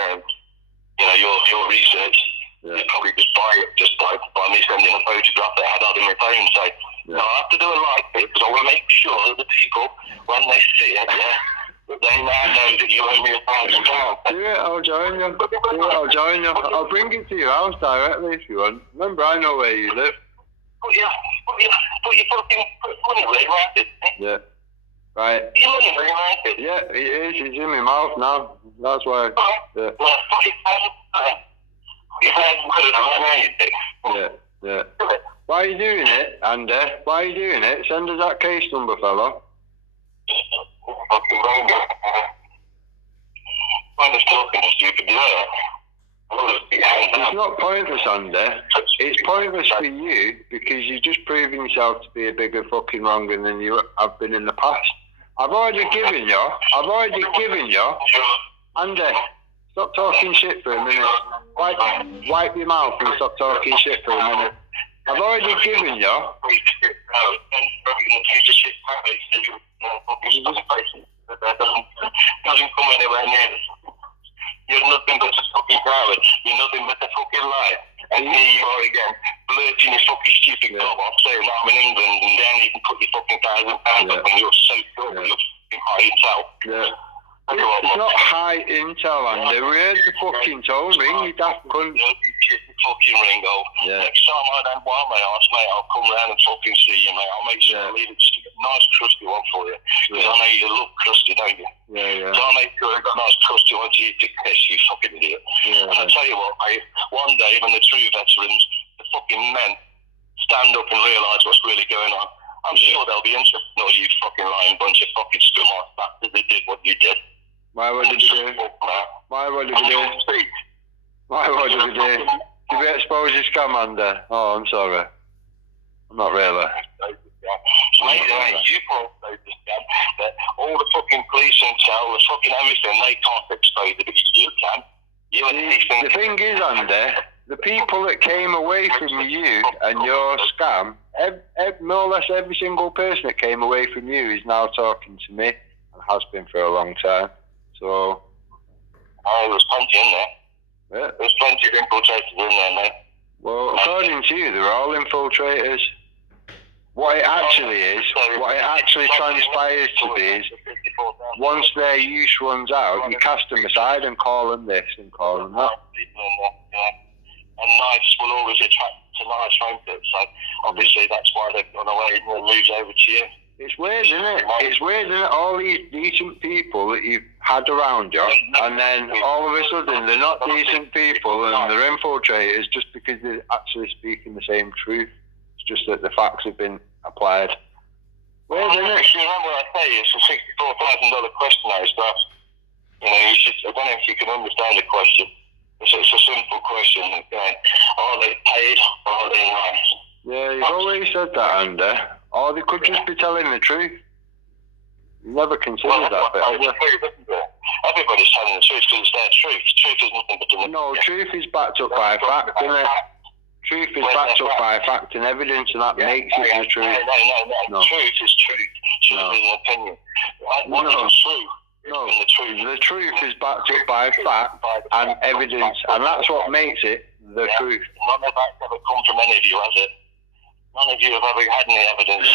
your research. They'd probably just buy it just by me sending a photograph that I had on my phone. So no, I have to do a like it because I want to make sure that the people, when they see it, that they now know that you owe me £1,000. Do it, I'll join you. I'll join you. I'll bring it to your house directly if you want. Remember, I know where you live. Put your fucking money where your mouth is. Yeah. Right. Put your money where your mouth is. Yeah, it is. It's in my mouth now. That's why. Yeah. Yeah. Why are you doing it, Andy? Why are you doing it? Send us that case number, fella. It's not pointless, Andy. It's pointless for you because you're just proving yourself to be a bigger fucking wronger than you have been in the past. I've already given you. Andy, stop talking shit for a minute. Wipe your mouth and stop talking shit for a minute. I've already given you. Doesn't come anywhere near us. You're nothing but a fucking coward. You're nothing but a fucking liar. And here you are again, blurting your fucking stupid gob off, saying I'm in England and then you can put your fucking £1,000 up and you're so good, you're fucking high intel. Yeah. It's not high intel, Andy. We heard the fucking tone ring, you daft cunt. Fucking ring, Yeah. Next time I don't wipe my ass, mate, I'll come round and fucking see you, mate. I'll make sure I leave it just a nice crusty one for you. Because I know you love crusty, don't you? Yeah. So I'll make sure I've got a nice crusty one to eat to kiss, you fucking idiot. Yeah. And I'll tell you what, mate, one day when the true veterans, the fucking men, stand up and realise what's really going on, I'm sure they'll be interested in all you fucking lying bunch of fucking scum ass bastards that did what you did. Why would you do? Why would you do? Did we expose your scam, Andy? Oh, I'm sorry. I'm not really. Mate, you can't expose the scam. But all the fucking police and tell, the fucking everything, they can't expose it, but you can. The thing is, Andy, the people that came away from you and your scam, more or less every single person that came away from you is now talking to me and has been for a long time. So. Oh, there's plenty in there. Yeah. There's plenty of infiltrators in there, mate. Well, according to you, they're all infiltrators. What it actually transpires to be is, once their use runs out, you cast them aside and call them this and call them that. And nice will always attract to nice, won't it? So, obviously, that's why they've gone away and it moves over to you. It's weird, isn't it? It's weird, isn't it? All these decent people that you've had around you, and then all of a sudden they're not decent people and they're infiltrators just because they're actually speaking the same truth. It's just that the facts have been applied. Weird, isn't it? Remember what I say, it's a $64,000 question I was asked. You know, I don't know if you can understand the question. It's a simple question. Are they paid or are they nice? Yeah, you've always said that, Andy. Or they could just be telling the truth. You never considered that bit, have you? Everybody's telling the truth because it's their truth. Truth is nothing but the... No, truth is backed up by fact, isn't it? Truth is backed up by fact and evidence, and that makes it the truth. No. Truth is truth. Truth is an opinion. What is true? No, the truth is backed up by fact and evidence, and that's what makes it the truth. None of that's ever come from any of you, has it? None of you have ever had any evidence.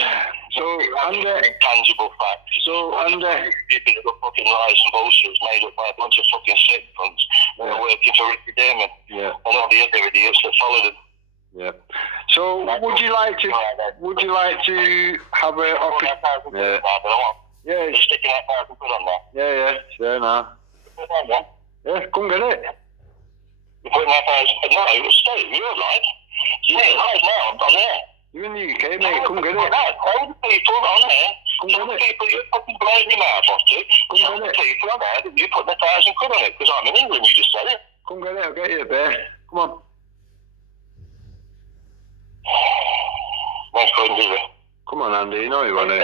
So, Andy, tangible facts. Stupid little fucking lies and bullshit made up by a bunch of fucking sick punts that are working for Ricky Damon and all the other idiots that followed him. Yeah. So, would you like to have a office? Yeah. You're sticking that £1,000 on there. Yeah. Sure, now. Put that on. Yeah, come get it. You're putting that £1,000. No, stay. You're alive. Yeah, alive now. I'm there. You're in the UK, mate. Come get it. All the people on there. Some people you fucking blowing your mouth off to. Some people on there that you put the £1,000 on it because I'm in England. You just said it. Come get it. I'll get you a beer. Come on. Nice going, do it. Come on, Andy. You know you want it.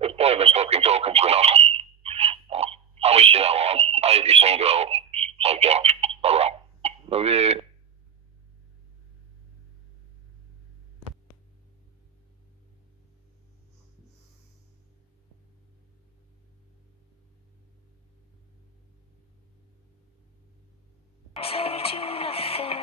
It's pointless fucking talking to enough. I wish you know one. I hate you single. So go. Bye-bye. Love you. Told you nothing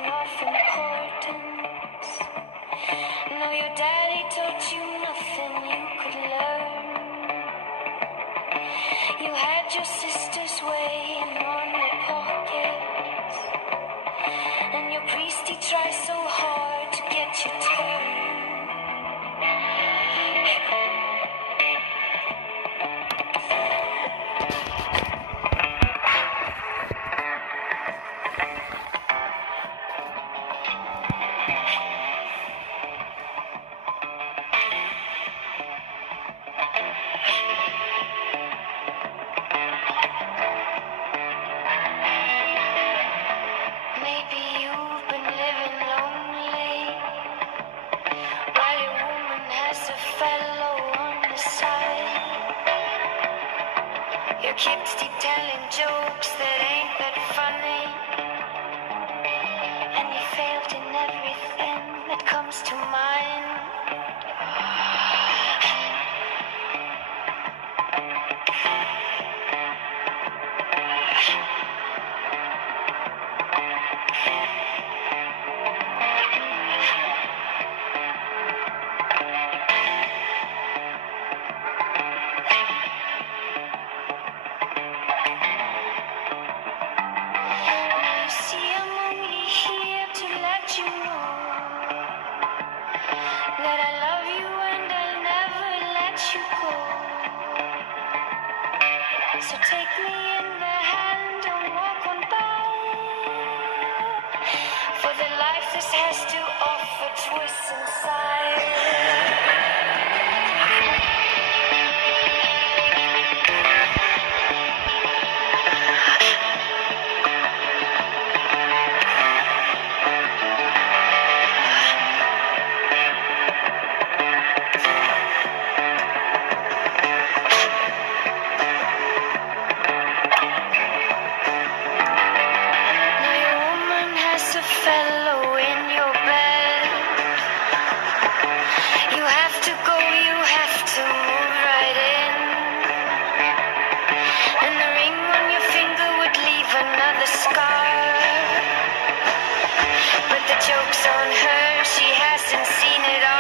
fellow on the side. Your kids keep telling jokes that ain't that funny, and you failed in everything that comes to mind. Now you see I'm only here to let you know that I love you and I'll never let you go. So take me in the hand, don't walk on by, for the life this has to offer twists inside. Now your woman has a fellow in your bed. You have to go, you have to move right in. And the ring on your finger would leave another scar. But the joke's on her, she hasn't seen it all.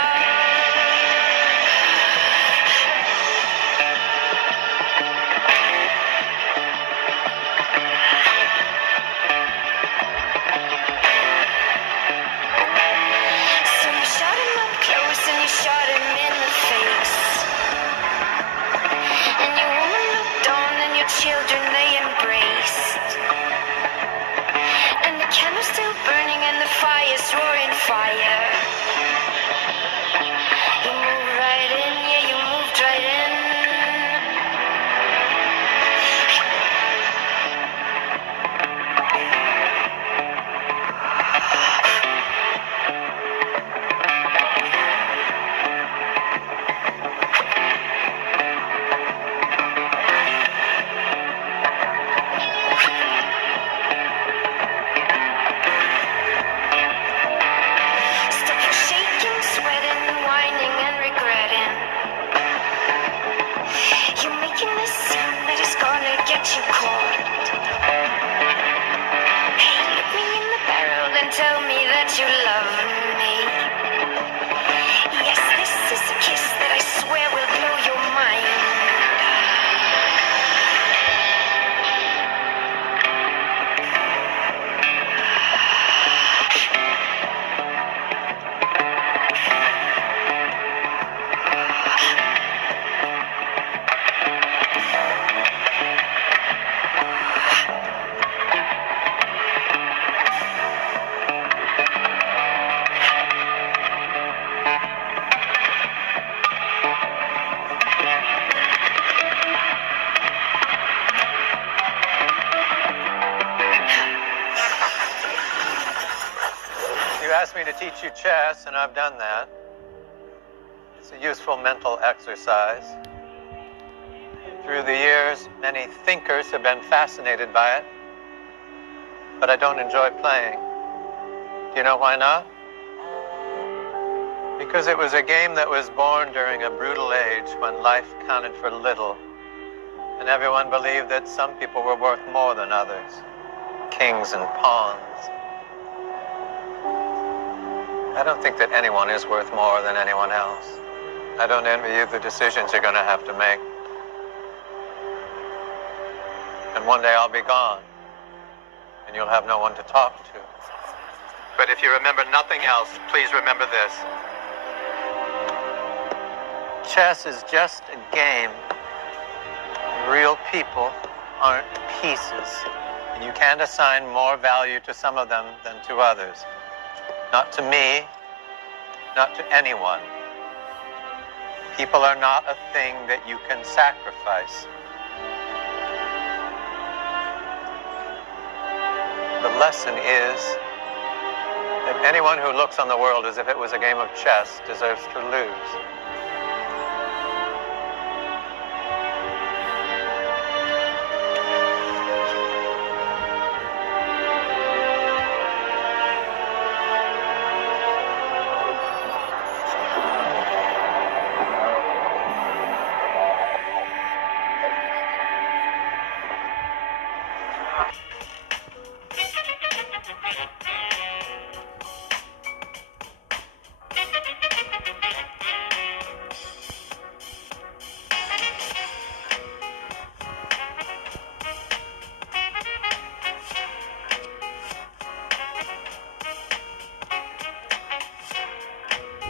So you shot him up close and you shot him in the face. And your woman looked on and your children they embraced. And the candle's still burning and the fire's roaring fire. You moved right in, yeah, you moved right in. Stop your shaking, sweating, whining, and regretting. You're making this scene that is gonna get you caught. Hey, look me in the barrel and tell me that you love me. Yes, this is a kiss that I swear will blow your mind. You asked me to teach you chess, and I've done that. It's a useful mental exercise. Through the years, many thinkers have been fascinated by it, but I don't enjoy playing. Do you know why not? Because it was a game that was born during a brutal age when life counted for little, and everyone believed that some people were worth more than others, kings and pawns. I don't think that anyone is worth more than anyone else. I don't envy you the decisions you're going to have to make. And one day I'll be gone, and you'll have no one to talk to. But if you remember nothing else, please remember this. Chess is just a game. Real people aren't pieces, and you can't assign more value to some of them than to others. Not to me, not to anyone. People are not a thing that you can sacrifice. The lesson is that anyone who looks on the world as if it was a game of chess deserves to lose.